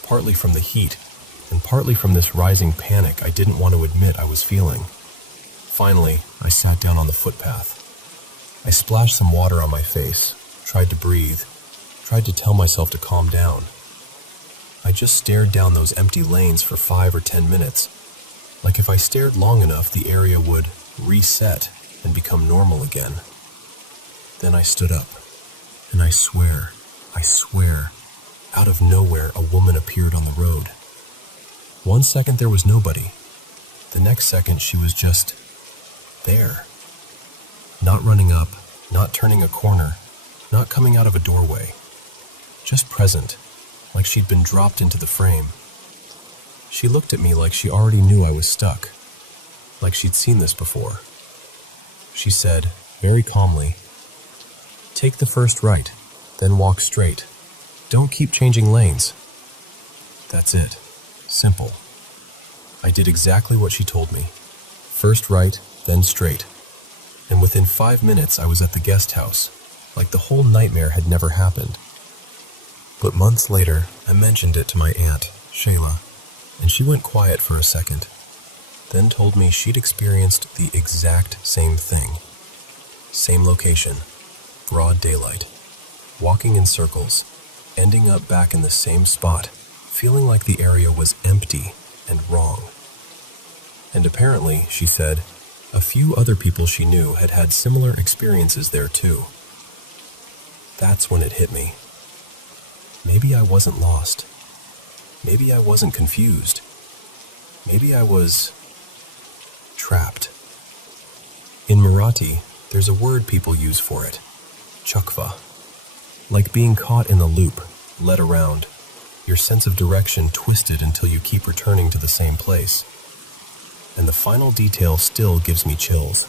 partly from the heat, and partly from this rising panic I didn't want to admit I was feeling. Finally, I sat down on the footpath. I splashed some water on my face, tried to breathe, tried to tell myself to calm down. I just stared down those empty lanes for 5 or 10 minutes, like if I stared long enough the area would reset and become normal again. Then I stood up, and I swear, out of nowhere a woman appeared on the road. 1 second there was nobody. The next second she was just there. Not running up, not turning a corner, not coming out of a doorway. Just present, like she'd been dropped into the frame. She looked at me like she already knew I was stuck, like she'd seen this before. She said, very calmly, "Take the first right, then walk straight. Don't keep changing lanes." That's it. Simple. I did exactly what she told me. First right, then straight. And within 5 minutes I was at the guest house, like the whole nightmare had never happened. But months later, I mentioned it to my aunt, Shayla, and she went quiet for a second, then told me she'd experienced the exact same thing. Same location, broad daylight, walking in circles, ending up back in the same spot, feeling like the area was empty and wrong. And apparently, she said, a few other people she knew had had similar experiences there too. That's when it hit me. Maybe I wasn't lost. Maybe I wasn't confused. Maybe I was trapped. In Marathi, there's a word people use for it, chukva. Like being caught in a loop, led around, your sense of direction twisted until you keep returning to the same place. And the final detail still gives me chills.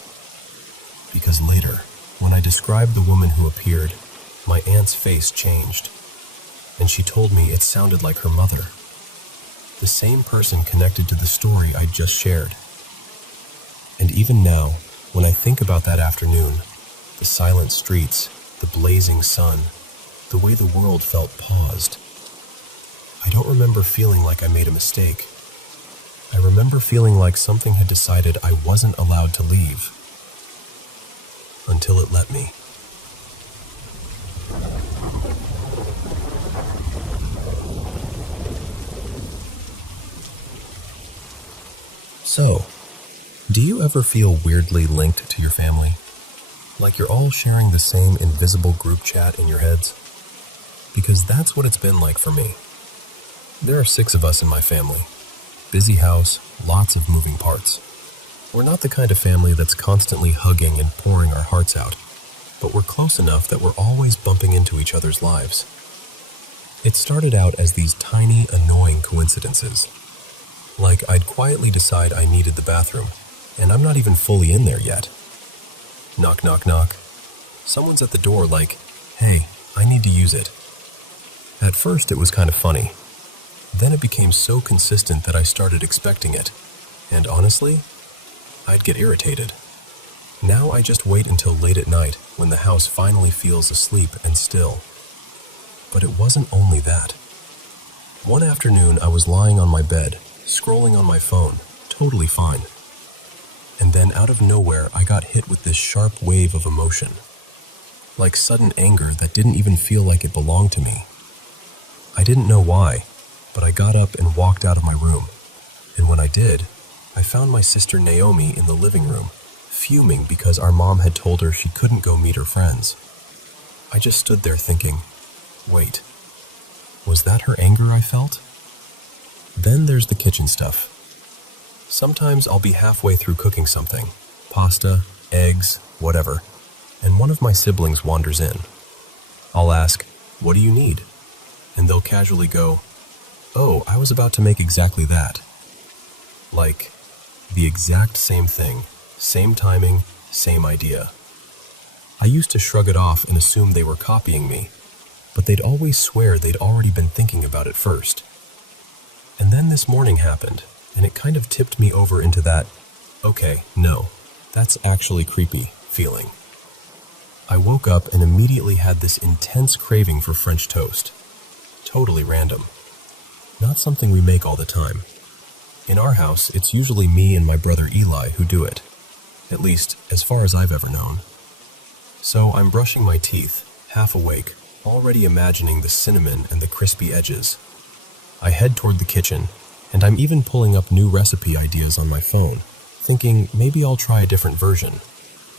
Because later, when I described the woman who appeared, my aunt's face changed, and she told me it sounded like her mother. The same person connected to the story I just shared. And even now, when I think about that afternoon, the silent streets, the blazing sun, the way the world felt paused, I don't remember feeling like I made a mistake. I remember feeling like something had decided I wasn't allowed to leave. Until it let me. So, do you ever feel weirdly linked to your family? Like you're all sharing the same invisible group chat in your heads? Because that's what it's been like for me. There are 6 of us in my family. Busy house, lots of moving parts. We're not the kind of family that's constantly hugging and pouring our hearts out, but we're close enough that we're always bumping into each other's lives. It started out as these tiny, annoying coincidences. Like I'd quietly decide I needed the bathroom, and I'm not even fully in there yet. Knock, knock, knock. Someone's at the door like, hey, I need to use it. At first it was kind of funny. Then it became so consistent that I started expecting it. And honestly, I'd get irritated. Now I just wait until late at night when the house finally feels asleep and still. But it wasn't only that. One afternoon I was lying on my bed, scrolling on my phone, totally fine. And then out of nowhere I got hit with this sharp wave of emotion. Like sudden anger that didn't even feel like it belonged to me. I didn't know why, but I got up and walked out of my room. And when I did, I found my sister Naomi in the living room, fuming because our mom had told her she couldn't go meet her friends. I just stood there thinking, wait, was that her anger I felt? Then there's the kitchen stuff. Sometimes I'll be halfway through cooking something, pasta, eggs, whatever, and one of my siblings wanders in. I'll ask, what do you need? And they'll casually go, oh, I was about to make exactly that. Like, the exact same thing, same timing, same idea. I used to shrug it off and assume they were copying me, but they'd always swear they'd already been thinking about it first. And then this morning happened, and it kind of tipped me over into that, okay, no, that's actually creepy feeling. I woke up and immediately had this intense craving for French toast. Totally random. Not something we make all the time. In our house, it's usually me and my brother Eli who do it. At least, as far as I've ever known. So I'm brushing my teeth, half awake, already imagining the cinnamon and the crispy edges. I head toward the kitchen, and I'm even pulling up new recipe ideas on my phone, thinking maybe I'll try a different version.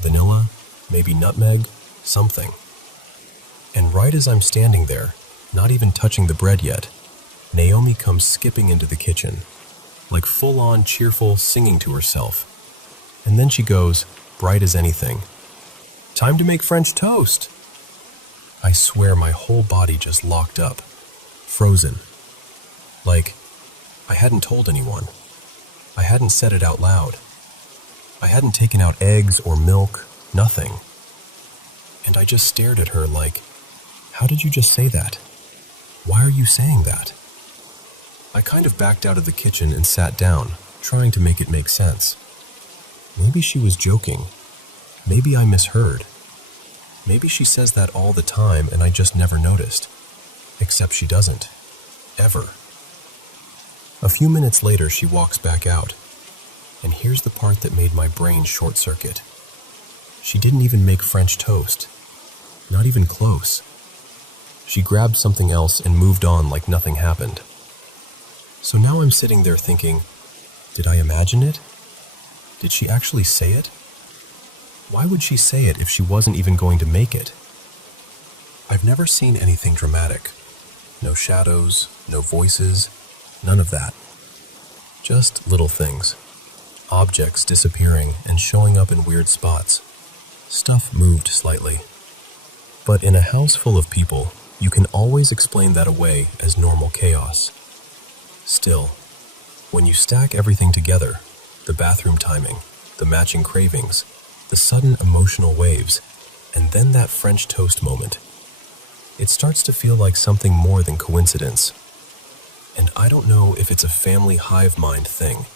Vanilla, maybe nutmeg, something. And right as I'm standing there, not even touching the bread yet, Naomi comes skipping into the kitchen, like full-on cheerful singing to herself. And then she goes, bright as anything, "Time to make French toast!" I swear my whole body just locked up, frozen. Like, I hadn't told anyone. I hadn't said it out loud. I hadn't taken out eggs or milk, nothing. And I just stared at her like, how did you just say that? Why are you saying that? I kind of backed out of the kitchen and sat down, trying to make it make sense. Maybe she was joking. Maybe I misheard. Maybe she says that all the time and I just never noticed. Except she doesn't. Ever. A few minutes later, she walks back out. And here's the part that made my brain short-circuit. She didn't even make French toast. Not even close. She grabbed something else and moved on like nothing happened. So now I'm sitting there thinking, did I imagine it? Did she actually say it? Why would she say it if she wasn't even going to make it? I've never seen anything dramatic. No shadows, no voices, none of that. Just little things. Objects disappearing and showing up in weird spots. Stuff moved slightly. But in a house full of people, You can always explain that away as normal chaos. Still, when you stack everything together, the bathroom timing, the matching cravings, the sudden emotional waves, and then that French toast moment, it starts to feel like something more than coincidence. And I don't know if it's a family hive mind thing,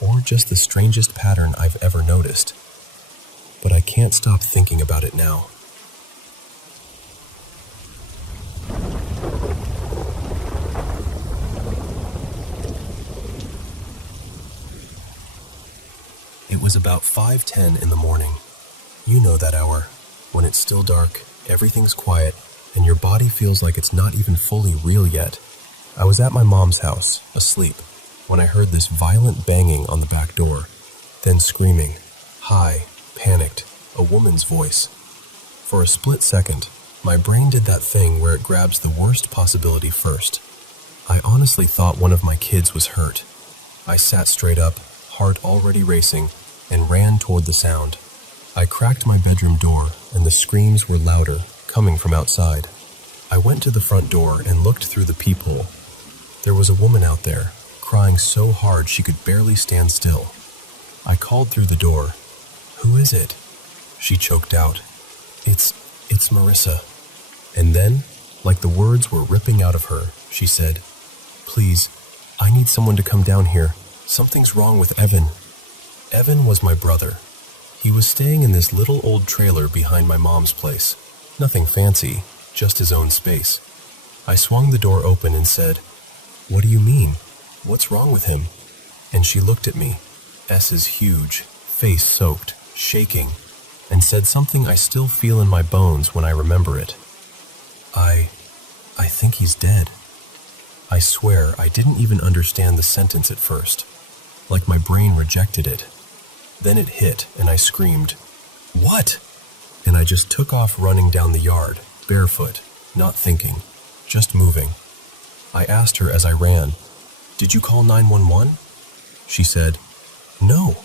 or just the strangest pattern I've ever noticed, but I can't stop thinking about it now. It was about 5:10 in the morning. You know that hour, when it's still dark, everything's quiet, and your body feels like it's not even fully real yet. I was at my mom's house, asleep, when I heard this violent banging on the back door, then screaming, high, panicked, a woman's voice. For a split second, my brain did that thing where it grabs the worst possibility first. I honestly thought one of my kids was hurt. I sat straight up, heart already racing, and ran toward the sound. I cracked my bedroom door, and the screams were louder, coming from outside. I went to the front door and looked through the peephole. There was a woman out there, crying so hard she could barely stand still. I called through the door. "Who is it?" She choked out. It's Marissa." And then, like the words were ripping out of her, she said, "Please, I need someone to come down here. Something's wrong with Evan." Evan was my brother. He was staying in this little old trailer behind my mom's place. Nothing fancy, just his own space. I swung the door open and said, "What do you mean? What's wrong with him?" And she looked at me, S's huge, face soaked, shaking, and said something I still feel in my bones when I remember it. I think he's dead." I swear I didn't even understand the sentence at first, like my brain rejected it. Then it hit and I screamed, "What?" And I just took off running down the yard, barefoot, not thinking, just moving. I asked her as I ran, "Did you call 911? She said, "No,"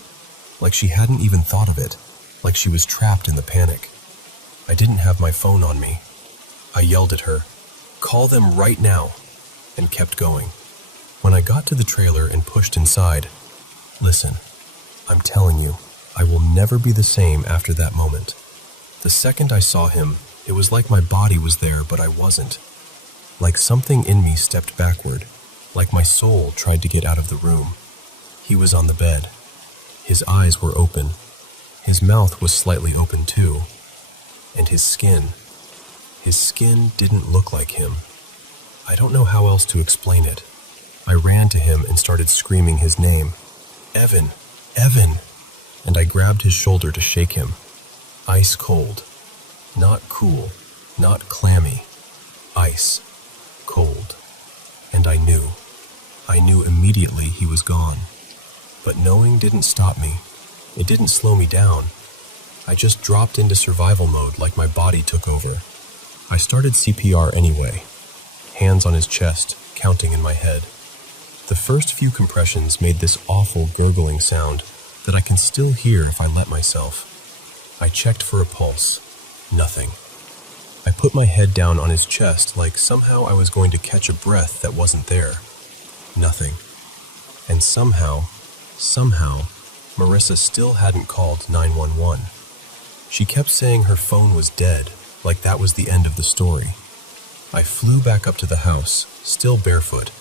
like she hadn't even thought of it, like she was trapped in the panic. I didn't have my phone on me. I yelled at her, "Call them right now," and kept going. When I got to the trailer and pushed inside, listen, I'm telling you, I will never be the same after that moment. The second I saw him, it was like my body was there, but I wasn't. Like something in me stepped backward, like my soul tried to get out of the room. He was on the bed. His eyes were open. His mouth was slightly open too. And his skin didn't look like him. I don't know how else to explain it. I ran to him and started screaming his name. "Evan! Evan!" And I grabbed his shoulder to shake him. Ice cold. Not cool, not clammy. Ice cold. And I knew immediately he was gone. But knowing didn't stop me. It didn't slow me down. I just dropped into survival mode like my body took over. I started CPR anyway, hands on his chest, counting in my head. The first few compressions made this awful gurgling sound that I can still hear if I let myself. I checked for a pulse. Nothing. I put my head down on his chest like somehow I was going to catch a breath that wasn't there. Nothing. And somehow, Marissa still hadn't called 911. She kept saying her phone was dead, like that was the end of the story. I flew back up to the house, still barefoot,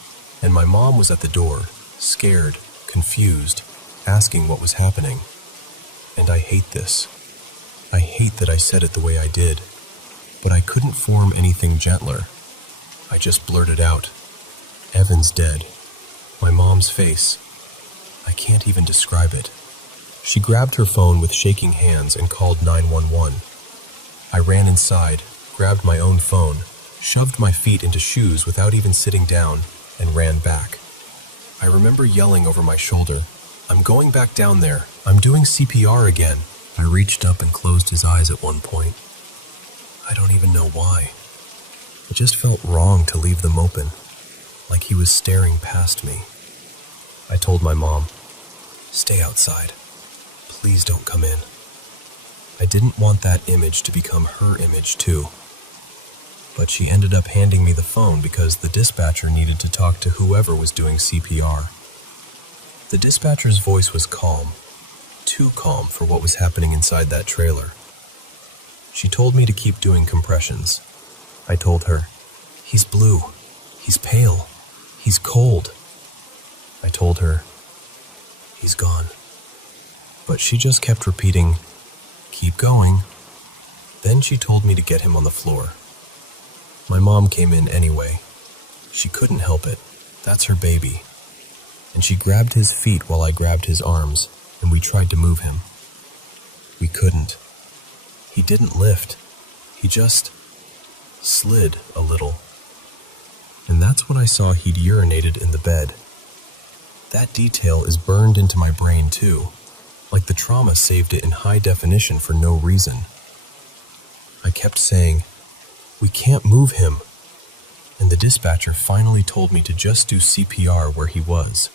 and my mom was at the door, scared, confused, asking what was happening. And I hate this. I hate that I said it the way I did, but I couldn't form anything gentler. I just blurted out, "Evan's dead." My mom's face, I can't even describe it. She grabbed her phone with shaking hands and called 911. I ran inside, grabbed my own phone, shoved my feet into shoes without even sitting down, and ran back. I remember yelling over my shoulder, "I'm going back down there. I'm doing CPR again." I reached up and closed his eyes at one point. I don't even know why. It just felt wrong to leave them open, like he was staring past me. I told my mom, "Stay outside. Please don't come in." I didn't want that image to become her image too. but she ended up handing me the phone because the dispatcher needed to talk to whoever was doing CPR. The dispatcher's voice was calm, too calm for what was happening inside that trailer. She told me to keep doing compressions. I told her, "He's blue, he's pale, he's cold." I told her, "He's gone." But she just kept repeating, "Keep going." Then she told me to get him on the floor. My mom came in anyway. She couldn't help it. That's her baby. And she grabbed his feet while I grabbed his arms, and we tried to move him. We couldn't. He didn't lift. He just slid a little. And that's when I saw he'd urinated in the bed. That detail is burned into my brain too, like the trauma saved it in high definition for no reason. I kept saying, "We can't move him." And the dispatcher finally told me to just do CPR where he was.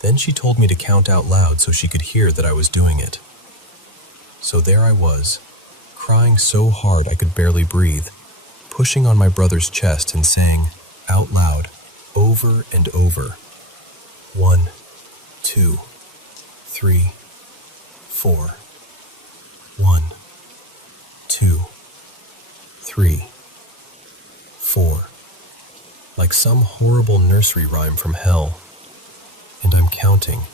Then she told me to count out loud so she could hear that I was doing it. So there I was, crying so hard I could barely breathe, pushing on my brother's chest and saying, out loud, over and over, 1, 2, 3, 4. 1, 2, 3, 4. Like some horrible nursery rhyme from hell. And I'm counting,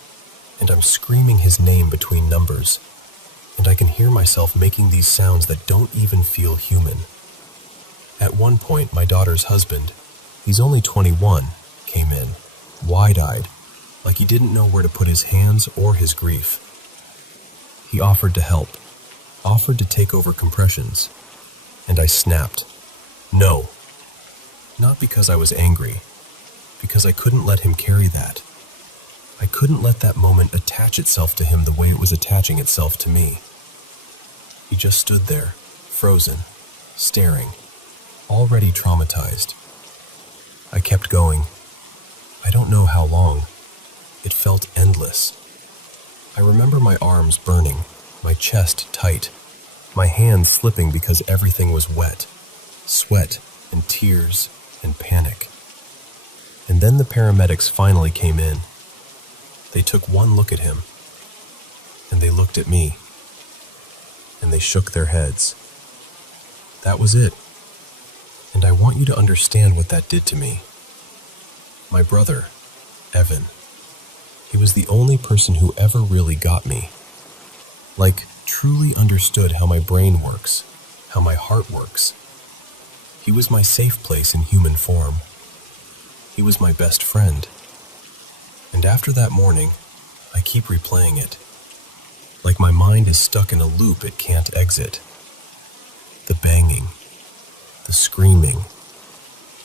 and I'm screaming his name between numbers, and I can hear myself making these sounds that don't even feel human. At one point, my daughter's husband, he's only 21, came in, wide-eyed, like he didn't know where to put his hands or his grief. He offered to help, offered to take over compressions, and I snapped. No. Not because I was angry, because I couldn't let him carry that. I couldn't let that moment attach itself to him the way it was attaching itself to me. He just stood there, frozen, staring, already traumatized. I kept going. I don't know how long. It felt endless. I remember my arms burning, my chest tight, my hands slipping because everything was wet, sweat and tears and panic. And then the paramedics finally came in. They took one look at him, and they looked at me, and they shook their heads. That was it. And I want you to understand what that did to me. My brother, Evan, he was the only person who ever really got me. Like, truly understood how my brain works, how my heart works. He was my safe place in human form. He was my best friend. And after that morning, I keep replaying it. Like my mind is stuck in a loop it can't exit. The banging, the screaming,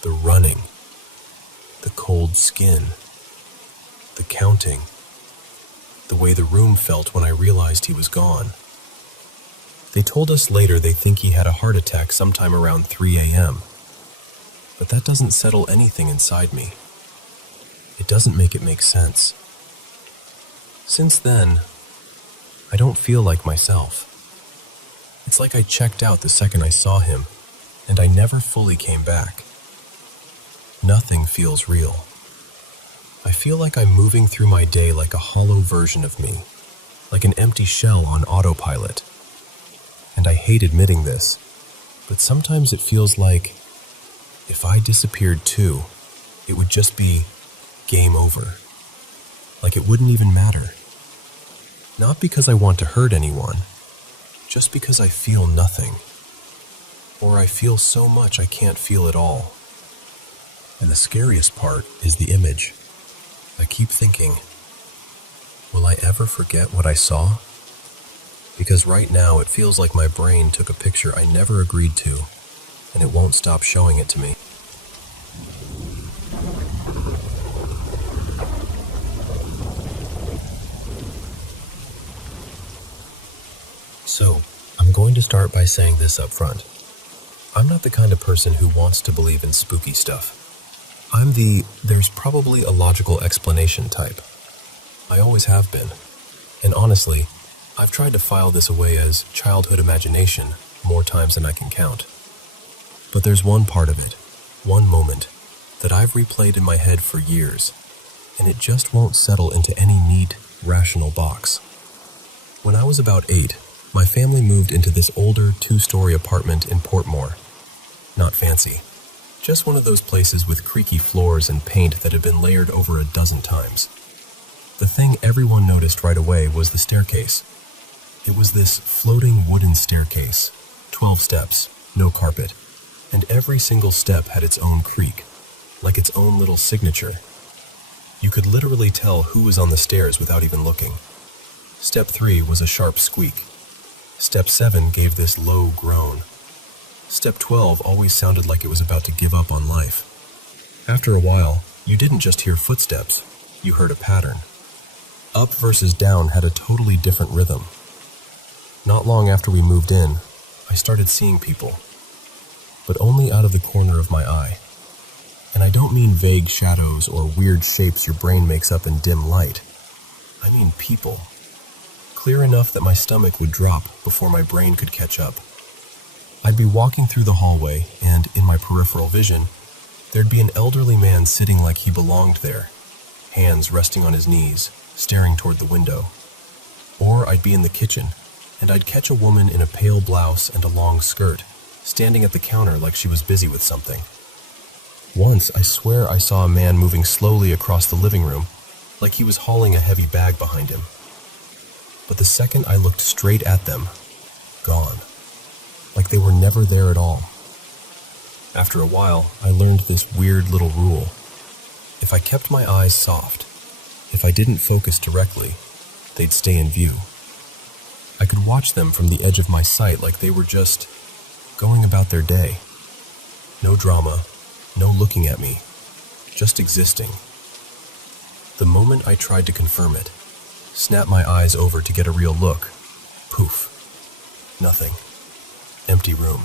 the running, the cold skin, the counting, the way the room felt when I realized he was gone. They told us later they think he had a heart attack sometime around 3 a.m. But that doesn't settle anything inside me. It doesn't make it make sense. Since then, I don't feel like myself. It's like I checked out the second I saw him, and I never fully came back. Nothing feels real. I feel like I'm moving through my day like a hollow version of me, like an empty shell on autopilot. And I hate admitting this, but sometimes it feels like if I disappeared too, it would just be game over. Like it wouldn't even matter. Not because I want to hurt anyone, just because I feel nothing. Or I feel so much I can't feel at all. And the scariest part is the image. I keep thinking, will I ever forget what I saw? Because right now it feels like my brain took a picture I never agreed to, and it won't stop showing it to me. So, I'm going to start by saying this up front. I'm not the kind of person who wants to believe in spooky stuff. I'm the there's probably a logical explanation type. I always have been. And honestly, I've tried to file this away as childhood imagination more times than I can count. But there's one part of it, one moment, that I've replayed in my head for years, and it just won't settle into any neat, rational box. When I was about 8, my family moved into this older 2-story apartment in Portmore. Not fancy, just one of those places with creaky floors and paint that had been layered over a dozen times. The thing everyone noticed right away was the staircase. It was this floating wooden staircase, 12 steps, no carpet, and every single step had its own creak, like its own little signature. You could literally tell who was on the stairs without even looking. Step 3 was a sharp squeak. Step 7 gave this low groan. Step 12 always sounded like it was about to give up on life. After a while, you didn't just hear footsteps, you heard a pattern. Up versus down had a totally different rhythm. Not long after we moved in, I started seeing people, but only out of the corner of my eye. And I don't mean vague shadows or weird shapes your brain makes up in dim light. I mean people. Clear enough that my stomach would drop before my brain could catch up. I'd be walking through the hallway, and in my peripheral vision, there'd be an elderly man sitting like he belonged there, hands resting on his knees, staring toward the window. Or I'd be in the kitchen, and I'd catch a woman in a pale blouse and a long skirt, standing at the counter like she was busy with something. Once, I swear I saw a man moving slowly across the living room, like he was hauling a heavy bag behind him. But the second I looked straight at them, gone. Like they were never there at all. After a while, I learned this weird little rule. If I kept my eyes soft, if I didn't focus directly, they'd stay in view. I could watch them from the edge of my sight like they were just going about their day. No drama, no looking at me, just existing. The moment I tried to confirm it, snap my eyes over to get a real look, poof, nothing. Empty room.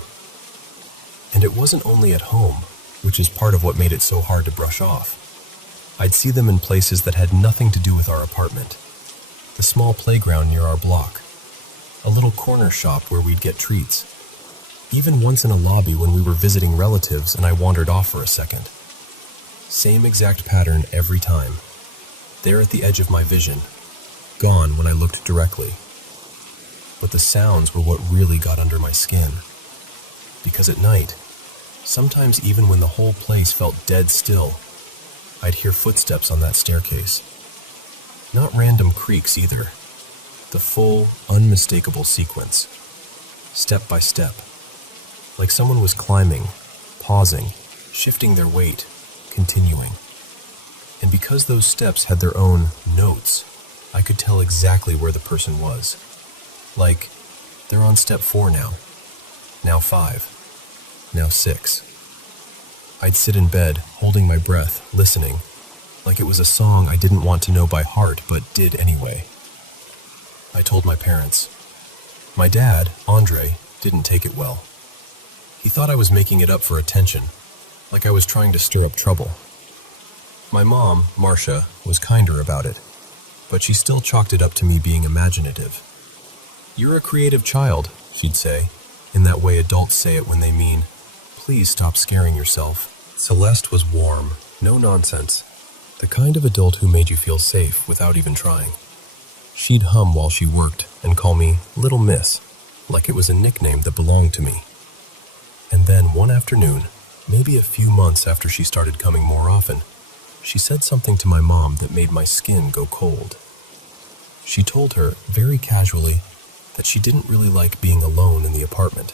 And it wasn't only at home, which is part of what made it so hard to brush off. I'd see them in places that had nothing to do with our apartment. The small playground near our block. A little corner shop where we'd get treats. Even once in a lobby when we were visiting relatives and I wandered off for a second. Same exact pattern every time. There at the edge of my vision. Gone when I looked directly. But the sounds were what really got under my skin. Because at night, sometimes even when the whole place felt dead still, I'd hear footsteps on that staircase. Not random creaks either. The full, unmistakable sequence. Step by step. Like someone was climbing, pausing, shifting their weight, continuing. And because those steps had their own notes, I could tell exactly where the person was. Like, they're on step 4 now 5, now 6. I'd sit in bed, holding my breath, listening, like it was a song I didn't want to know by heart, but did anyway. I told my parents. My dad, Andre, didn't take it well. He thought I was making it up for attention, like I was trying to stir up trouble. My mom, Marcia, was kinder about it, but she still chalked it up to me being imaginative. "You're a creative child," she'd say, in that way adults say it when they mean, "Please stop scaring yourself." Celeste was warm, no nonsense, the kind of adult who made you feel safe without even trying. She'd hum while she worked and call me Little Miss, like it was a nickname that belonged to me. And then one afternoon, maybe a few months after she started coming more often, she said something to my mom that made my skin go cold. She told her, very casually, that she didn't really like being alone in the apartment.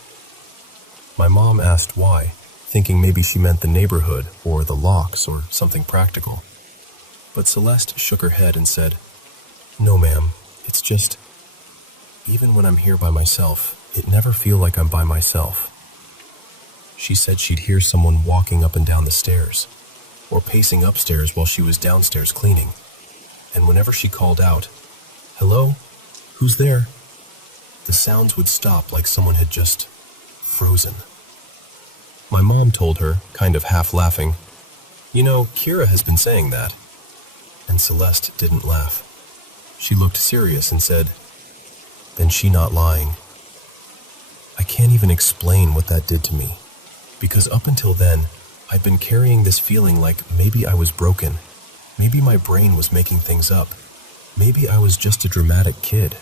My mom asked why, thinking maybe she meant the neighborhood or the locks or something practical. But Celeste shook her head and said, "No, ma'am, it's just, even when I'm here by myself, it never feels like I'm by myself." She said she'd hear someone walking up and down the stairs, or pacing upstairs while she was downstairs cleaning. And whenever she called out, "Hello? Who's there?" the sounds would stop like someone had just frozen. My mom told her, kind of half laughing, "You know, Kira has been saying that." And Celeste didn't laugh. She looked serious and said, "Then she not lying." I can't even explain what that did to me, because up until then, I'd been carrying this feeling like maybe I was broken, maybe my brain was making things up, maybe I was just a dramatic kid.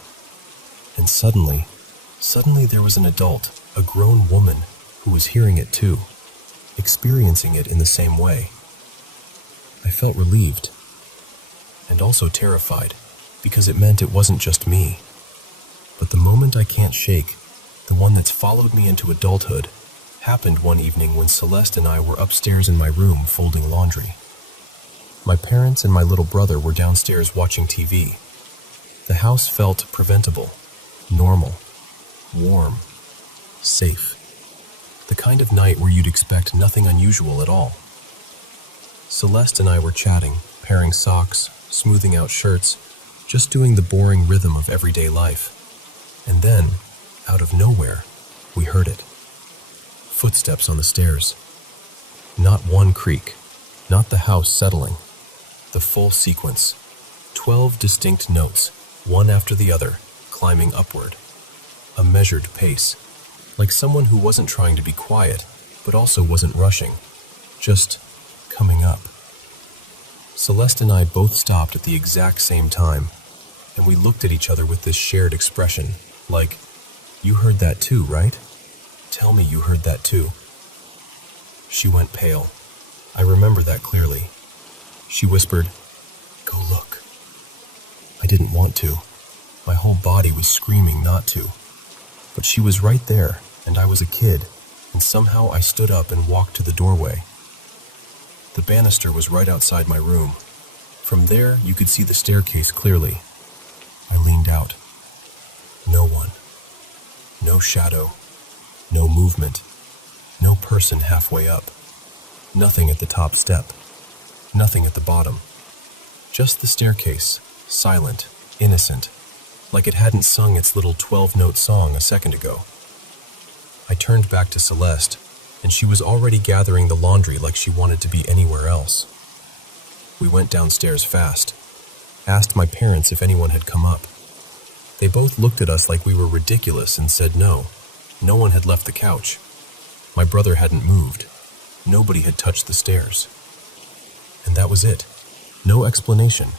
And suddenly there was an adult, a grown woman, who was hearing it too, experiencing it in the same way. I felt relieved, and also terrified, because it meant it wasn't just me. But the moment I can't shake, the one that's followed me into adulthood, happened one evening when Celeste and I were upstairs in my room folding laundry. My parents and my little brother were downstairs watching TV. The house felt preventable, normal, warm, safe. The kind of night where you'd expect nothing unusual at all. Celeste and I were chatting, pairing socks, smoothing out shirts, just doing the boring rhythm of everyday life. And then, out of nowhere, we heard it. Footsteps on the stairs. Not one creak, not the house settling. The full sequence. 12 distinct notes, one after the other, climbing upward. A measured pace, like someone who wasn't trying to be quiet, but also wasn't rushing, just coming up. Celeste and I both stopped at the exact same time, and we looked at each other with this shared expression, like, "You heard that too, right? Tell me you heard that too." She went pale. I remember that clearly. She whispered, "Go look." I didn't want to. My whole body was screaming not to. But she was right there, and I was a kid, and somehow I stood up and walked to the doorway. The banister was right outside my room. From there, you could see the staircase clearly. I leaned out. No one. No shadow. No movement. No person halfway up. Nothing at the top step. Nothing at the bottom. Just the staircase, silent, innocent, like it hadn't sung its little 12-note song a second ago. I turned back to Celeste, and she was already gathering the laundry like she wanted to be anywhere else. We went downstairs fast, asked my parents if anyone had come up. They both looked at us like we were ridiculous and said no. No one had left the couch. My brother hadn't moved. Nobody had touched the stairs. And that was it. No explanation.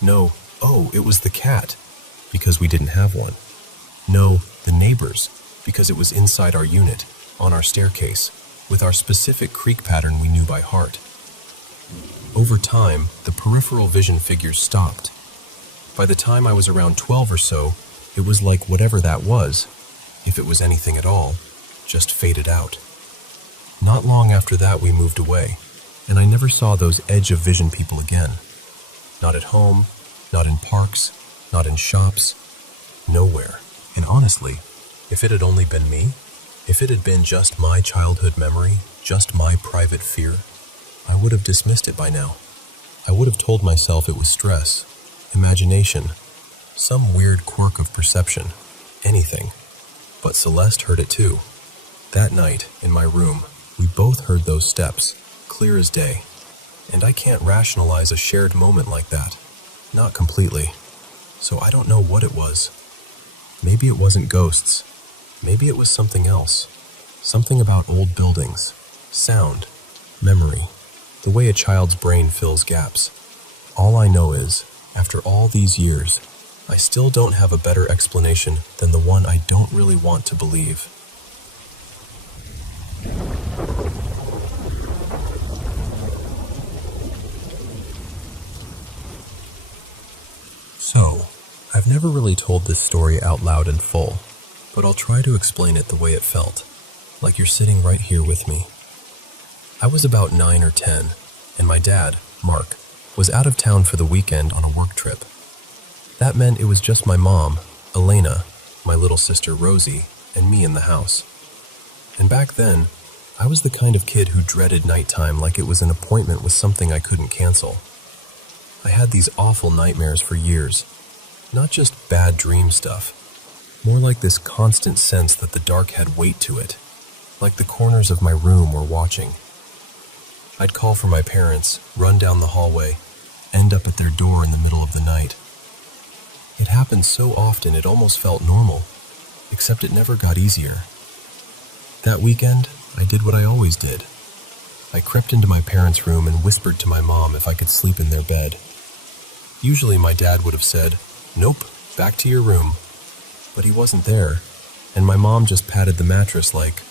No, "Oh, it was the cat," because we didn't have one. No, the neighbors, because it was inside our unit, on our staircase, with our specific creak pattern we knew by heart. Over time, the peripheral vision figures stopped. By the time I was around 12 or so, it was like whatever that was, if it was anything at all, just faded out. Not long after that we moved away, and I never saw those edge of vision people again. Not at home, not in parks, not in shops, nowhere. And honestly, if it had only been me, if it had been just my childhood memory, just my private fear, I would have dismissed it by now. I would have told myself it was stress, imagination, some weird quirk of perception, anything. But Celeste heard it too. That night, in my room, we both heard those steps, clear as day. And I can't rationalize a shared moment like that. Not completely. So I don't know what it was. Maybe it wasn't ghosts. Maybe it was something else. Something about old buildings, sound, memory, the way a child's brain fills gaps. All I know is, after all these years, I still don't have a better explanation than the one I don't really want to believe. So, I've never really told this story out loud in full, but I'll try to explain it the way it felt, like you're sitting right here with me. I was about 9 or 10, and my dad, Mark, was out of town for the weekend on a work trip. That meant it was just my mom, Elena, my little sister Rosie, and me in the house. And back then, I was the kind of kid who dreaded nighttime like it was an appointment with something I couldn't cancel. I had these awful nightmares for years. Not just bad dream stuff. More like this constant sense that the dark had weight to it. Like the corners of my room were watching. I'd call for my parents, run down the hallway, end up at their door in the middle of the night. It happened so often it almost felt normal, except it never got easier. That weekend, I did what I always did. I crept into my parents' room and whispered to my mom if I could sleep in their bed. Usually my dad would have said, "Nope, back to your room." But he wasn't there, and my mom just patted the mattress like,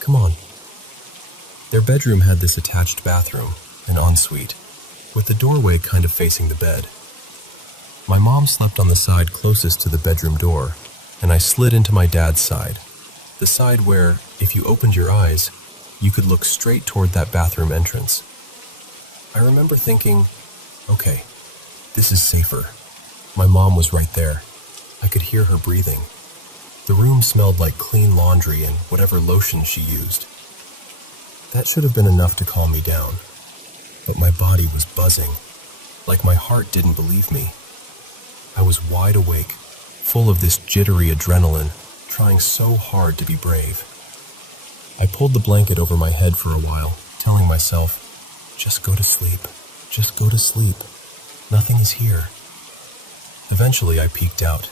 "Come on." Their bedroom had this attached bathroom, an ensuite, with the doorway kind of facing the bed. My mom slept on the side closest to the bedroom door, and I slid into my dad's side, the side where, if you opened your eyes, you could look straight toward that bathroom entrance. I remember thinking, okay, this is safer. My mom was right there. I could hear her breathing. The room smelled like clean laundry and whatever lotion she used. That should have been enough to calm me down, but my body was buzzing, like my heart didn't believe me. I was wide awake, full of this jittery adrenaline, trying so hard to be brave. I pulled the blanket over my head for a while, telling myself, just go to sleep, just go to sleep. Nothing is here. Eventually I peeked out,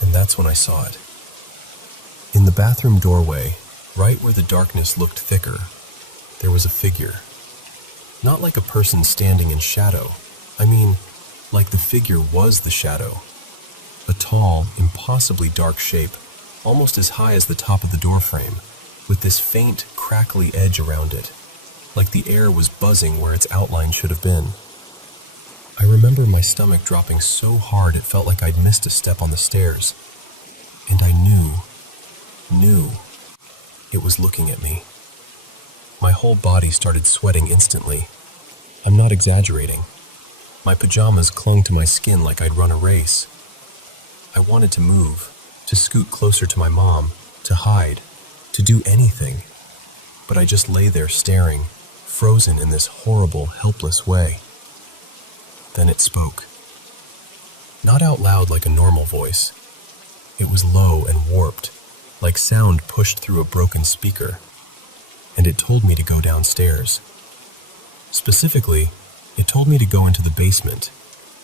and that's when I saw it. In the bathroom doorway, right where the darkness looked thicker, there was a figure. Not like a person standing in shadow. I mean, like the figure was the shadow. A tall, impossibly dark shape, almost as high as the top of the doorframe, with this faint, crackly edge around it, like the air was buzzing where its outline should have been. I remember my stomach dropping so hard it felt like I'd missed a step on the stairs. And I knew it was looking at me. My whole body started sweating instantly. I'm not exaggerating. My pajamas clung to my skin like I'd run a race. I wanted to move, to scoot closer to my mom, to hide, to do anything. But I just lay there staring, frozen in this horrible, helpless way. Then it spoke. Not out loud like a normal voice. It was low and warped, like sound pushed through a broken speaker. And it told me to go downstairs. Specifically, it told me to go into the basement,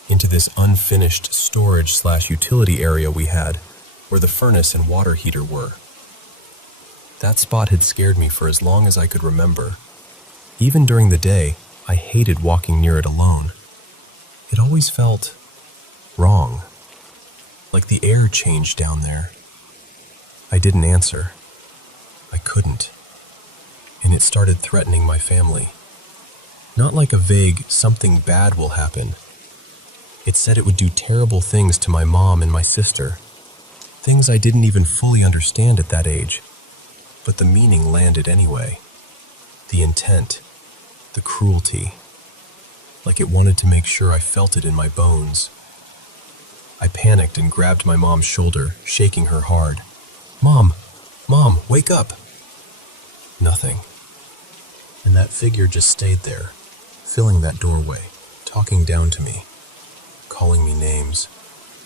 into this unfinished storage/utility area we had, where the furnace and water heater were. That spot had scared me for as long as I could remember. Even during the day, I hated walking near it alone. It always felt wrong, like the air changed down there. I didn't answer. I couldn't. And it started threatening my family. Not like a vague, something bad will happen. It said it would do terrible things to my mom and my sister. Things I didn't even fully understand at that age. But the meaning landed anyway. The intent, the cruelty. Like it wanted to make sure I felt it in my bones. I panicked and grabbed my mom's shoulder, shaking her hard. Mom, wake up!" Nothing. And that figure just stayed there, filling that doorway, talking down to me, calling me names,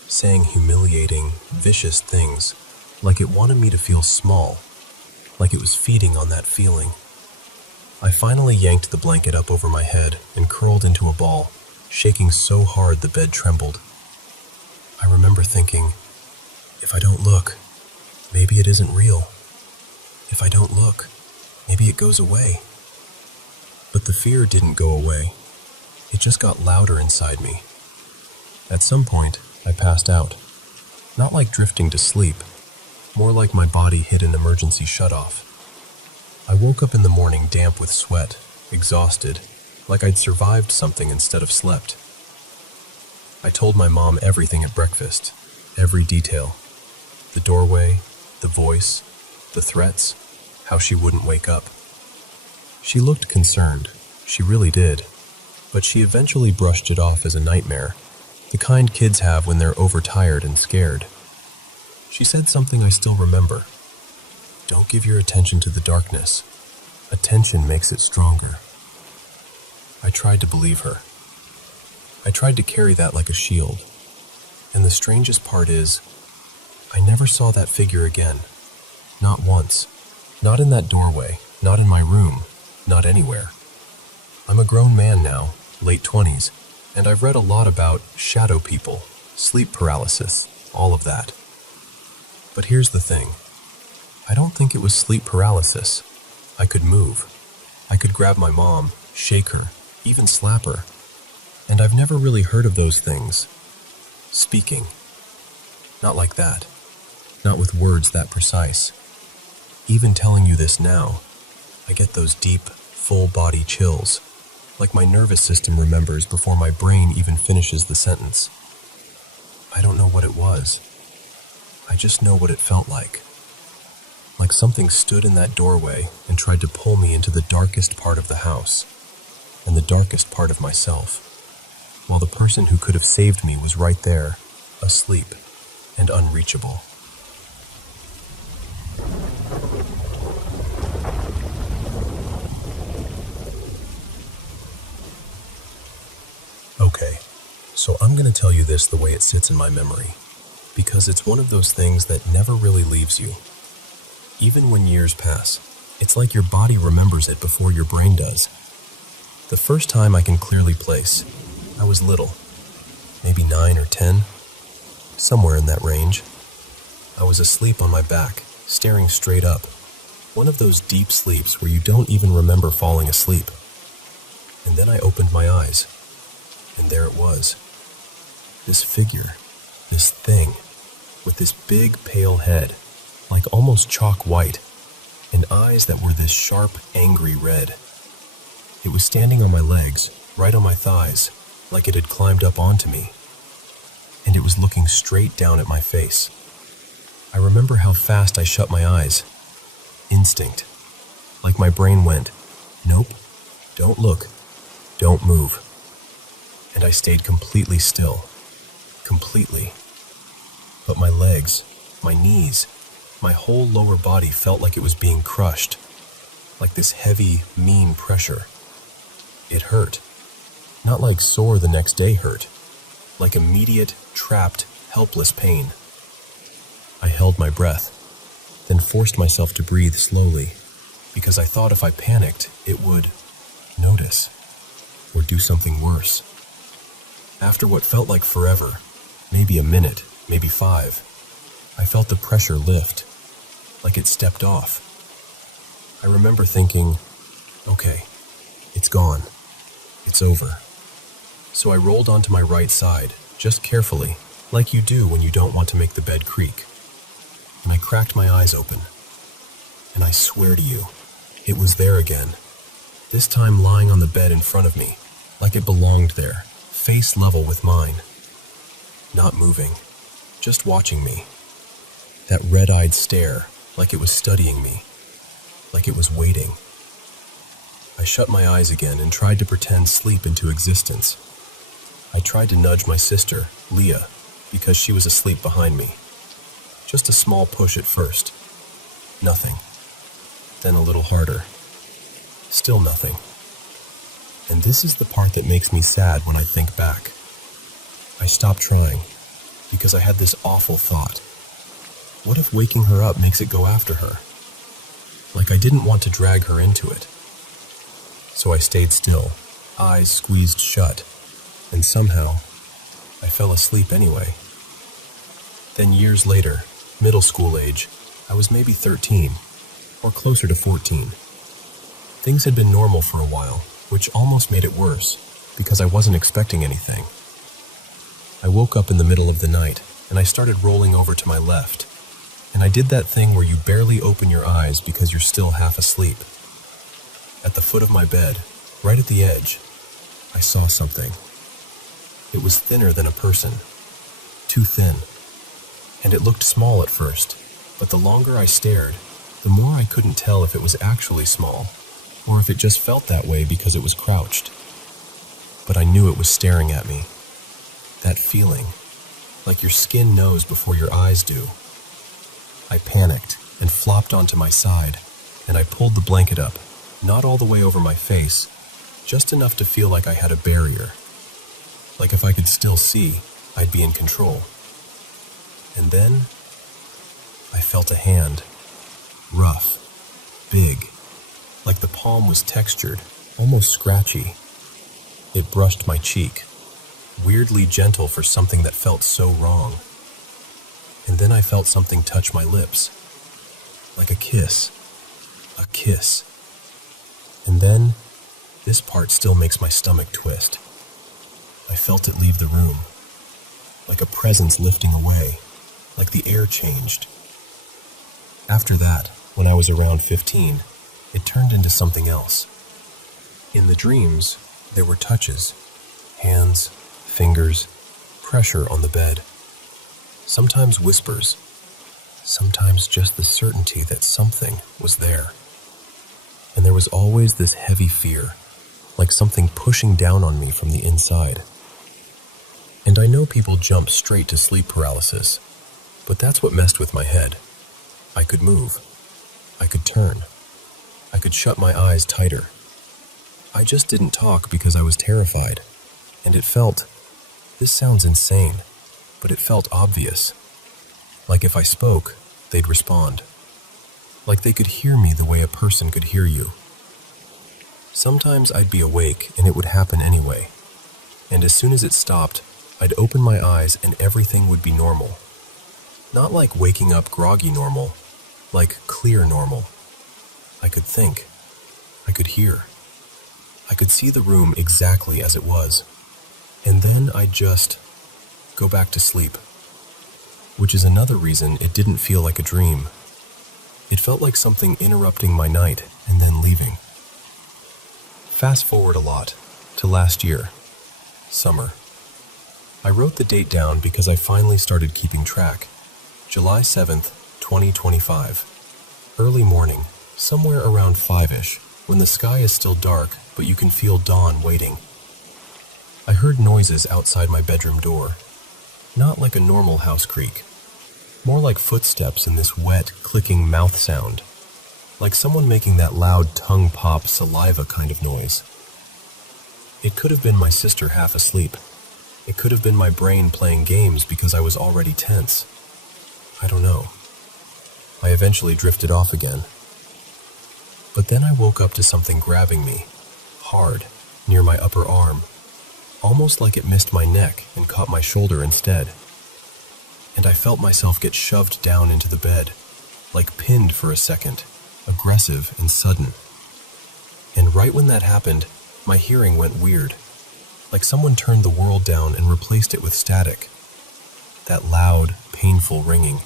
saying humiliating, vicious things, like it wanted me to feel small, like it was feeding on that feeling. I finally yanked the blanket up over my head and curled into a ball, shaking so hard the bed trembled. I remember thinking, if I don't look, maybe it isn't real. If I don't look, maybe it goes away. But the fear didn't go away. It just got louder inside me. At some point, I passed out. Not like drifting to sleep, more like my body hit an emergency shutoff. I woke up in the morning damp with sweat, exhausted, like I'd survived something instead of slept. I told my mom everything at breakfast, every detail. The doorway, the voice, the threats, how she wouldn't wake up. She looked concerned, she really did, but she eventually brushed it off as a nightmare, the kind kids have when they're overtired and scared. She said something I still remember. Don't give your attention to the darkness. Attention makes it stronger. I tried to believe her. I tried to carry that like a shield. And the strangest part is, I never saw that figure again. Not once. Not in that doorway, not in my room, not anywhere. I'm a grown man now, late 20s, and I've read a lot about shadow people, sleep paralysis, all of that. But here's the thing. I don't think it was sleep paralysis. I could move. I could grab my mom, shake her, even slap her. And I've never really heard of those things. Speaking. Not like that. Not with words that precise. Even telling you this now, I get those deep, full-body chills, like my nervous system remembers before my brain even finishes the sentence. I don't know what it was. I just know what it felt like. Like something stood in that doorway and tried to pull me into the darkest part of the house, and the darkest part of myself, while the person who could have saved me was right there, asleep and unreachable. Okay, so I'm going to tell you this the way it sits in my memory, because it's one of those things that never really leaves you. Even when years pass, it's like your body remembers it before your brain does. The first time I can clearly place, I was little, maybe 9 or 10, somewhere in that range. I was asleep on my back, staring straight up, one of those deep sleeps where you don't even remember falling asleep. And then I opened my eyes, and there it was. This figure, this thing, with this big pale head, like almost chalk white, and eyes that were this sharp, angry red. It was standing on my legs, right on my thighs, like it had climbed up onto me. And it was looking straight down at my face. I remember how fast I shut my eyes. Instinct. Like my brain went, nope, don't look, don't move. And I stayed completely still. Completely. But my legs, my knees, my whole lower body felt like it was being crushed. Like this heavy, mean pressure. It hurt. Not like sore the next day hurt. Like immediate, trapped, helpless pain. I held my breath, then forced myself to breathe slowly, because I thought if I panicked, it would notice, or do something worse. After what felt like forever, maybe a minute, maybe 5, I felt the pressure lift, like it stepped off. I remember thinking, okay, it's gone, it's over. So I rolled onto my right side, just carefully, like you do when you don't want to make the bed creak. And I cracked my eyes open. And I swear to you, it was there again. This time lying on the bed in front of me, like it belonged there, face level with mine. Not moving, just watching me. That red-eyed stare, like it was studying me, like it was waiting. I shut my eyes again and tried to pretend sleep into existence. I tried to nudge my sister, Leah, because she was asleep behind me. Just a small push at first. Nothing. Then a little harder. Still nothing. And this is the part that makes me sad when I think back. I stopped trying, because I had this awful thought. What if waking her up makes it go after her? Like I didn't want to drag her into it. So I stayed still, eyes squeezed shut, and somehow, I fell asleep anyway. Then years later, middle school age, I was maybe 13, or closer to 14. Things had been normal for a while, which almost made it worse, because I wasn't expecting anything. I woke up in the middle of the night, and I started rolling over to my left, and I did that thing where you barely open your eyes because you're still half asleep. At the foot of my bed, right at the edge, I saw something. It was thinner than a person, too thin, and it looked small at first, but the longer I stared, the more I couldn't tell if it was actually small, or if it just felt that way because it was crouched. But I knew it was staring at me. That feeling, like your skin knows before your eyes do. I panicked and flopped onto my side, and I pulled the blanket up, not all the way over my face, just enough to feel like I had a barrier. Like if I could still see, I'd be in control. And then, I felt a hand. Rough. Big. Like the palm was textured, almost scratchy. It brushed my cheek. Weirdly gentle for something that felt so wrong. And then I felt something touch my lips. Like a kiss. A kiss. And then, this part still makes my stomach twist. I felt it leave the room, like a presence lifting away, like the air changed. After that, when I was around 15, it turned into something else. In the dreams, there were touches, hands, fingers, pressure on the bed. Sometimes whispers, sometimes just the certainty that something was there. And there was always this heavy fear, like something pushing down on me from the inside. And I know people jump straight to sleep paralysis, but that's what messed with my head. I could move. I could turn. I could shut my eyes tighter. I just didn't talk because I was terrified, and it felt, this sounds insane, but it felt obvious. Like if I spoke, they'd respond. Like they could hear me the way a person could hear you. Sometimes I'd be awake and it would happen anyway, and as soon as it stopped, I'd open my eyes and everything would be normal. Not like waking up groggy normal, like clear normal. I could think. I could hear. I could see the room exactly as it was. And then I'd just go back to sleep. Which is another reason it didn't feel like a dream. It felt like something interrupting my night and then leaving. Fast forward a lot to last year, summer. I wrote the date down because I finally started keeping track. July 7th, 2025. Early morning, somewhere around 5-ish, when the sky is still dark, but you can feel dawn waiting. I heard noises outside my bedroom door. Not like a normal house creak. More like footsteps and this wet, clicking mouth sound. Like someone making that loud tongue pop saliva kind of noise. It could have been my sister half asleep. It could have been my brain playing games because I was already tense. I don't know. I eventually drifted off again. But then I woke up to something grabbing me, hard, near my upper arm, almost like it missed my neck and caught my shoulder instead. And I felt myself get shoved down into the bed, like pinned for a second, aggressive and sudden. And right when that happened, my hearing went weird, like someone turned the world down and replaced it with static. That loud, painful ringing,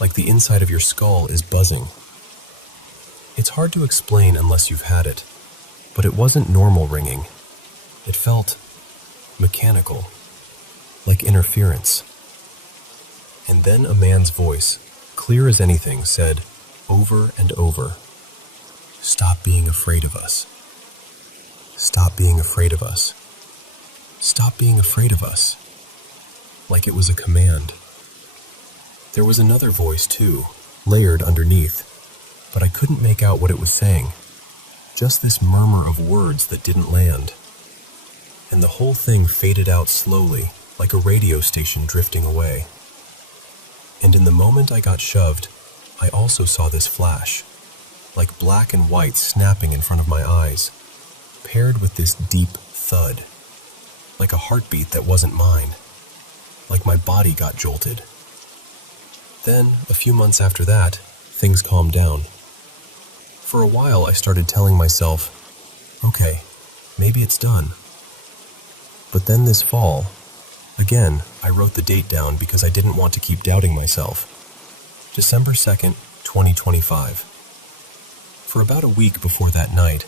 like the inside of your skull is buzzing. It's hard to explain unless you've had it, but it wasn't normal ringing. It felt mechanical, like interference. And then a man's voice, clear as anything, said, over and over, "Stop being afraid of us. Stop being afraid of us. Stop being afraid of us." Like it was a command. There was another voice too, layered underneath, but I couldn't make out what it was saying. Just this murmur of words that didn't land. And the whole thing faded out slowly, like a radio station drifting away. And in the moment I got shoved, I also saw this flash, like black and white snapping in front of my eyes, paired with this deep thud, like a heartbeat that wasn't mine, like my body got jolted. Then, a few months after that, things calmed down. For a while I started telling myself, okay, maybe it's done. But then this fall, again, I wrote the date down because I didn't want to keep doubting myself. December 2nd, 2025. For about a week before that night,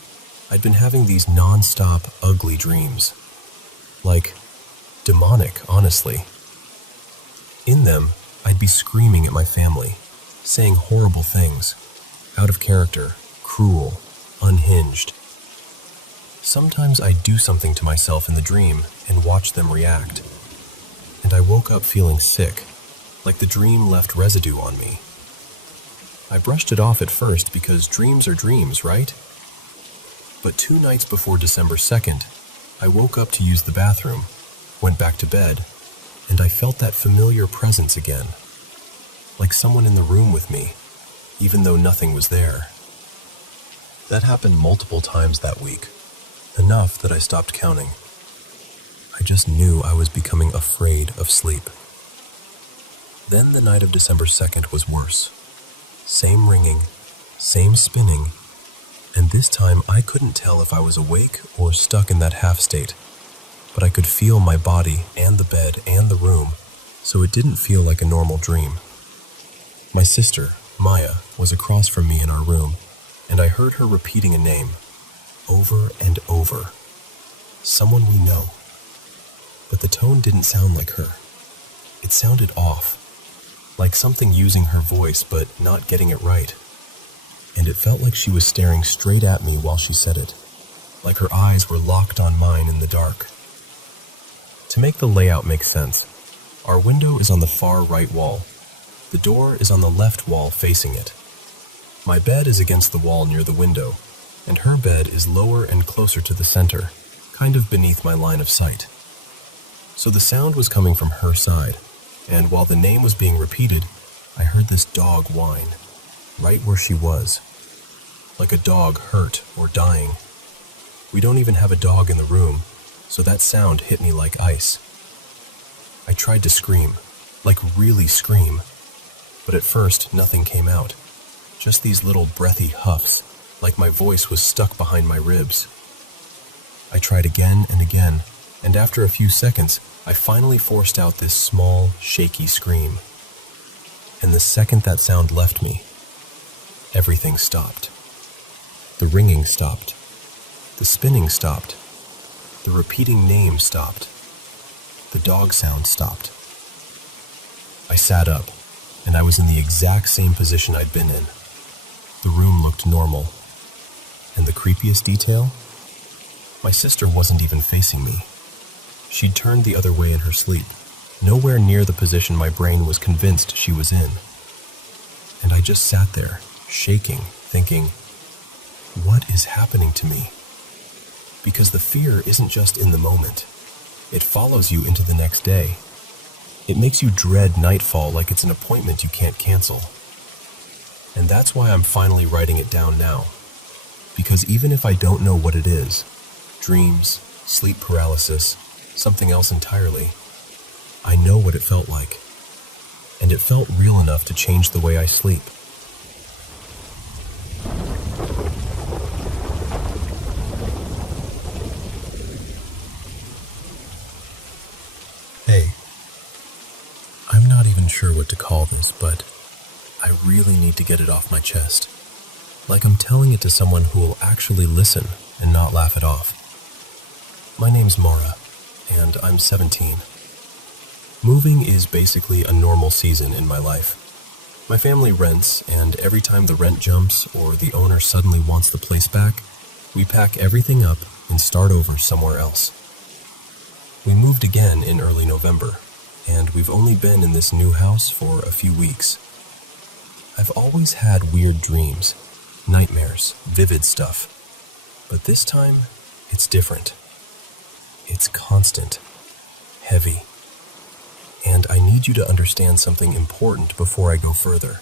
I'd been having these non-stop, ugly dreams. Like, demonic, honestly. In them, I'd be screaming at my family, saying horrible things, out of character, cruel, unhinged. Sometimes I'd do something to myself in the dream and watch them react. And I woke up feeling sick, like the dream left residue on me. I brushed it off at first because dreams are dreams, right? But 2 nights before December 2nd, I woke up to use the bathroom, went back to bed, and I felt that familiar presence again, like someone in the room with me, even though nothing was there. That happened multiple times that week, enough that I stopped counting. I just knew I was becoming afraid of sleep. Then the night of December 2nd was worse. Same ringing, same spinning, And this time I couldn't tell if I was awake or stuck in that half state, but I could feel my body and the bed and the room, so it didn't feel like a normal dream. My sister, Maya, was across from me in our room, and I heard her repeating a name, over and over. Someone we know. But the tone didn't sound like her. It sounded off, like something using her voice but not getting it right. And it felt like she was staring straight at me while she said it, like her eyes were locked on mine in the dark. To make the layout make sense, our window is on the far right wall. The door is on the left wall facing it. My bed is against the wall near the window, and her bed is lower and closer to the center, kind of beneath my line of sight. So the sound was coming from her side, and while the name was being repeated, I heard this dog whine, right where she was, like a dog hurt or dying. We don't even have a dog in the room, so that sound hit me like ice. I tried to scream, like really scream, but at first nothing came out, just these little breathy huffs, like my voice was stuck behind my ribs. I tried again and again, and after a few seconds, I finally forced out this small, shaky scream. And the second that sound left me, everything stopped. The ringing stopped. The spinning stopped. The repeating name stopped. The dog sound stopped. I sat up, and I was in the exact same position I'd been in. The room looked normal. And the creepiest detail? My sister wasn't even facing me. She'd turned the other way in her sleep, nowhere near the position my brain was convinced she was in. And I just sat there, shaking, thinking, what is happening to me? Because the fear isn't just in the moment. It follows you into the next day. It makes you dread nightfall like it's an appointment you can't cancel. And that's why I'm finally writing it down now. Because even if I don't know what it is, dreams, sleep paralysis, something else entirely, I know what it felt like. And it felt real enough to change the way I sleep. Hey, I'm not even sure what to call this, but I really need to get it off my chest. Like I'm telling it to someone who will actually listen and not laugh it off. My name's Mara, and I'm 17. Moving is basically a normal season in my life. My family rents, and every time the rent jumps or the owner suddenly wants the place back, we pack everything up and start over somewhere else. We moved again in early November, and we've only been in this new house for a few weeks. I've always had weird dreams, nightmares, vivid stuff, but this time it's different. It's constant, heavy, and I need you to understand something important before I go further.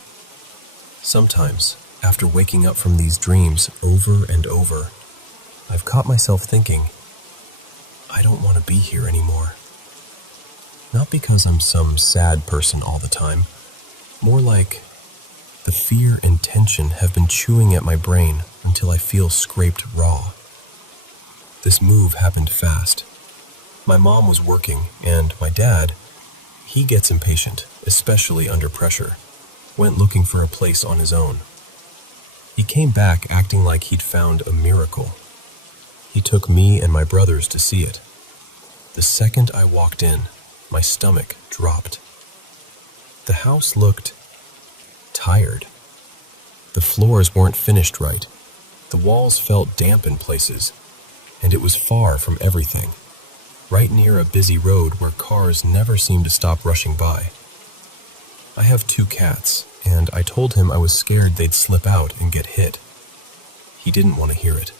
Sometimes, after waking up from these dreams over and over, I've caught myself thinking, I don't want to be here anymore. Not because I'm some sad person all the time, more like the fear and tension have been chewing at my brain until I feel scraped raw. This move happened fast. My mom was working, and my dad, he gets impatient, especially under pressure, went looking for a place on his own. He came back acting like he'd found a miracle. He took me and my brothers to see it. The second I walked in, my stomach dropped. The house looked tired. The floors weren't finished right. The walls felt damp in places, and it was far from everything, right near a busy road where cars never seemed to stop rushing by. I have 2 cats, and I told him I was scared they'd slip out and get hit. He didn't want to hear it.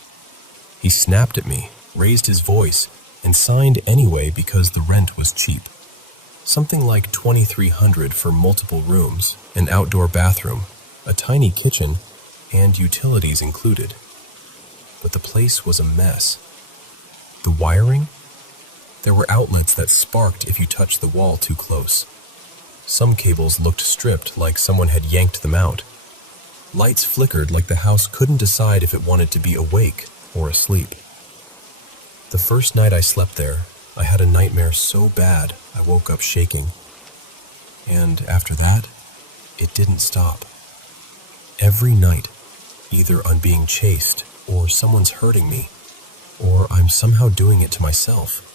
He snapped at me, raised his voice, and signed anyway because the rent was cheap. Something like $2,300 for multiple rooms, an outdoor bathroom, a tiny kitchen, and utilities included. But the place was a mess. The wiring? There were outlets that sparked if you touched the wall too close. Some cables looked stripped like someone had yanked them out. Lights flickered like the house couldn't decide if it wanted to be awake or asleep. The first night I slept there, I had a nightmare so bad I woke up shaking. And after that, it didn't stop. Every night, either I'm being chased, or someone's hurting me, or I'm somehow doing it to myself.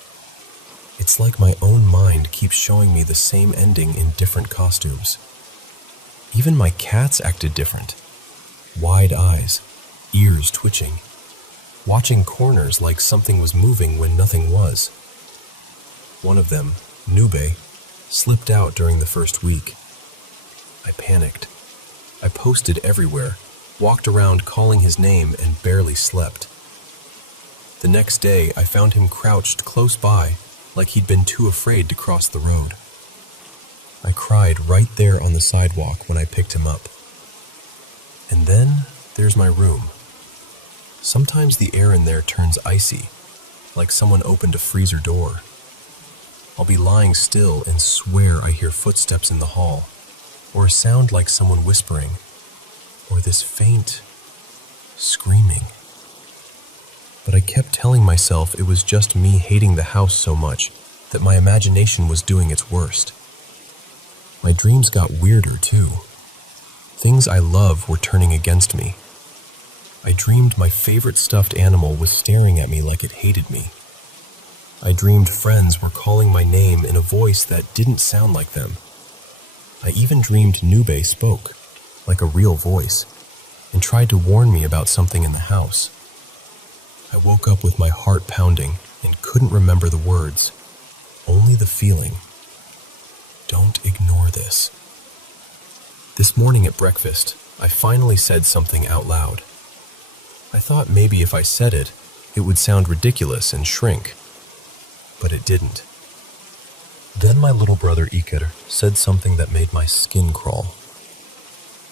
It's like my own mind keeps showing me the same ending in different costumes. Even my cats acted different. Wide eyes, ears twitching, watching corners like something was moving when nothing was. One of them, Nube, slipped out during the first week. I panicked. I posted everywhere, walked around calling his name, and barely slept. The next day, I found him crouched close by, like he'd been too afraid to cross the road. I cried right there on the sidewalk when I picked him up. And then there's my room. Sometimes the air in there turns icy, like someone opened a freezer door. I'll be lying still and swear I hear footsteps in the hall, or a sound like someone whispering, or this faint screaming. But I kept telling myself it was just me hating the house so much that my imagination was doing its worst. My dreams got weirder too. Things I love were turning against me. I dreamed my favorite stuffed animal was staring at me like it hated me. I dreamed friends were calling my name in a voice that didn't sound like them. I even dreamed Nube spoke, like a real voice, and tried to warn me about something in the house. I woke up with my heart pounding and couldn't remember the words, only the feeling. Don't ignore this. This morning at breakfast, I finally said something out loud. I thought maybe if I said it, it would sound ridiculous and shrink. But it didn't. Then my little brother Iker said something that made my skin crawl.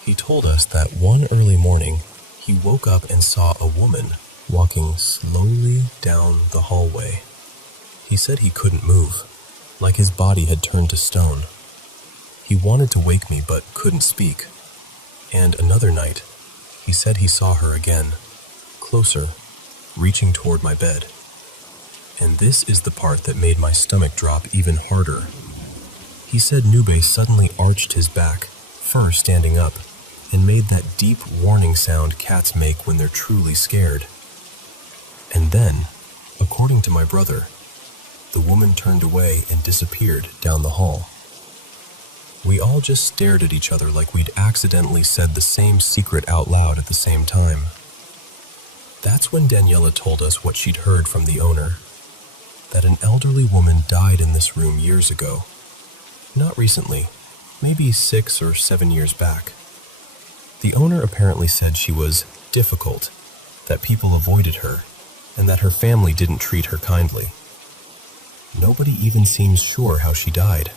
He told us that one early morning, he woke up and saw a woman walking slowly down the hallway. He said he couldn't move, like his body had turned to stone. He wanted to wake me but couldn't speak. And another night, he said he saw her again, closer, reaching toward my bed. And this is the part that made my stomach drop even harder. He said Nube suddenly arched his back, fur standing up, and made that deep warning sound cats make when they're truly scared. And then, according to my brother, the woman turned away and disappeared down the hall. We all just stared at each other like we'd accidentally said the same secret out loud at the same time. That's when Daniela told us what she'd heard from the owner, that an elderly woman died in this room years ago. Not recently, maybe 6 or 7 years back. The owner apparently said she was difficult, that people avoided her, and that her family didn't treat her kindly. Nobody even seems sure how she died.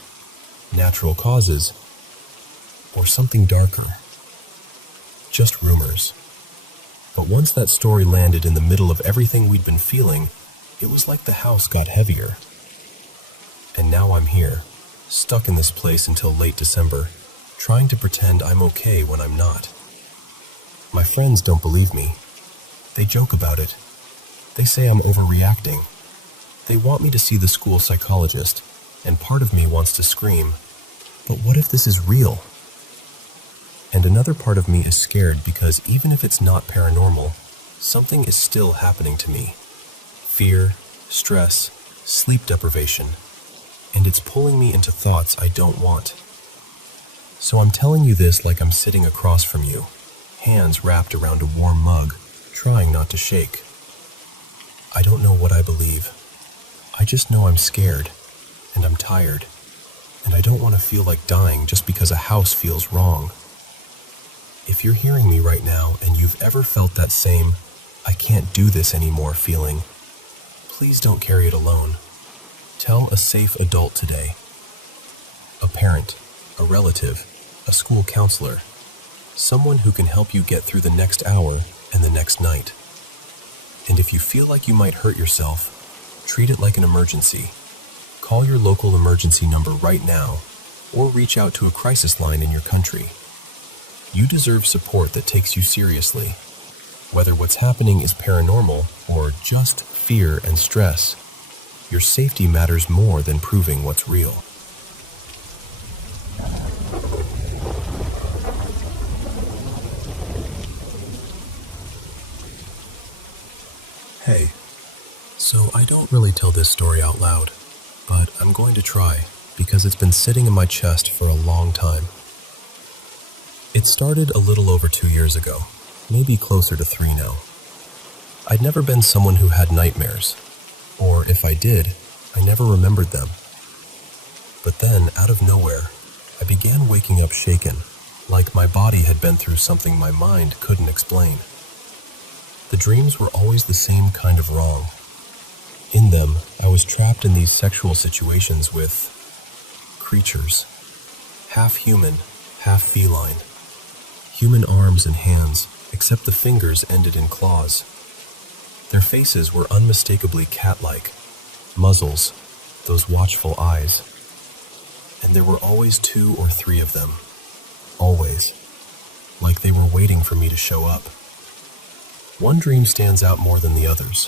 Natural causes, or something darker. Just rumors. But once that story landed in the middle of everything we'd been feeling, it was like the house got heavier. And now I'm here, stuck in this place until late December, trying to pretend I'm okay when I'm not. My friends don't believe me. They joke about it. They say I'm overreacting. They want me to see the school psychologist, and part of me wants to scream, but what if this is real? And another part of me is scared because even if it's not paranormal, something is still happening to me. Fear, stress, sleep deprivation, and it's pulling me into thoughts I don't want. So I'm telling you this like I'm sitting across from you, hands wrapped around a warm mug, trying not to shake. I don't know what I believe. I just know I'm scared, and I'm tired, and I don't want to feel like dying just because a house feels wrong. If you're hearing me right now and you've ever felt that same, I can't do this anymore feeling, please don't carry it alone. Tell a safe adult today. A parent, a relative, a school counselor, someone who can help you get through the next hour and the next night. And if you feel like you might hurt yourself, treat it like an emergency. Call your local emergency number right now, or reach out to a crisis line in your country. You deserve support that takes you seriously. Whether what's happening is paranormal or just fear and stress, your safety matters more than proving what's real. Hey, so I don't really tell this story out loud, but I'm going to try because it's been sitting in my chest for a long time. It started a little over 2 years ago, maybe closer to 3 now. I'd never been someone who had nightmares, or if I did, I never remembered them. But then, out of nowhere, I began waking up shaken, like my body had been through something my mind couldn't explain. The dreams were always the same kind of wrong. In them, I was trapped in these sexual situations with creatures, half human, half feline. Human arms and hands, except the fingers ended in claws. Their faces were unmistakably cat-like, muzzles, those watchful eyes. And there were always 2 or 3 of them. Always. Like they were waiting for me to show up. One dream stands out more than the others.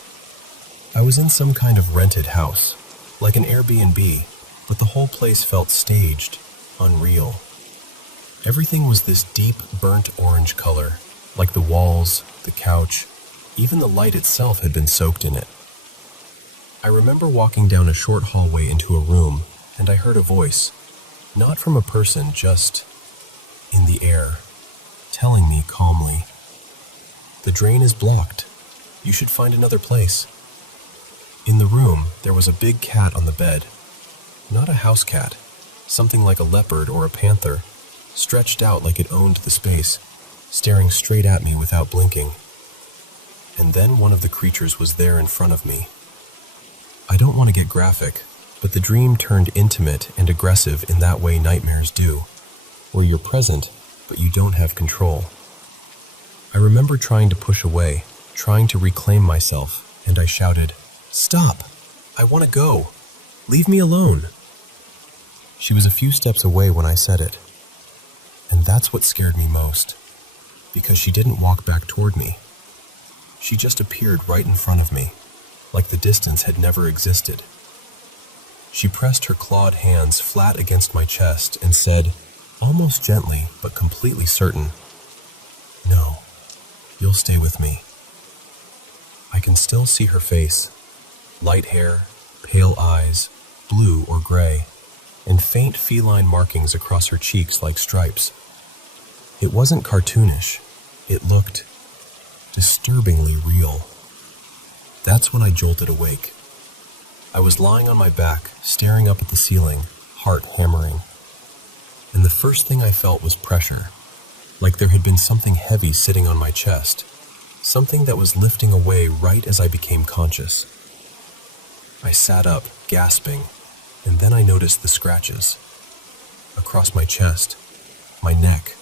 I was in some kind of rented house, like an Airbnb, but the whole place felt staged, unreal. Everything was this deep, burnt orange color, like the walls, the couch, even the light itself had been soaked in it. I remember walking down a short hallway into a room, and I heard a voice, not from a person, just in the air, telling me calmly, "The drain is blocked. You should find another place." In the room, there was a big cat on the bed. Not a house cat, something like a leopard or a panther, stretched out like it owned the space, staring straight at me without blinking. And then one of the creatures was there in front of me. I don't want to get graphic, but the dream turned intimate and aggressive in that way nightmares do, where you're present, but you don't have control. I remember trying to push away, trying to reclaim myself, and I shouted, "Stop! I want to go! Leave me alone!" She was a few steps away when I said it. And that's what scared me most, because she didn't walk back toward me. She just appeared right in front of me, like the distance had never existed. She pressed her clawed hands flat against my chest and said, almost gently but completely certain, "No, you'll stay with me." I can still see her face, light hair, pale eyes, blue or gray, and faint feline markings across her cheeks like stripes. It wasn't cartoonish. It looked disturbingly real. That's when I jolted awake. I was lying on my back, staring up at the ceiling, heart hammering. And the first thing I felt was pressure, like there had been something heavy sitting on my chest, something that was lifting away right as I became conscious. I sat up, gasping, and then I noticed the scratches. Across my chest, my neck,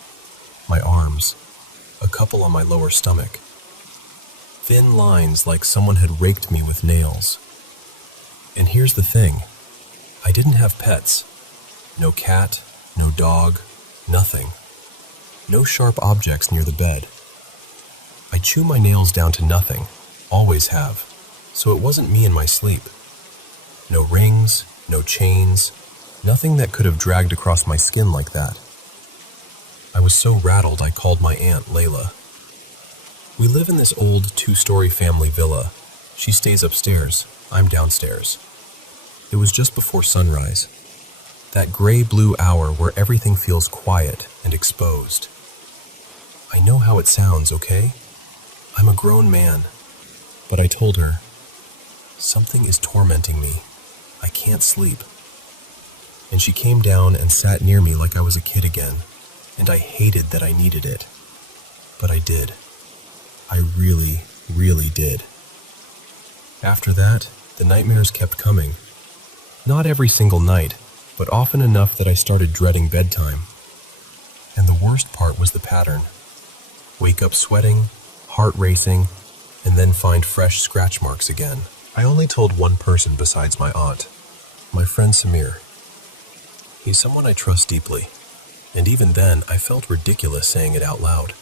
my arms, a couple on my lower stomach. Thin lines like someone had raked me with nails. And here's the thing, I didn't have pets. No cat, no dog, nothing. No sharp objects near the bed. I chew my nails down to nothing, always have, so it wasn't me in my sleep. No rings, no chains, nothing that could have dragged across my skin like that. I was so rattled I called my aunt Layla. We live in this old 2-story family villa. She stays upstairs, I'm downstairs. It was just before sunrise. That gray-blue hour where everything feels quiet and exposed. I know how it sounds, okay? I'm a grown man. But I told her, something is tormenting me. I can't sleep. And she came down and sat near me like I was a kid again, and I hated that I needed it. But I did. I really, really did. After that, the nightmares kept coming. Not every single night, but often enough that I started dreading bedtime. And the worst part was the pattern. Wake up sweating, heart racing, and then find fresh scratch marks again. I only told one person besides my aunt, my friend Samir. He's someone I trust deeply. and even then I felt ridiculous saying it out loud.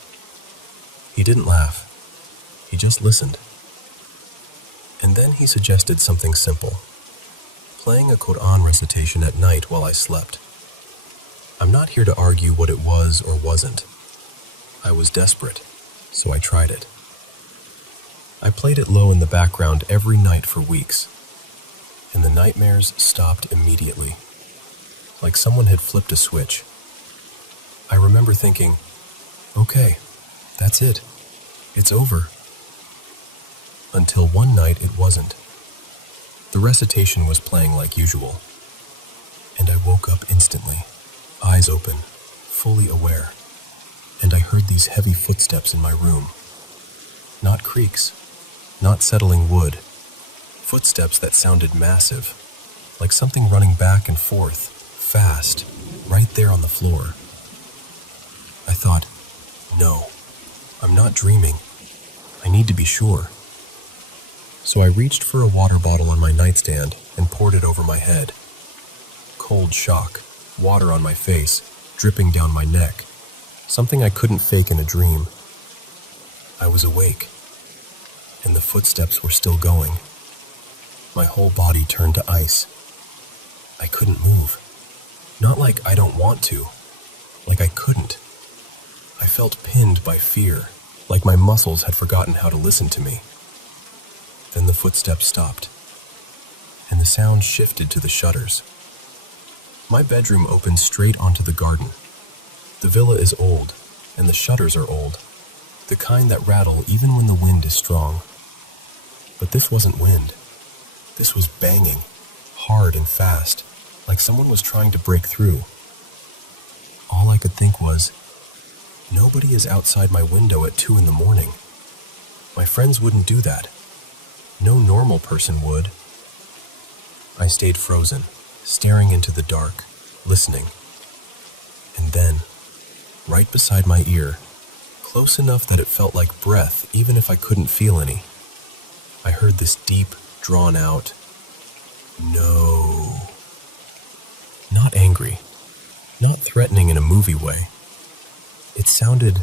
He didn't laugh. He just listened. And then he suggested something simple, playing a Quran recitation at night while I slept. I'm not here to argue what it was or wasn't. I was desperate, so I tried it. I played it low in the background every night for weeks, and the nightmares stopped immediately, like someone had flipped a switch. I remember thinking, okay, that's it. It's over. Until one night it wasn't. The recitation was playing like usual, and I woke up instantly, eyes open, fully aware, and I heard these heavy footsteps in my room. Not creaks, not settling wood, footsteps that sounded massive, like something running back and forth, fast, right there on the floor. I thought, no, I'm not dreaming. I need to be sure. So I reached for a water bottle on my nightstand and poured it over my head. Cold shock, water on my face, dripping down my neck, something I couldn't fake in a dream. I was awake, and the footsteps were still going. My whole body turned to ice. I couldn't move. Not like I don't want to, like I couldn't. I felt pinned by fear, like my muscles had forgotten how to listen to me. Then the footsteps stopped, and the sound shifted to the shutters. My bedroom opened straight onto the garden. The villa is old, and the shutters are old, the kind that rattle even when the wind is strong. But this wasn't wind. This was banging, hard and fast, like someone was trying to break through. All I could think was, nobody is outside my window at 2 a.m. My friends wouldn't do that. No normal person would. I stayed frozen, staring into the dark, listening. And then, right beside my ear, close enough that it felt like breath even if I couldn't feel any, I heard this deep, drawn-out, no. Not angry, not threatening in a movie way. It sounded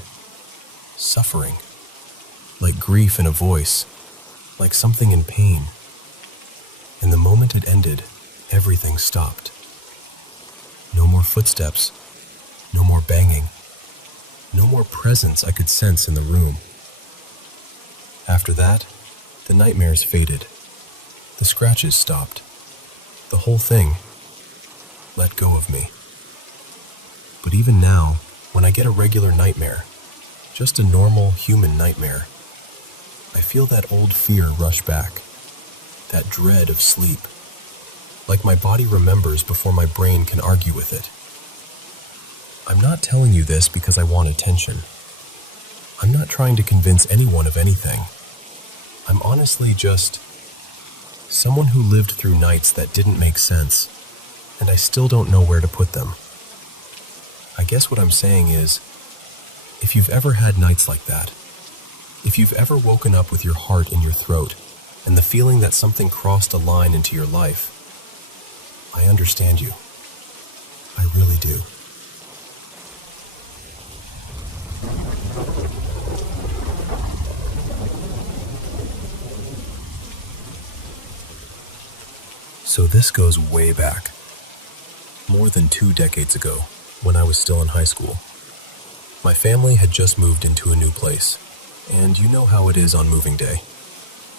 suffering, like grief in a voice, like something in pain. And the moment it ended, everything stopped. No more footsteps, no more banging, no more presence I could sense in the room. After that, the nightmares faded. The scratches stopped. The whole thing let go of me. But even now, when I get a regular nightmare, just a normal human nightmare, I feel that old fear rush back, that dread of sleep, like my body remembers before my brain can argue with it. I'm not telling you this because I want attention. I'm not trying to convince anyone of anything. I'm honestly just someone who lived through nights that didn't make sense, and I still don't know where to put them. I guess what I'm saying is, if you've ever had nights like that, if you've ever woken up with your heart in your throat and the feeling that something crossed a line into your life, I understand you. I really do. So this goes way back, more than 2 decades ago, when I was still in high school. My family had just moved into a new place, and you know how it is on moving day.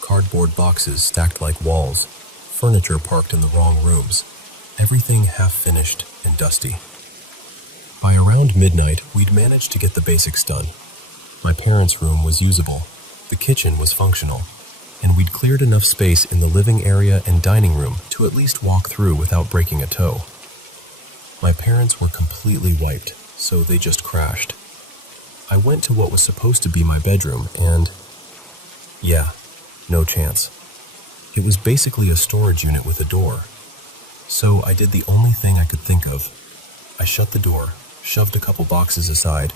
Cardboard boxes stacked like walls, furniture parked in the wrong rooms, everything half-finished and dusty. By around midnight, we'd managed to get the basics done. My parents' room was usable, the kitchen was functional, and we'd cleared enough space in the living area and dining room to at least walk through without breaking a toe. My parents were completely wiped, so they just crashed. I went to what was supposed to be my bedroom, and yeah, no chance. It was basically a storage unit with a door. So I did the only thing I could think of. I shut the door, shoved a couple boxes aside,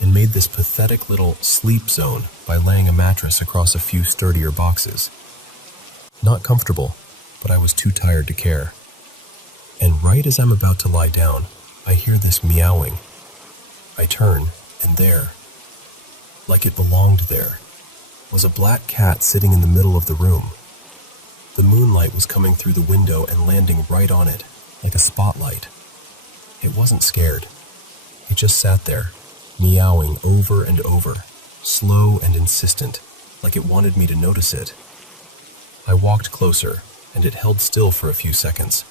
and made this pathetic little sleep zone by laying a mattress across a few sturdier boxes. Not comfortable, but I was too tired to care. And right as I'm about to lie down, I hear this meowing, I turn, and there, like it belonged there, was a black cat sitting in the middle of the room. The moonlight was coming through the window and landing right on it, like a spotlight. It wasn't scared. It just sat there, meowing over and over, slow and insistent, like it wanted me to notice it. I walked closer, and it held still for a few seconds,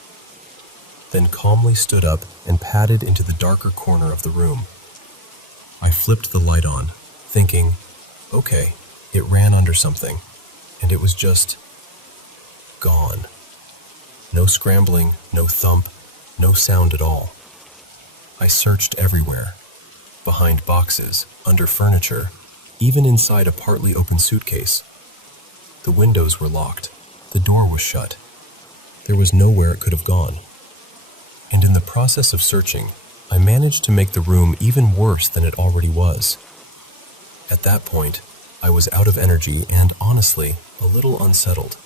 then calmly stood up and padded into the darker corner of the room. I flipped the light on, thinking, okay, it ran under something, and it was just gone. No scrambling, no thump, no sound at all. I searched everywhere, behind boxes, under furniture, even inside a partly open suitcase. The windows were locked, the door was shut. There was nowhere it could have gone. And in the process of searching, I managed to make the room even worse than it already was. At that point, I was out of energy and, honestly, a little unsettled.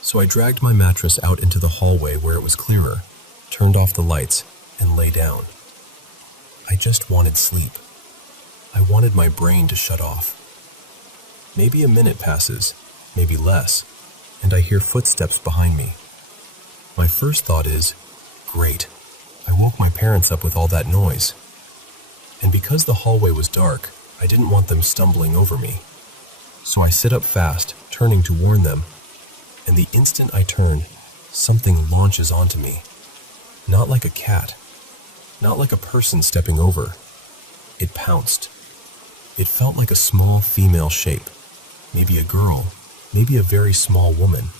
So I dragged my mattress out into the hallway where it was clearer, turned off the lights, and lay down. I just wanted sleep. I wanted my brain to shut off. Maybe a minute passes, maybe less, and I hear footsteps behind me. My first thought is, great, I woke my parents up with all that noise. And because the hallway was dark, I didn't want them stumbling over me. So I sit up fast, turning to warn them. And the instant I turn, something launches onto me. Not like a cat, not like a person stepping over. It pounced. It felt like a small female shape, maybe a girl, maybe a very small woman,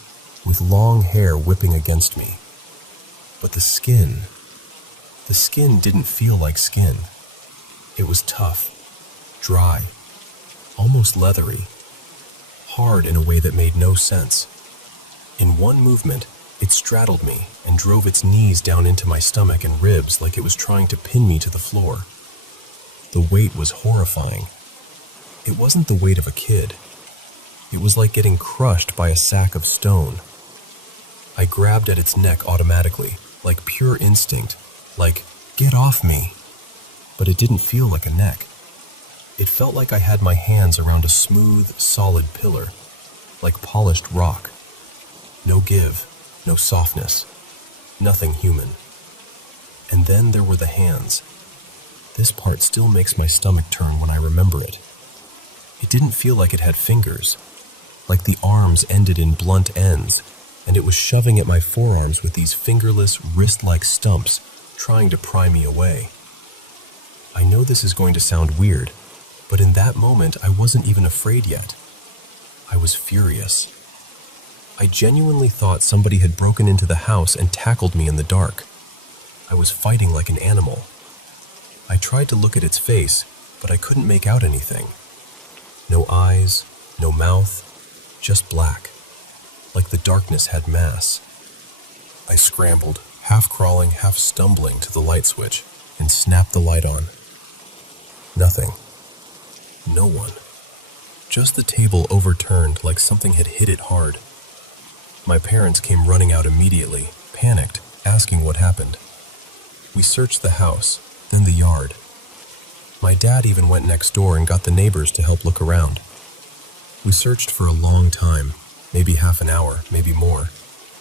with long hair whipping against me. But the skin didn't feel like skin. It was tough, dry, almost leathery, hard in a way that made no sense. In one movement, it straddled me and drove its knees down into my stomach and ribs like it was trying to pin me to the floor. The weight was horrifying. It wasn't the weight of a kid. It was like getting crushed by a sack of stone. I grabbed at its neck automatically, like pure instinct, like, get off me. But it didn't feel like a neck. It felt like I had my hands around a smooth, solid pillar, like polished rock. No give, no softness, nothing human. And then there were the hands. This part still makes my stomach turn when I remember it. It didn't feel like it had fingers, like the arms ended in blunt ends, and it was shoving at my forearms with these fingerless, wrist-like stumps, trying to pry me away. I know this is going to sound weird, but in that moment I wasn't even afraid yet. I was furious. I genuinely thought somebody had broken into the house and tackled me in the dark. I was fighting like an animal. I tried to look at its face, but I couldn't make out anything. No eyes, no mouth, just black, like the darkness had mass. I scrambled, half crawling, half stumbling to the light switch, and snapped the light on. Nothing. No one. Just the table overturned like something had hit it hard. My parents came running out immediately, panicked, asking what happened. We searched the house, then the yard. My dad even went next door and got the neighbors to help look around. We searched for a long time, maybe half an hour, maybe more,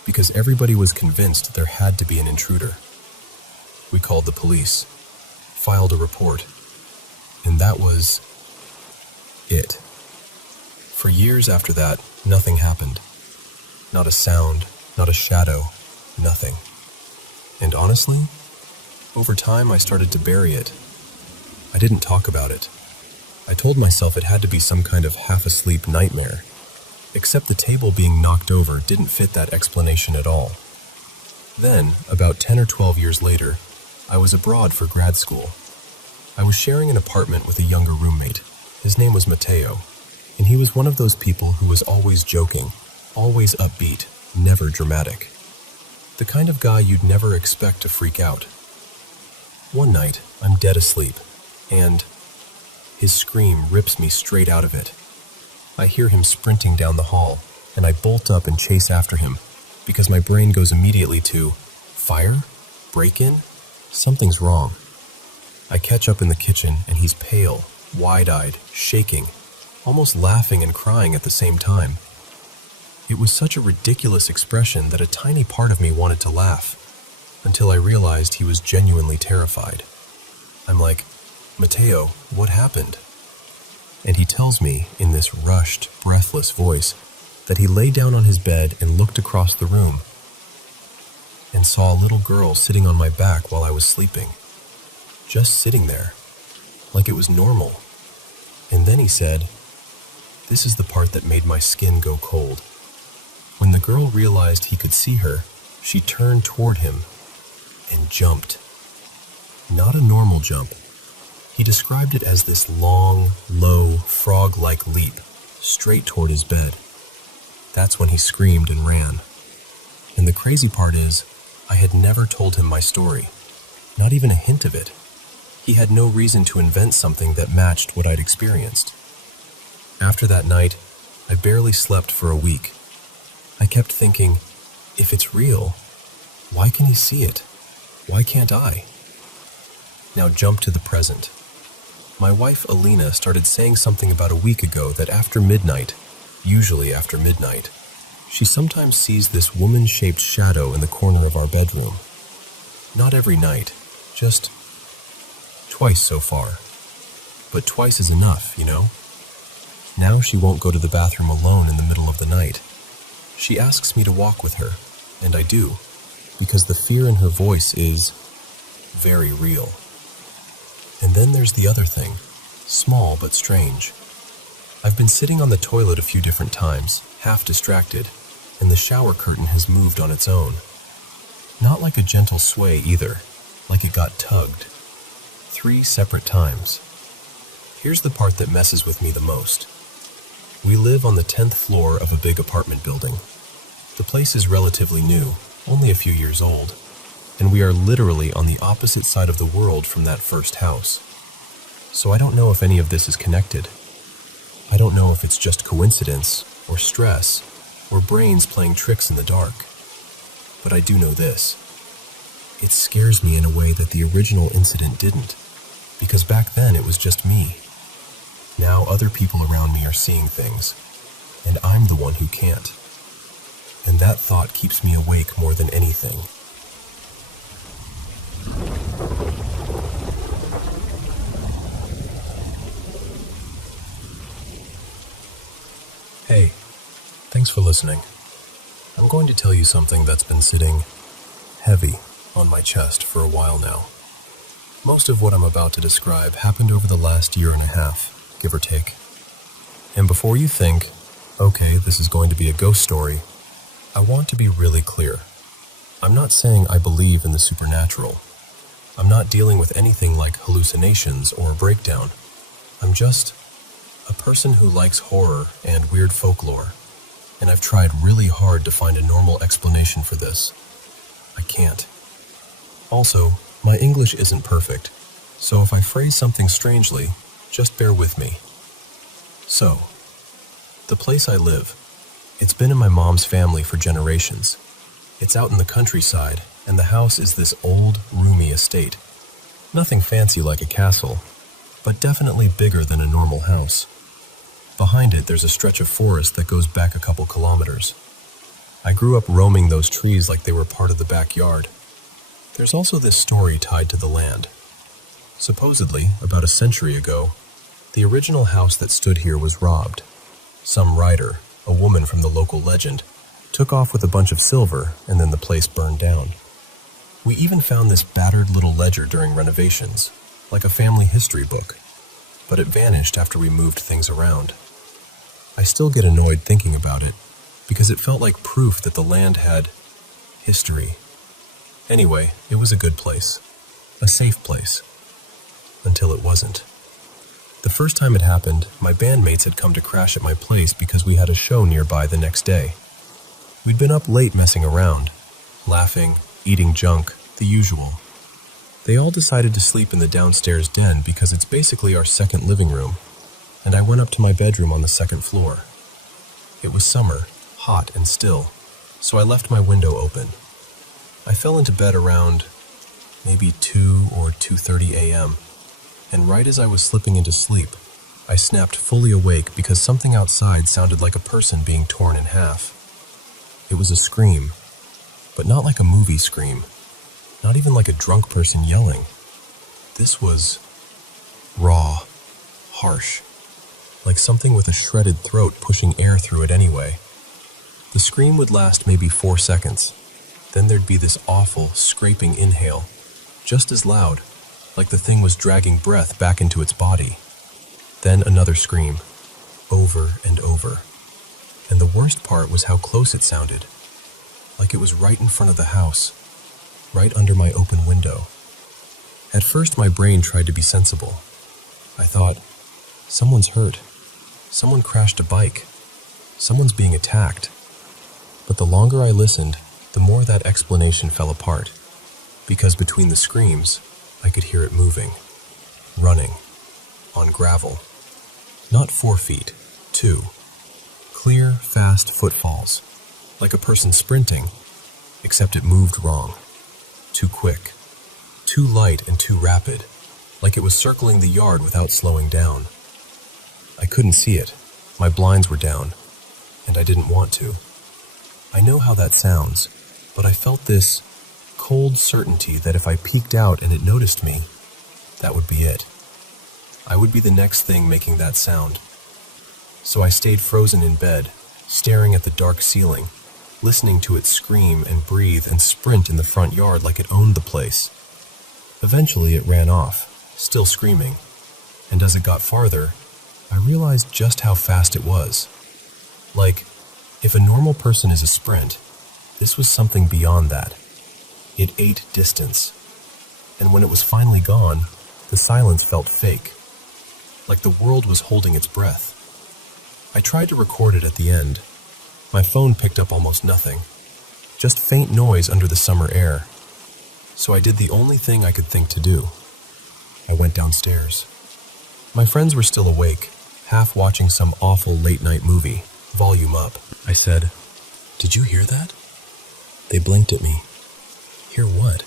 because everybody was convinced there had to be an intruder. We called the police, filed a report, and that was it. For years after that, nothing happened. Not a sound, not a shadow, nothing. And honestly, over time I started to bury it. I didn't talk about it. I told myself it had to be some kind of half-asleep nightmare, except the table being knocked over didn't fit that explanation at all. Then, about 10 or 12 years later, I was abroad for grad school. I was sharing an apartment with a younger roommate. His name was Mateo, and he was one of those people who was always joking, always upbeat, never dramatic. The kind of guy you'd never expect to freak out. One night, I'm dead asleep, and his scream rips me straight out of it. I hear him sprinting down the hall, and I bolt up and chase after him, because my brain goes immediately to, fire? Break-in? Something's wrong. I catch up in the kitchen and he's pale, wide-eyed, shaking, almost laughing and crying at the same time. It was such a ridiculous expression that a tiny part of me wanted to laugh, until I realized he was genuinely terrified. I'm like, "Mateo, what happened?" And he tells me, in this rushed, breathless voice, that he lay down on his bed and looked across the room and saw a little girl sitting on my back while I was sleeping. Just sitting there, like it was normal. And then he said, this is the part that made my skin go cold. When the girl realized he could see her, she turned toward him and jumped. Not a normal jump. He described it as this long, low, frog-like leap, straight toward his bed. That's when he screamed and ran. And the crazy part is, I had never told him my story. Not even a hint of it. He had no reason to invent something that matched what I'd experienced. After that night, I barely slept for a week. I kept thinking, if it's real, why can he see it? Why can't I? Now jump to the present. My wife Alina started saying something about a week ago that after midnight, usually after midnight, she sometimes sees this woman-shaped shadow in the corner of our bedroom. Not every night, just twice so far. But twice is enough, you know? Now she won't go to the bathroom alone in the middle of the night. She asks me to walk with her, and I do, because the fear in her voice is very real. And then there's the other thing, small but strange. I've been sitting on the toilet a few different times, half distracted, and the shower curtain has moved on its own. Not like a gentle sway either, like it got tugged. 3 separate times. Here's the part that messes with me the most. We live on the 10th floor of a big apartment building. The place is relatively new, only a few years old, and we are literally on the opposite side of the world from that first house. So I don't know if any of this is connected. I don't know if it's just coincidence, or stress, or brains playing tricks in the dark. But I do know this. It scares me in a way that the original incident didn't, because back then it was just me. Now other people around me are seeing things, and I'm the one who can't. And that thought keeps me awake more than anything. Hey, thanks for listening. I'm going to tell you something that's been sitting heavy on my chest for a while now. Most of what I'm about to describe happened over the last year and a half, give or take. And before you think, okay, this is going to be a ghost story, I want to be really clear. I'm not saying I believe in the supernatural. I'm not dealing with anything like hallucinations or a breakdown. I'm just a person who likes horror and weird folklore, and I've tried really hard to find a normal explanation for this. I can't. Also, my English isn't perfect, so if I phrase something strangely, just bear with me. So, the place I live, it's been in my mom's family for generations. It's out in the countryside, and the house is this old, roomy estate. Nothing fancy like a castle, but definitely bigger than a normal house. Behind it, there's a stretch of forest that goes back a couple kilometers. I grew up roaming those trees like they were part of the backyard. There's also this story tied to the land. Supposedly, about a century ago, the original house that stood here was robbed. Some writer, a woman from the local legend, took off with a bunch of silver, and then the place burned down. We even found this battered little ledger during renovations, like a family history book, but it vanished after we moved things around. I still get annoyed thinking about it, because it felt like proof that the land had history. Anyway, it was a good place, a safe place, until it wasn't. The first time it happened, my bandmates had come to crash at my place because we had a show nearby the next day. We'd been up late messing around, laughing, eating junk, the usual. They all decided to sleep in the downstairs den because it's basically our second living room, and I went up to my bedroom on the second floor. It was summer, hot and still, so I left my window open. I fell into bed around maybe 2 or 2:30 a.m., and right as I was slipping into sleep, I snapped fully awake because something outside sounded like a person being torn in half. It was a scream, but not like a movie scream, not even like a drunk person yelling. This was raw, harsh, like something with a shredded throat pushing air through it anyway. The scream would last maybe 4 seconds. Then there'd be this awful, scraping inhale, just as loud, like the thing was dragging breath back into its body. Then another scream, over and over. And the worst part was how close it sounded, like it was right in front of the house, right under my open window. At first my brain tried to be sensible. I thought, someone's hurt. Someone crashed a bike. Someone's being attacked. But the longer I listened, the more that explanation fell apart, because between the screams, I could hear it moving, running, on gravel. Not 4 feet, 2. Clear, fast footfalls, like a person sprinting, except it moved wrong. Too quick, too light and too rapid, like it was circling the yard without slowing down. I couldn't see it, my blinds were down, and I didn't want to. I know how that sounds, but I felt this cold certainty that if I peeked out and it noticed me, that would be it. I would be the next thing making that sound. So I stayed frozen in bed, staring at the dark ceiling, listening to it scream and breathe and sprint in the front yard like it owned the place. Eventually it ran off, still screaming, and as it got farther, I realized just how fast it was. Like, if a normal person is a sprint, this was something beyond that. It ate distance, and when it was finally gone, the silence felt fake, like the world was holding its breath. I tried to record it at the end. My phone picked up almost nothing, just faint noise under the summer air. So I did the only thing I could think to do. I went downstairs. My friends were still awake, half watching some awful late-night movie, volume up. I said, "Did you hear that?" They blinked at me. "Hear what?"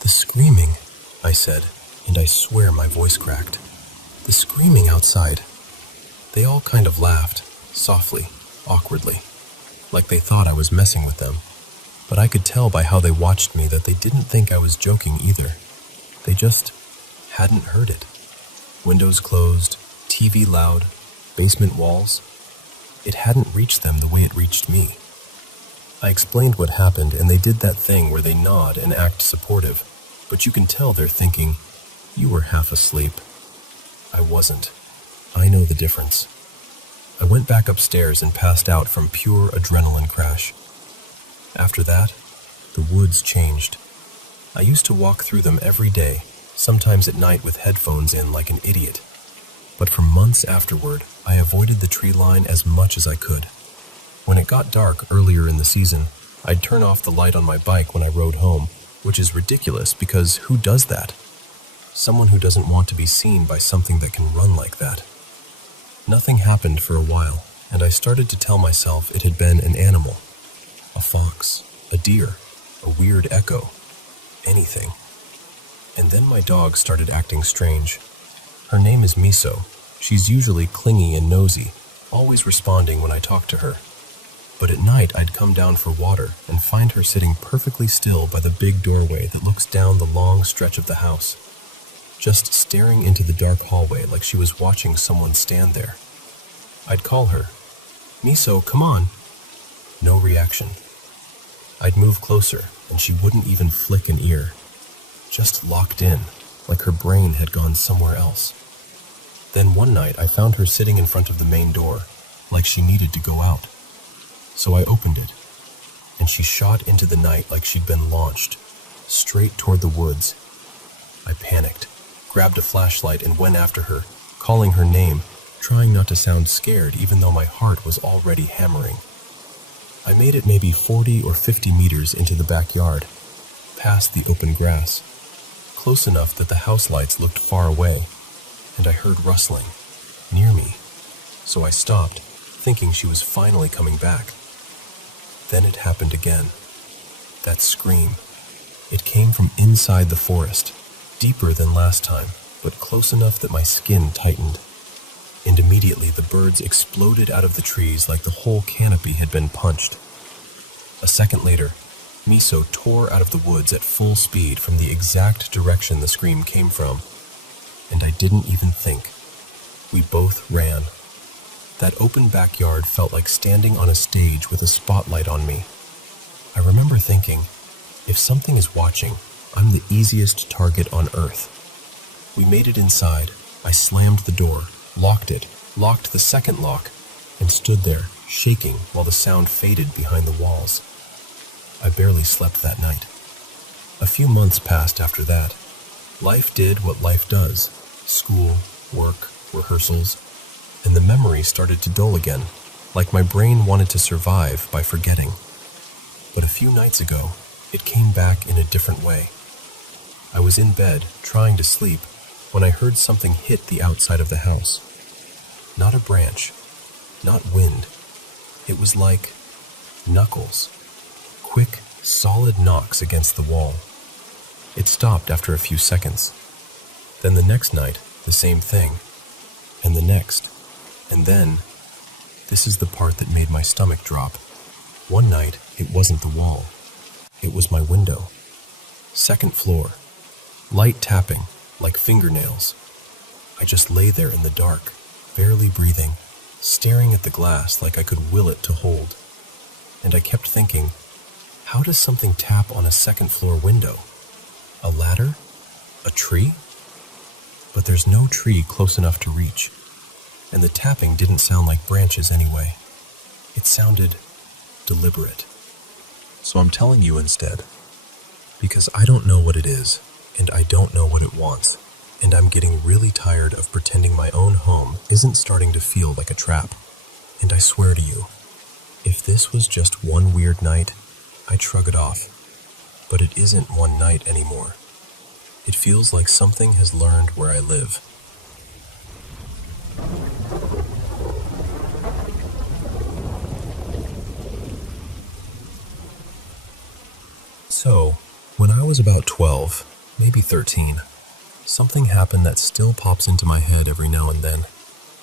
"The screaming," I said, and I swear my voice cracked. "The screaming outside." They all kind of laughed, softly, awkwardly, like they thought I was messing with them. But I could tell by how they watched me that they didn't think I was joking either. They just hadn't heard it. Windows closed, TV loud, basement walls. It hadn't reached them the way it reached me. I explained what happened, and they did that thing where they nod and act supportive, but you can tell they're thinking, "You were half asleep." I wasn't. I know the difference. I went back upstairs and passed out from pure adrenaline crash. After that, the woods changed. I used to walk through them every day, sometimes at night with headphones in like an idiot. But for months afterward, I avoided the tree line as much as I could. When it got dark earlier in the season, I'd turn off the light on my bike when I rode home, which is ridiculous because who does that? Someone who doesn't want to be seen by something that can run like that. Nothing happened for a while, and I started to tell myself it had been an animal. A fox, a deer, a weird echo, anything. And then my dog started acting strange. Her name is Miso. She's usually clingy and nosy, always responding when I talk to her. But at night I'd come down for water and find her sitting perfectly still by the big doorway that looks down the long stretch of the house, just staring into the dark hallway like she was watching someone stand there. I'd call her, "Miso, come on." No reaction. I'd move closer and she wouldn't even flick an ear, just locked in, like her brain had gone somewhere else. Then one night I found her sitting in front of the main door, like she needed to go out. So I opened it, and she shot into the night like she'd been launched, straight toward the woods. I panicked, grabbed a flashlight and went after her, calling her name, trying not to sound scared even though my heart was already hammering. I made it maybe 40 or 50 meters into the backyard, past the open grass, close enough that the house lights looked far away, and I heard rustling, near me. So I stopped, thinking she was finally coming back. Then it happened again. That scream. It came from inside the forest, deeper than last time, but close enough that my skin tightened. And immediately the birds exploded out of the trees like the whole canopy had been punched. A second later, Miso tore out of the woods at full speed from the exact direction the scream came from. And I didn't even think. We both ran. That open backyard felt like standing on a stage with a spotlight on me. I remember thinking, if something is watching, I'm the easiest target on earth. We made it inside. I slammed the door, locked it, locked the second lock, and stood there, shaking while the sound faded behind the walls. I barely slept that night. A few months passed after that. Life did what life does. School, work, rehearsals, and the memory started to dull again, like my brain wanted to survive by forgetting. But a few nights ago, it came back in a different way. I was in bed, trying to sleep, when I heard something hit the outside of the house. Not a branch, not wind. It was like knuckles. Quick, solid knocks against the wall. It stopped after a few seconds. Then the next night, the same thing. And the next. And then, this is the part that made my stomach drop. One night, it wasn't the wall. It was my window. Second floor. Light tapping, like fingernails. I just lay there in the dark, barely breathing, staring at the glass like I could will it to hold. And I kept thinking, how does something tap on a second floor window? A ladder? A tree? But there's no tree close enough to reach. And the tapping didn't sound like branches anyway. It sounded deliberate. So I'm telling you instead. Because I don't know what it is, and I don't know what it wants, and I'm getting really tired of pretending my own home isn't starting to feel like a trap. And I swear to you, if this was just one weird night, I'd shrug it off. But it isn't one night anymore. It feels like something has learned where I live. So, when I was about 12, maybe 13, something happened that still pops into my head every now and then,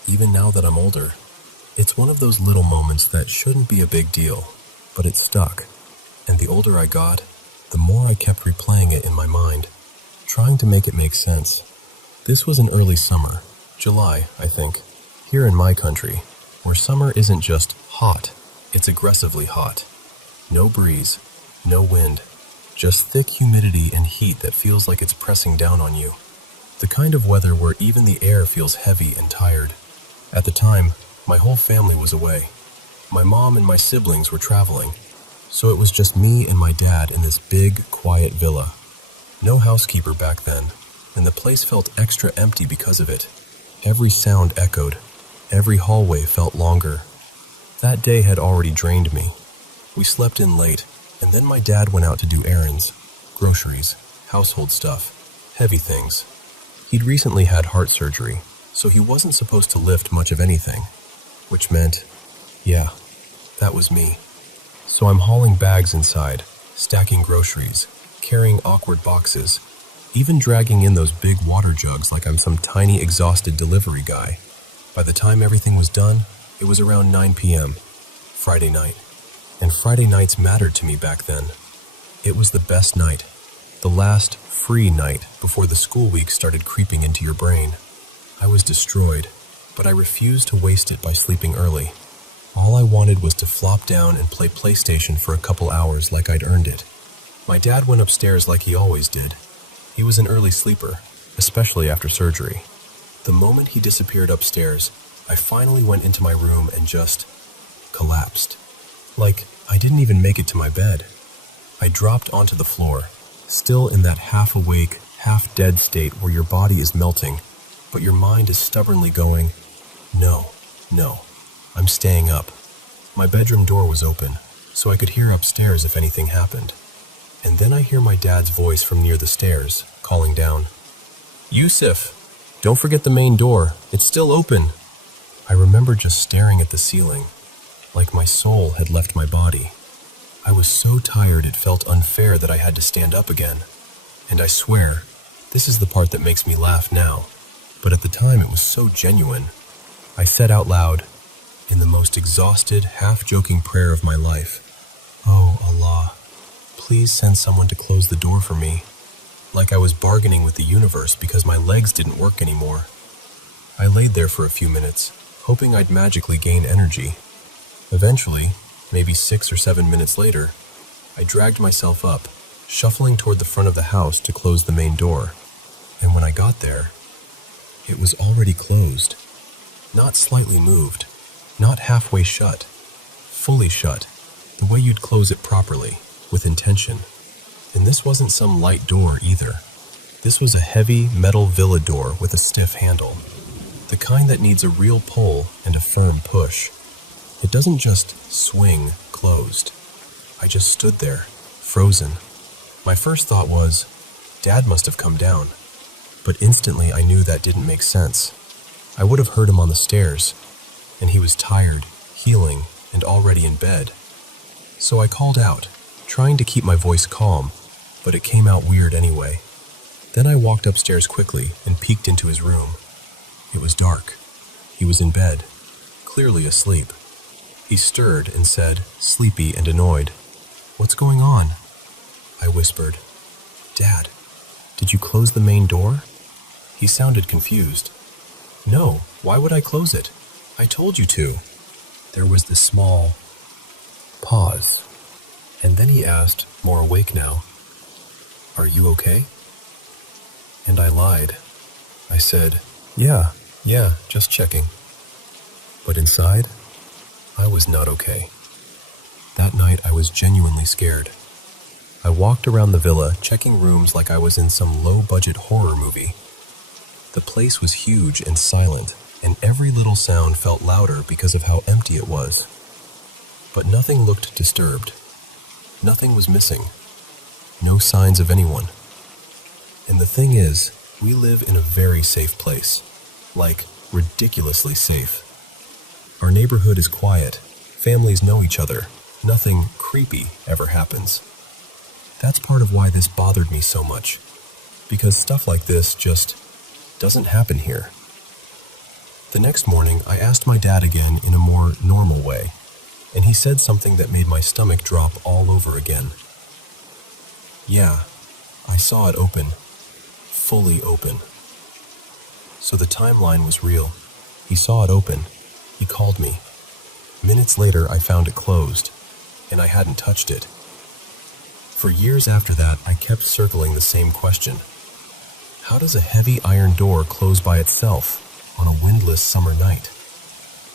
even now that I'm older. It's one of those little moments that shouldn't be a big deal, but it stuck. And the older I got, the more I kept replaying it in my mind, trying to make it make sense. This was in early summer, July, I think, here in my country, where summer isn't just hot, it's aggressively hot. No breeze, no wind, just thick humidity and heat that feels like it's pressing down on you. The kind of weather where even the air feels heavy and tired. At the time, my whole family was away. My mom and my siblings were traveling, so it was just me and my dad in this big, quiet villa. No housekeeper back then, and the place felt extra empty because of it. Every sound echoed. Every hallway felt longer. That day had already drained me. We slept in late, and then my dad went out to do errands, groceries, household stuff, heavy things. He'd recently had heart surgery, so he wasn't supposed to lift much of anything, which meant, yeah, that was me. So I'm hauling bags inside, stacking groceries, carrying awkward boxes, even dragging in those big water jugs like I'm some tiny exhausted delivery guy. By the time everything was done, it was around 9 p.m., Friday night. And Friday nights mattered to me back then. It was the best night, the last free night before the school week started creeping into your brain. I was destroyed, but I refused to waste it by sleeping early. All I wanted was to flop down and play PlayStation for a couple hours like I'd earned it. My dad went upstairs like he always did. He was an early sleeper, especially after surgery. The moment he disappeared upstairs, I finally went into my room and just collapsed. Like, I didn't even make it to my bed. I dropped onto the floor, still in that half-awake, half-dead state where your body is melting, but your mind is stubbornly going, no, I'm staying up. My bedroom door was open, so I could hear upstairs if anything happened. And then I hear my dad's voice from near the stairs, calling down, "Yusuf, don't forget the main door, it's still open." I remember just staring at the ceiling, like my soul had left my body. I was so tired it felt unfair that I had to stand up again. And I swear, This is the part that makes me laugh now, but at the time it was so genuine. I said out loud, in the most exhausted, half-joking prayer of my life, "Oh, Allah, please send someone to close the door for me," like I was bargaining with the universe because my legs didn't work anymore. I laid there for a few minutes, hoping I'd magically gain energy. Eventually, maybe 6 or 7 minutes later, I dragged myself up, shuffling toward the front of the house to close the main door. And when I got there, it was already closed. Not slightly moved, not halfway shut, fully shut, the way you'd close it properly, with intention. And this wasn't some light door either. This was a heavy metal villa door with a stiff handle, the kind that needs a real pull and a firm push. It doesn't just swing closed. I just stood there, frozen. My first thought was, Dad must have come down. But instantly I knew that didn't make sense. I would have heard him on the stairs, and he was tired, healing, and already in bed. So I called out, trying to keep my voice calm, but it came out weird anyway. Then I walked upstairs quickly and peeked into his room. It was dark. He was in bed, clearly asleep. He stirred and said, sleepy and annoyed, "What's going on?" I whispered, "Dad, did you close the main door?" He sounded confused. "No, why would I close it? I told you to." There was this small pause, and then he asked, more awake now, "Are you okay?" And I lied. I said, Yeah, just checking." But inside, I was not okay. That night I was genuinely scared. I walked around the villa, checking rooms like I was in some low-budget horror movie. The place was huge and silent, and every little sound felt louder because of how empty it was. But nothing looked disturbed. Nothing was missing. No signs of anyone. And the thing is, we live in a very safe place. Like, ridiculously safe. Our neighborhood is quiet. Families know each other. Nothing creepy ever happens. That's part of why this bothered me so much. Because stuff like this just doesn't happen here. The next morning, I asked my dad again in a more normal way, and he said something that made my stomach drop all over again. "Yeah, I saw it open. Fully open." So the timeline was real. He saw it open. He called me. Minutes later, I found it closed, and I hadn't touched it. For years after that, I kept circling the same question. How does a heavy iron door close by itself on a windless summer night?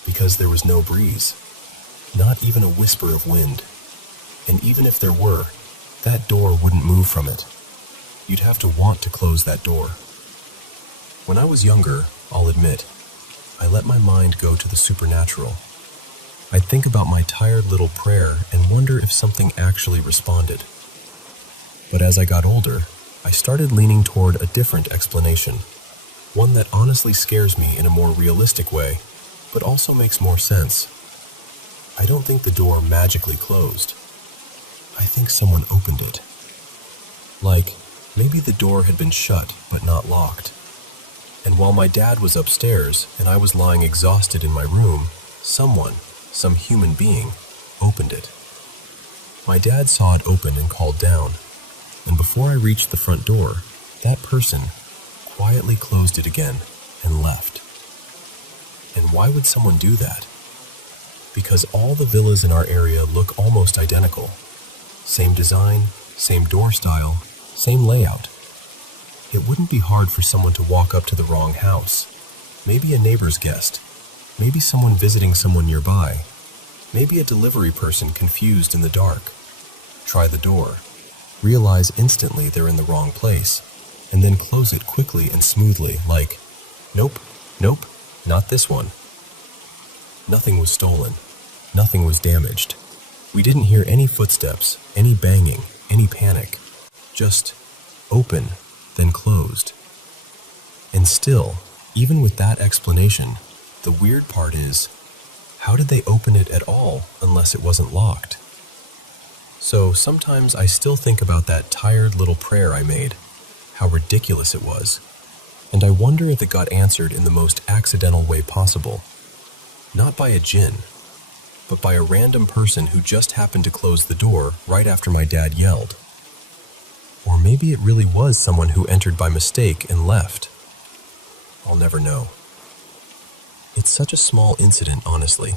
Because there was no breeze. Not even a whisper of wind. And even if there were, that door wouldn't move from it. You'd have to want to close that door. When I was younger, I'll admit, I let my mind go to the supernatural. I'd think about my tired little prayer and wonder if something actually responded. But as I got older, I started leaning toward a different explanation, one that honestly scares me in a more realistic way, but also makes more sense. I don't think the door magically closed. I think someone opened it. Like, maybe the door had been shut but not locked. And while my dad was upstairs and I was lying exhausted in my room, someone, some human being, opened it. My dad saw it open and called down, and before I reached the front door, that person quietly closed it again and left. And why would someone do that? Because all the villas in our area look almost identical. Same design, same door style, same layout. It wouldn't be hard for someone to walk up to the wrong house. Maybe a neighbor's guest. Maybe someone visiting someone nearby. Maybe a delivery person confused in the dark. Try the door. Realize instantly they're in the wrong place. And then close it quickly and smoothly, like, nope, not this one. Nothing was stolen. Nothing was damaged. We didn't hear any footsteps, any banging, any panic. Just open, then closed. And still, even with that explanation, the weird part is, how did they open it at all unless it wasn't locked? So sometimes I still think about that tired little prayer I made. how ridiculous it was, and I wonder if it got answered in the most accidental way possible. Not by a djinn, but by a random person who just happened to close the door right after my dad yelled. Or maybe it really was someone who entered by mistake and left. I'll never know. It's such a small incident, honestly.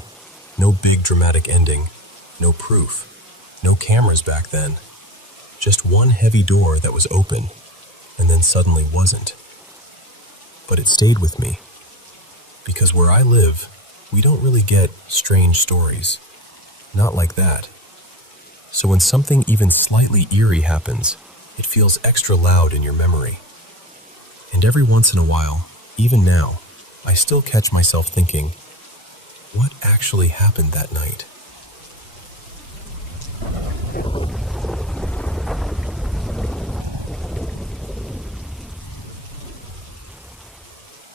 No big dramatic ending, no proof, no cameras back then. Just one heavy door that was open, and then suddenly wasn't. But it stayed with me, because where I live, we don't really get strange stories. Not like that. So when something even slightly eerie happens, it feels extra loud in your memory. And every once in a while, even now, I still catch myself thinking, what actually happened that night?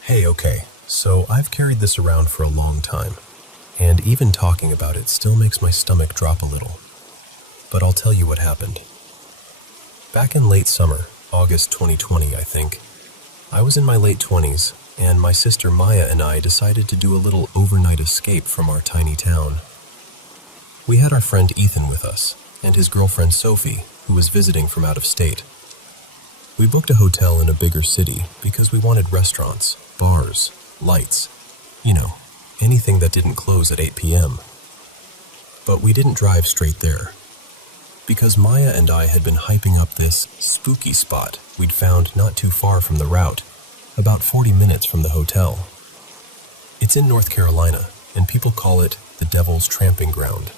Hey, okay, so I've carried this around for a long time, and even talking about it still makes my stomach drop a little. But I'll tell you what happened. Back in late summer, August 2020, I think, I was in my late 20s, and my sister Maya and I decided to do a little overnight escape from our tiny town. We had our friend Ethan with us, and his girlfriend Sophie, who was visiting from out of state. We booked a hotel in a bigger city because we wanted restaurants, bars, lights, anything that didn't close at 8 p.m. But we didn't drive straight there, because Maya and I had been hyping up this spooky spot we'd found not too far from the route, about 40 minutes from the hotel. It's in North Carolina, and people call it the Devil's Tramping Ground.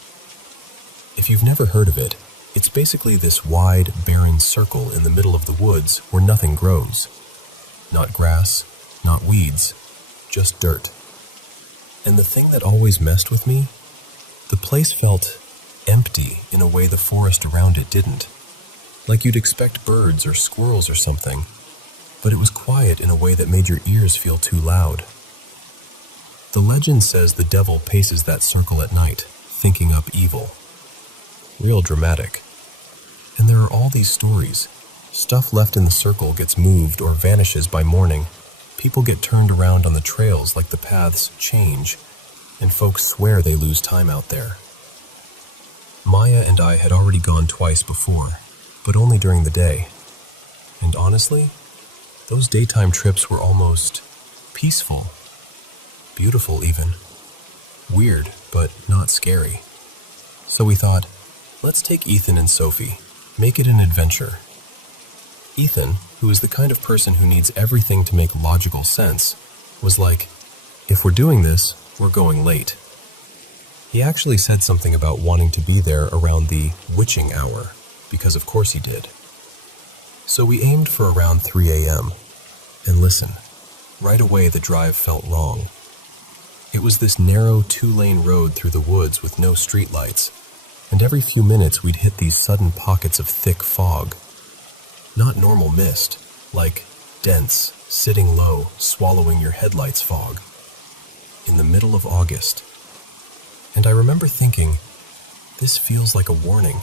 If you've never heard of it, it's basically this wide, barren circle in the middle of the woods where nothing grows. Not grass, not weeds, just dirt. And the thing that always messed with me, the place felt empty in a way the forest around it didn't. Like you'd expect birds or squirrels or something, but it was quiet in a way that made your ears feel too loud. The legend says the devil paces that circle at night, thinking up evil. Real dramatic. And there are all these stories. Stuff left in the circle gets moved or vanishes by morning. People get turned around on the trails like the paths change, and folks swear they lose time out there. Maya and I had already gone twice before, but only during the day. And honestly, those daytime trips were almost peaceful, beautiful even. Weird, but not scary. So we thought, let's take Ethan and Sophie, make it an adventure. Ethan, who is the kind of person who needs everything to make logical sense, was like, if we're doing this, we're going late. He actually said something about wanting to be there around the witching hour, because of course he did. So we aimed for around 3 a.m. And listen, right away the drive felt wrong. It was this narrow 2-lane road through the woods with no streetlights, and every few minutes we'd hit these sudden pockets of thick fog. Not normal mist, like dense, sitting low, swallowing your headlights fog. In the middle of August. And I remember thinking, this feels like a warning.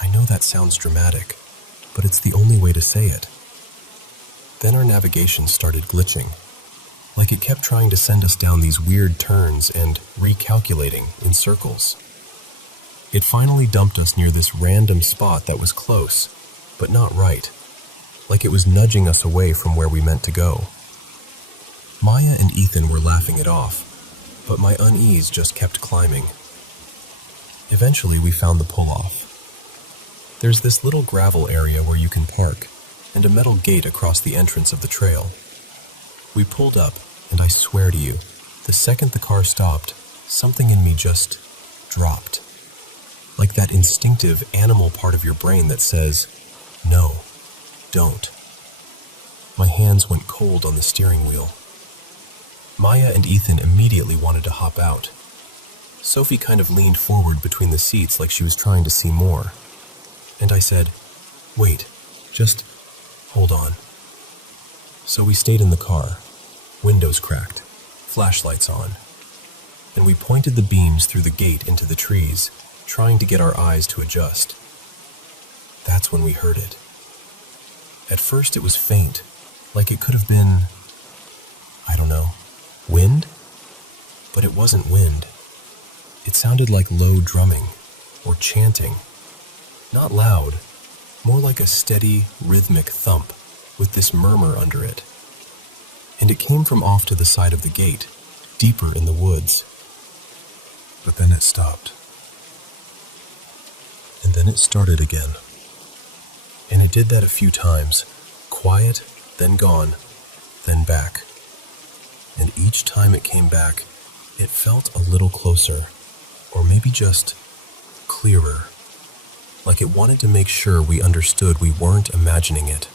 I know that sounds dramatic, but it's the only way to say it. Then our navigation started glitching, like it kept trying to send us down these weird turns and recalculating in circles. It finally dumped us near this random spot that was close, but not right, like it was nudging us away from where we meant to go. Maya and Ethan were laughing it off, but my unease just kept climbing. Eventually we found the pull-off. There's this little gravel area where you can park, and a metal gate across the entrance of the trail. We pulled up, and I swear to you, the second the car stopped, something in me just dropped. Like that instinctive animal part of your brain that says, no, don't. My hands went cold on the steering wheel. Maya and Ethan immediately wanted to hop out. Sophie kind of leaned forward between the seats like she was trying to see more. And I said, wait, just hold on. So we stayed in the car, windows cracked, flashlights on, and we pointed the beams through the gate into the trees, trying to get our eyes to adjust. That's when we heard it. At first it was faint, like it could have been, I don't know, wind? But it wasn't wind. It sounded like low drumming or chanting. Not loud, more like a steady, rhythmic thump with this murmur under it. And it came from off to the side of the gate, deeper in the woods. But then it stopped. And then it started again. And it did that a few times, quiet, then gone, then back. And each time it came back, it felt a little closer, or maybe just clearer, like it wanted to make sure we understood we weren't imagining it.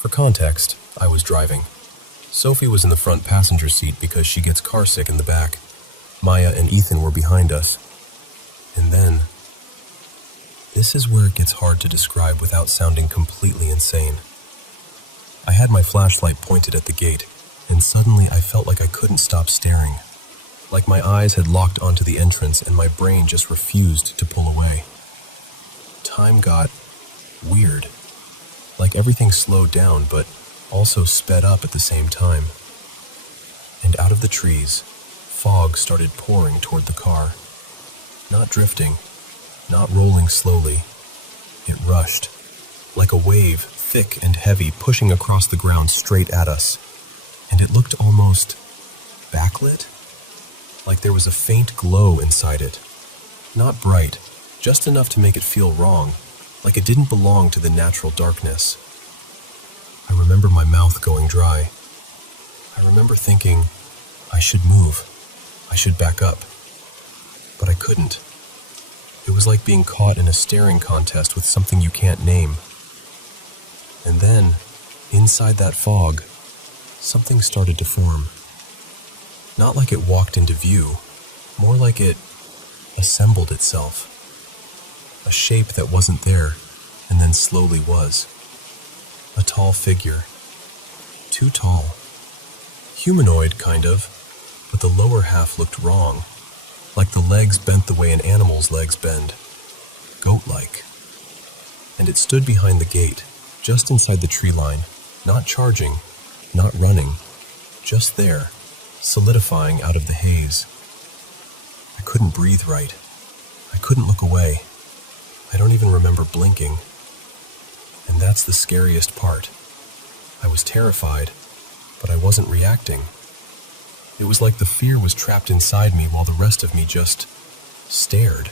For context, I was driving. Sophie was in the front passenger seat because she gets carsick in the back. Maya and Ethan were behind us. And then, this is where it gets hard to describe without sounding completely insane. I had my flashlight pointed at the gate, and suddenly I felt like I couldn't stop staring. Like my eyes had locked onto the entrance and my brain just refused to pull away. Time got weird. Like everything slowed down, but also sped up at the same time. And out of the trees, fog started pouring toward the car. Not drifting, not rolling slowly. It rushed, like a wave, thick and heavy, pushing across the ground straight at us. And it looked almost backlit, like there was a faint glow inside it. Not bright, just enough to make it feel wrong, like it didn't belong to the natural darkness. I remember my mouth going dry. I remember thinking, I should move. I should back up. But I couldn't. It was like being caught in a staring contest with something you can't name. And then, inside that fog, something started to form. Not like it walked into view, more like it assembled itself. A shape that wasn't there, and then slowly was. A tall figure. Too tall. Humanoid, kind of, but the lower half looked wrong, like the legs bent the way an animal's legs bend. Goat-like. And it stood behind the gate, just inside the tree line, not charging, not running, just there, solidifying out of the haze. I couldn't breathe right. I couldn't look away. I don't even remember blinking. And that's the scariest part. I was terrified, but I wasn't reacting. It was like the fear was trapped inside me while the rest of me just stared.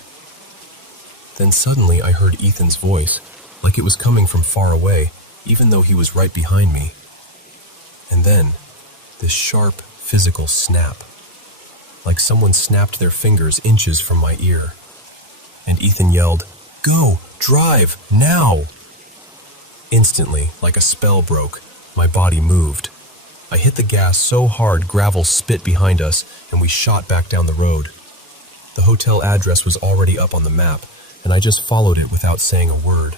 Then suddenly I heard Ethan's voice, like it was coming from far away, even though he was right behind me. And then, this sharp, physical snap, like someone snapped their fingers inches from my ear. And Ethan yelled, "Go! Drive! Now!" Instantly, like a spell broke, my body moved. I hit the gas so hard gravel spit behind us, and we shot back down the road. The hotel address was already up on the map, and I just followed it without saying a word.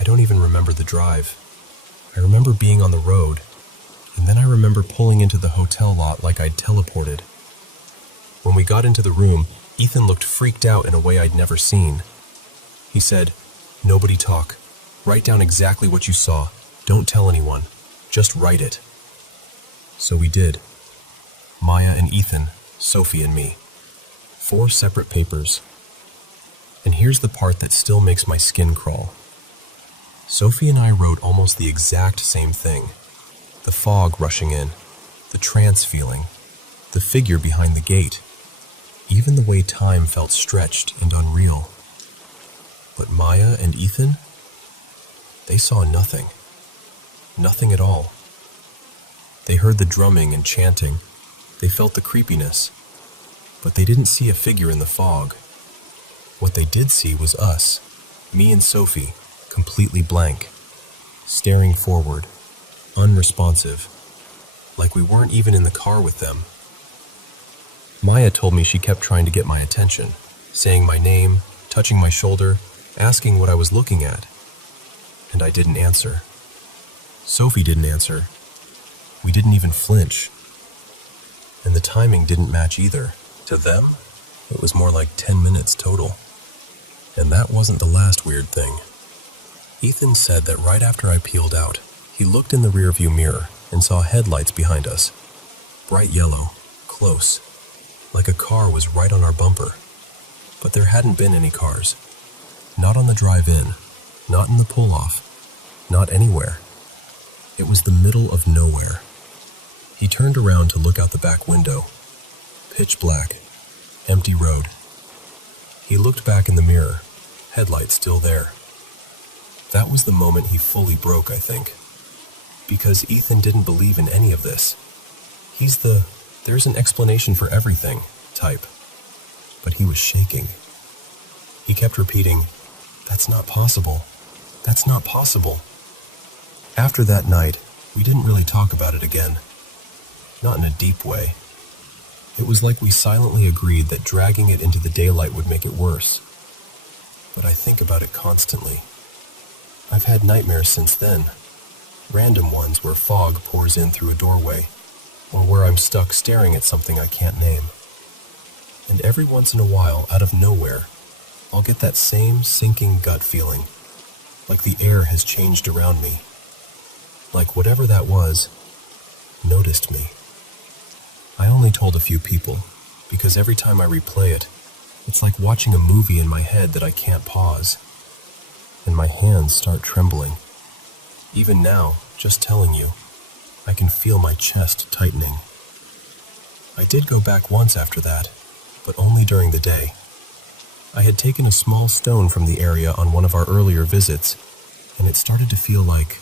I don't even remember the drive. I remember being on the road, and then I remember pulling into the hotel lot like I'd teleported. When we got into the room, Ethan looked freaked out in a way I'd never seen. He said, "Nobody talk. Write down exactly what you saw. Don't tell anyone. Just write it." So we did. Maya and Ethan, Sophie and me. 4 separate papers. And here's the part that still makes my skin crawl. Sophie and I wrote almost the exact same thing. The fog rushing in, the trance feeling, the figure behind the gate, even the way time felt stretched and unreal. But Maya and Ethan, they saw nothing. Nothing at all. They heard the drumming and chanting. They felt the creepiness. But they didn't see a figure in the fog. What they did see was us, me and Sophie, completely blank, staring forward, unresponsive, like we weren't even in the car with them. Maya told me she kept trying to get my attention, saying my name, touching my shoulder, asking what I was looking at. And I didn't answer. Sophie didn't answer. We didn't even flinch. And the timing didn't match either. To them, it was more like 10 minutes total. And that wasn't the last weird thing. Ethan said that right after I peeled out, he looked in the rearview mirror and saw headlights behind us. Bright yellow, close, like a car was right on our bumper. But there hadn't been any cars. Not on the drive-in, not in the pull-off, not anywhere. It was the middle of nowhere. He turned around to look out the back window. Pitch black, empty road. He looked back in the mirror, headlights still there. That was the moment he fully broke, I think. Because Ethan didn't believe in any of this. He's the "there's an explanation for everything" type. But he was shaking. He kept repeating, "That's not possible. That's not possible." After that night, we didn't really talk about it again. Not in a deep way. It was like we silently agreed that dragging it into the daylight would make it worse. But I think about it constantly. I've had nightmares since then. Random ones where fog pours in through a doorway, or where I'm stuck staring at something I can't name. And every once in a while, out of nowhere, I'll get that same sinking gut feeling, like the air has changed around me. Like whatever that was, noticed me. I only told a few people, because every time I replay it, it's like watching a movie in my head that I can't pause. And my hands start trembling. Even now, just telling you, I can feel my chest tightening. I did go back once after that, but only during the day. I had taken a small stone from the area on one of our earlier visits, and it started to feel like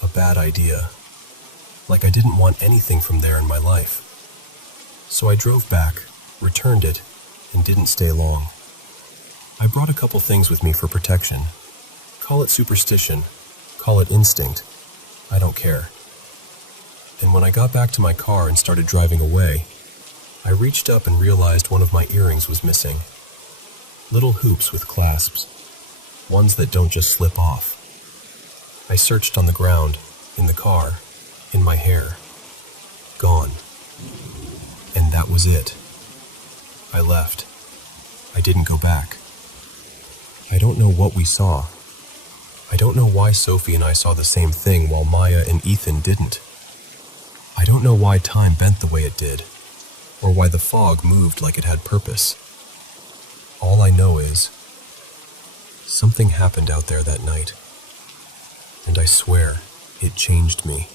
a bad idea. Like I didn't want anything from there in my life. So I drove back, returned it, and didn't stay long. I brought a couple things with me for protection. Call it superstition, call it instinct, I don't care. And when I got back to my car and started driving away, I reached up and realized one of my earrings was missing. Little hoops with clasps, ones that don't just slip off. I searched on the ground, in the car, in my hair. Gone. And that was it. I left. I didn't go back. I don't know what we saw. I don't know why Sophie and I saw the same thing while Maya and Ethan didn't. I don't know why time bent the way it did, or why the fog moved like it had purpose. All I know is, something happened out there that night, and I swear it changed me.